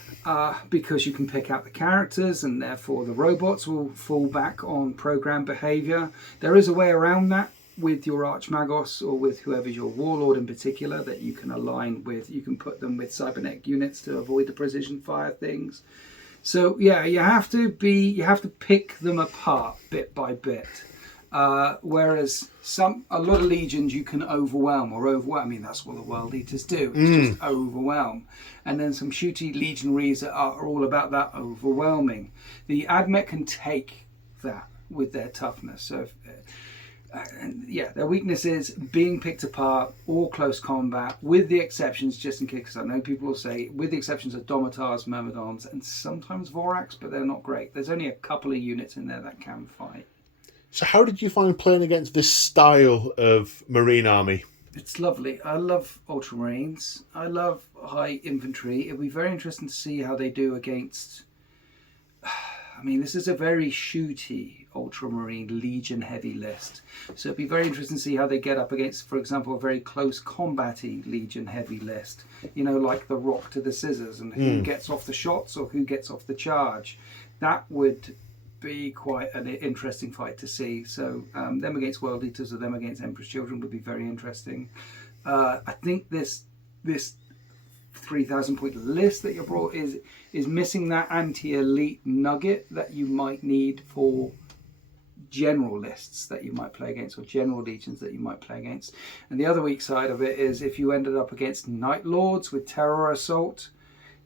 because you can pick out the characters, and therefore the robots will fall back on program behavior. There is a way around that with your Archmagos, or with whoever's your warlord in particular, that you can align with. You can put them with cybernetic units to avoid the precision fire things. So yeah, you have to pick them apart bit by bit. Whereas a lot of legions you can overwhelm. I mean, that's what the World Eaters do. It's just overwhelm. And then some shooty legionaries that are all about that overwhelming. The Admech can take that with their toughness. So their weakness is being picked apart or close combat, with the exceptions, just in case, because I know people will say, with the exceptions of Domitars, Myrmidons, and sometimes Vorax, but they're not great. There's only a couple of units in there that can fight. So how did you find playing against this style of Marine army? It's lovely. I love Ultramarines. I love high infantry. It'll be very interesting to see how they do against... I mean, this is a very shooty Ultramarine Legion heavy list. So it'd be very interesting to see how they get up against, for example, a very close combat-y Legion heavy list. You know, like the rock to the scissors, and who gets off the shots or who gets off the charge. That would be quite an interesting fight to see. So them against World Eaters or them against Emperor's Children would be very interesting. I think this 3,000 point list that you brought is missing that anti-elite nugget that you might need for general lists that you might play against, or general legions that you might play against. And the other weak side of it is if you ended up against Night Lords with Terror Assault,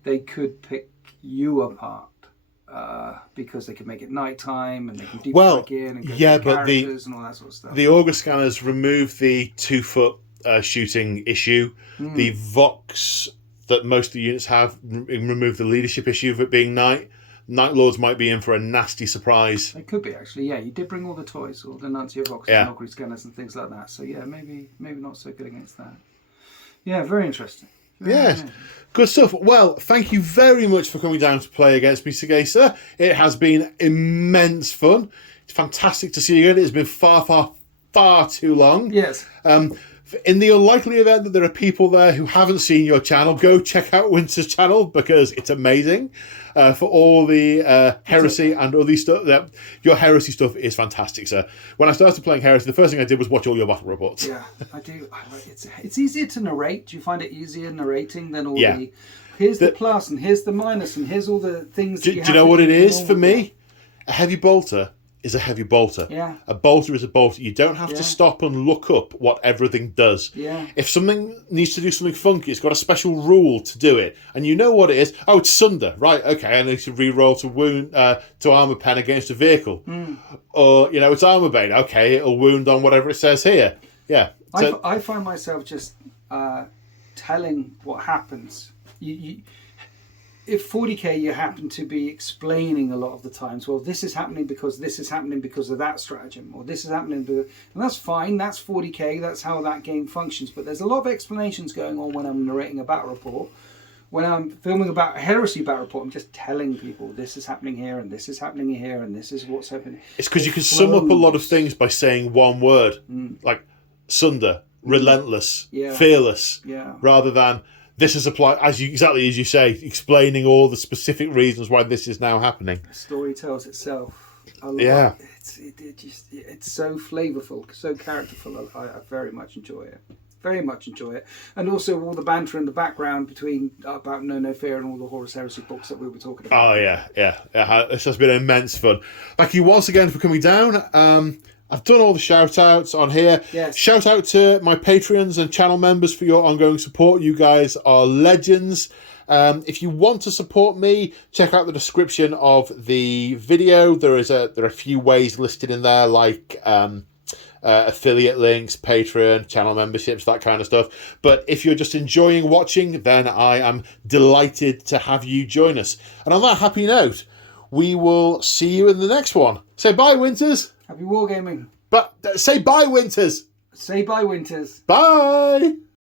they could pick you apart. Because they can make it nighttime and they can deep back in and go through characters and all that sort of stuff. The Augur scanners remove the 2-foot shooting issue. The Vox that most of the units have remove the leadership issue of it being night. Night Lords might be in for a nasty surprise. It could be, actually. Yeah, you did bring all the toys, all the Nuncio Vox and Augury scanners and things like that. So yeah, maybe not so good against that. Yeah, very interesting. Yes, good stuff. Well, thank you very much for coming down to play against me, Sagesa. It has been immense fun. It's fantastic to see you again. It's been far too long. Yes. In the unlikely event that there are people there who haven't seen your channel, go check out Winter's channel because it's amazing. For all the Heresy and all these stuff. Your Heresy stuff is fantastic, sir. When I started playing Heresy, the first thing I did was watch all your battle reports. Yeah, I do. It's easier to narrate. Do you find it easier narrating than all the... Here's the plus and here's the minus and here's all the things do you know what it is for me? A heavy bolter is a heavy bolter. Yeah. A bolter is a bolter. You don't have to stop and look up what everything does. Yeah. If something needs to do something funky, it's got a special rule to do it. And you know what it is. Oh, it's Sunder. Right, okay, I need to re-roll to wound to armor pen against a vehicle. Or, it's armor bane. Okay, it'll wound on whatever it says here. Yeah. So, I find myself just telling what happens. If 40k you happen to be explaining a lot of the times, well, this is happening because this is happening because of that stratagem, or this is happening because, and that's fine, that's 40k, that's how that game functions. But there's a lot of explanations going on when I'm narrating a battle report. When I'm filming about a Heresy battle report, I'm just telling people this is happening here and this is happening here and this is what's happening. It's because you can sum up a lot of things by saying one word, like Sunder, relentless, fearless, rather than this is applied exactly as you say, explaining all the specific reasons why this is now happening. The story tells itself. It's so flavourful, so characterful. I very much enjoy it. Very much enjoy it. And also all the banter in the background between about No Fear and all the Horus Heresy books that we were talking about. Oh yeah. This has been immense fun. Thank you once again for coming down. I've done all the shout outs on here. Yes. Shout out to my Patreons and channel members for your ongoing support. You guys are legends. If you want to support me, check out the description of the video. There are a few ways listed in there, like affiliate links, Patreon, channel memberships, that kind of stuff. But if you're just enjoying watching, then I am delighted to have you join us. And on that happy note, we will see you in the next one. Say bye, Winters. Happy wargaming. But say bye, Winters. Say bye, Winters. Bye.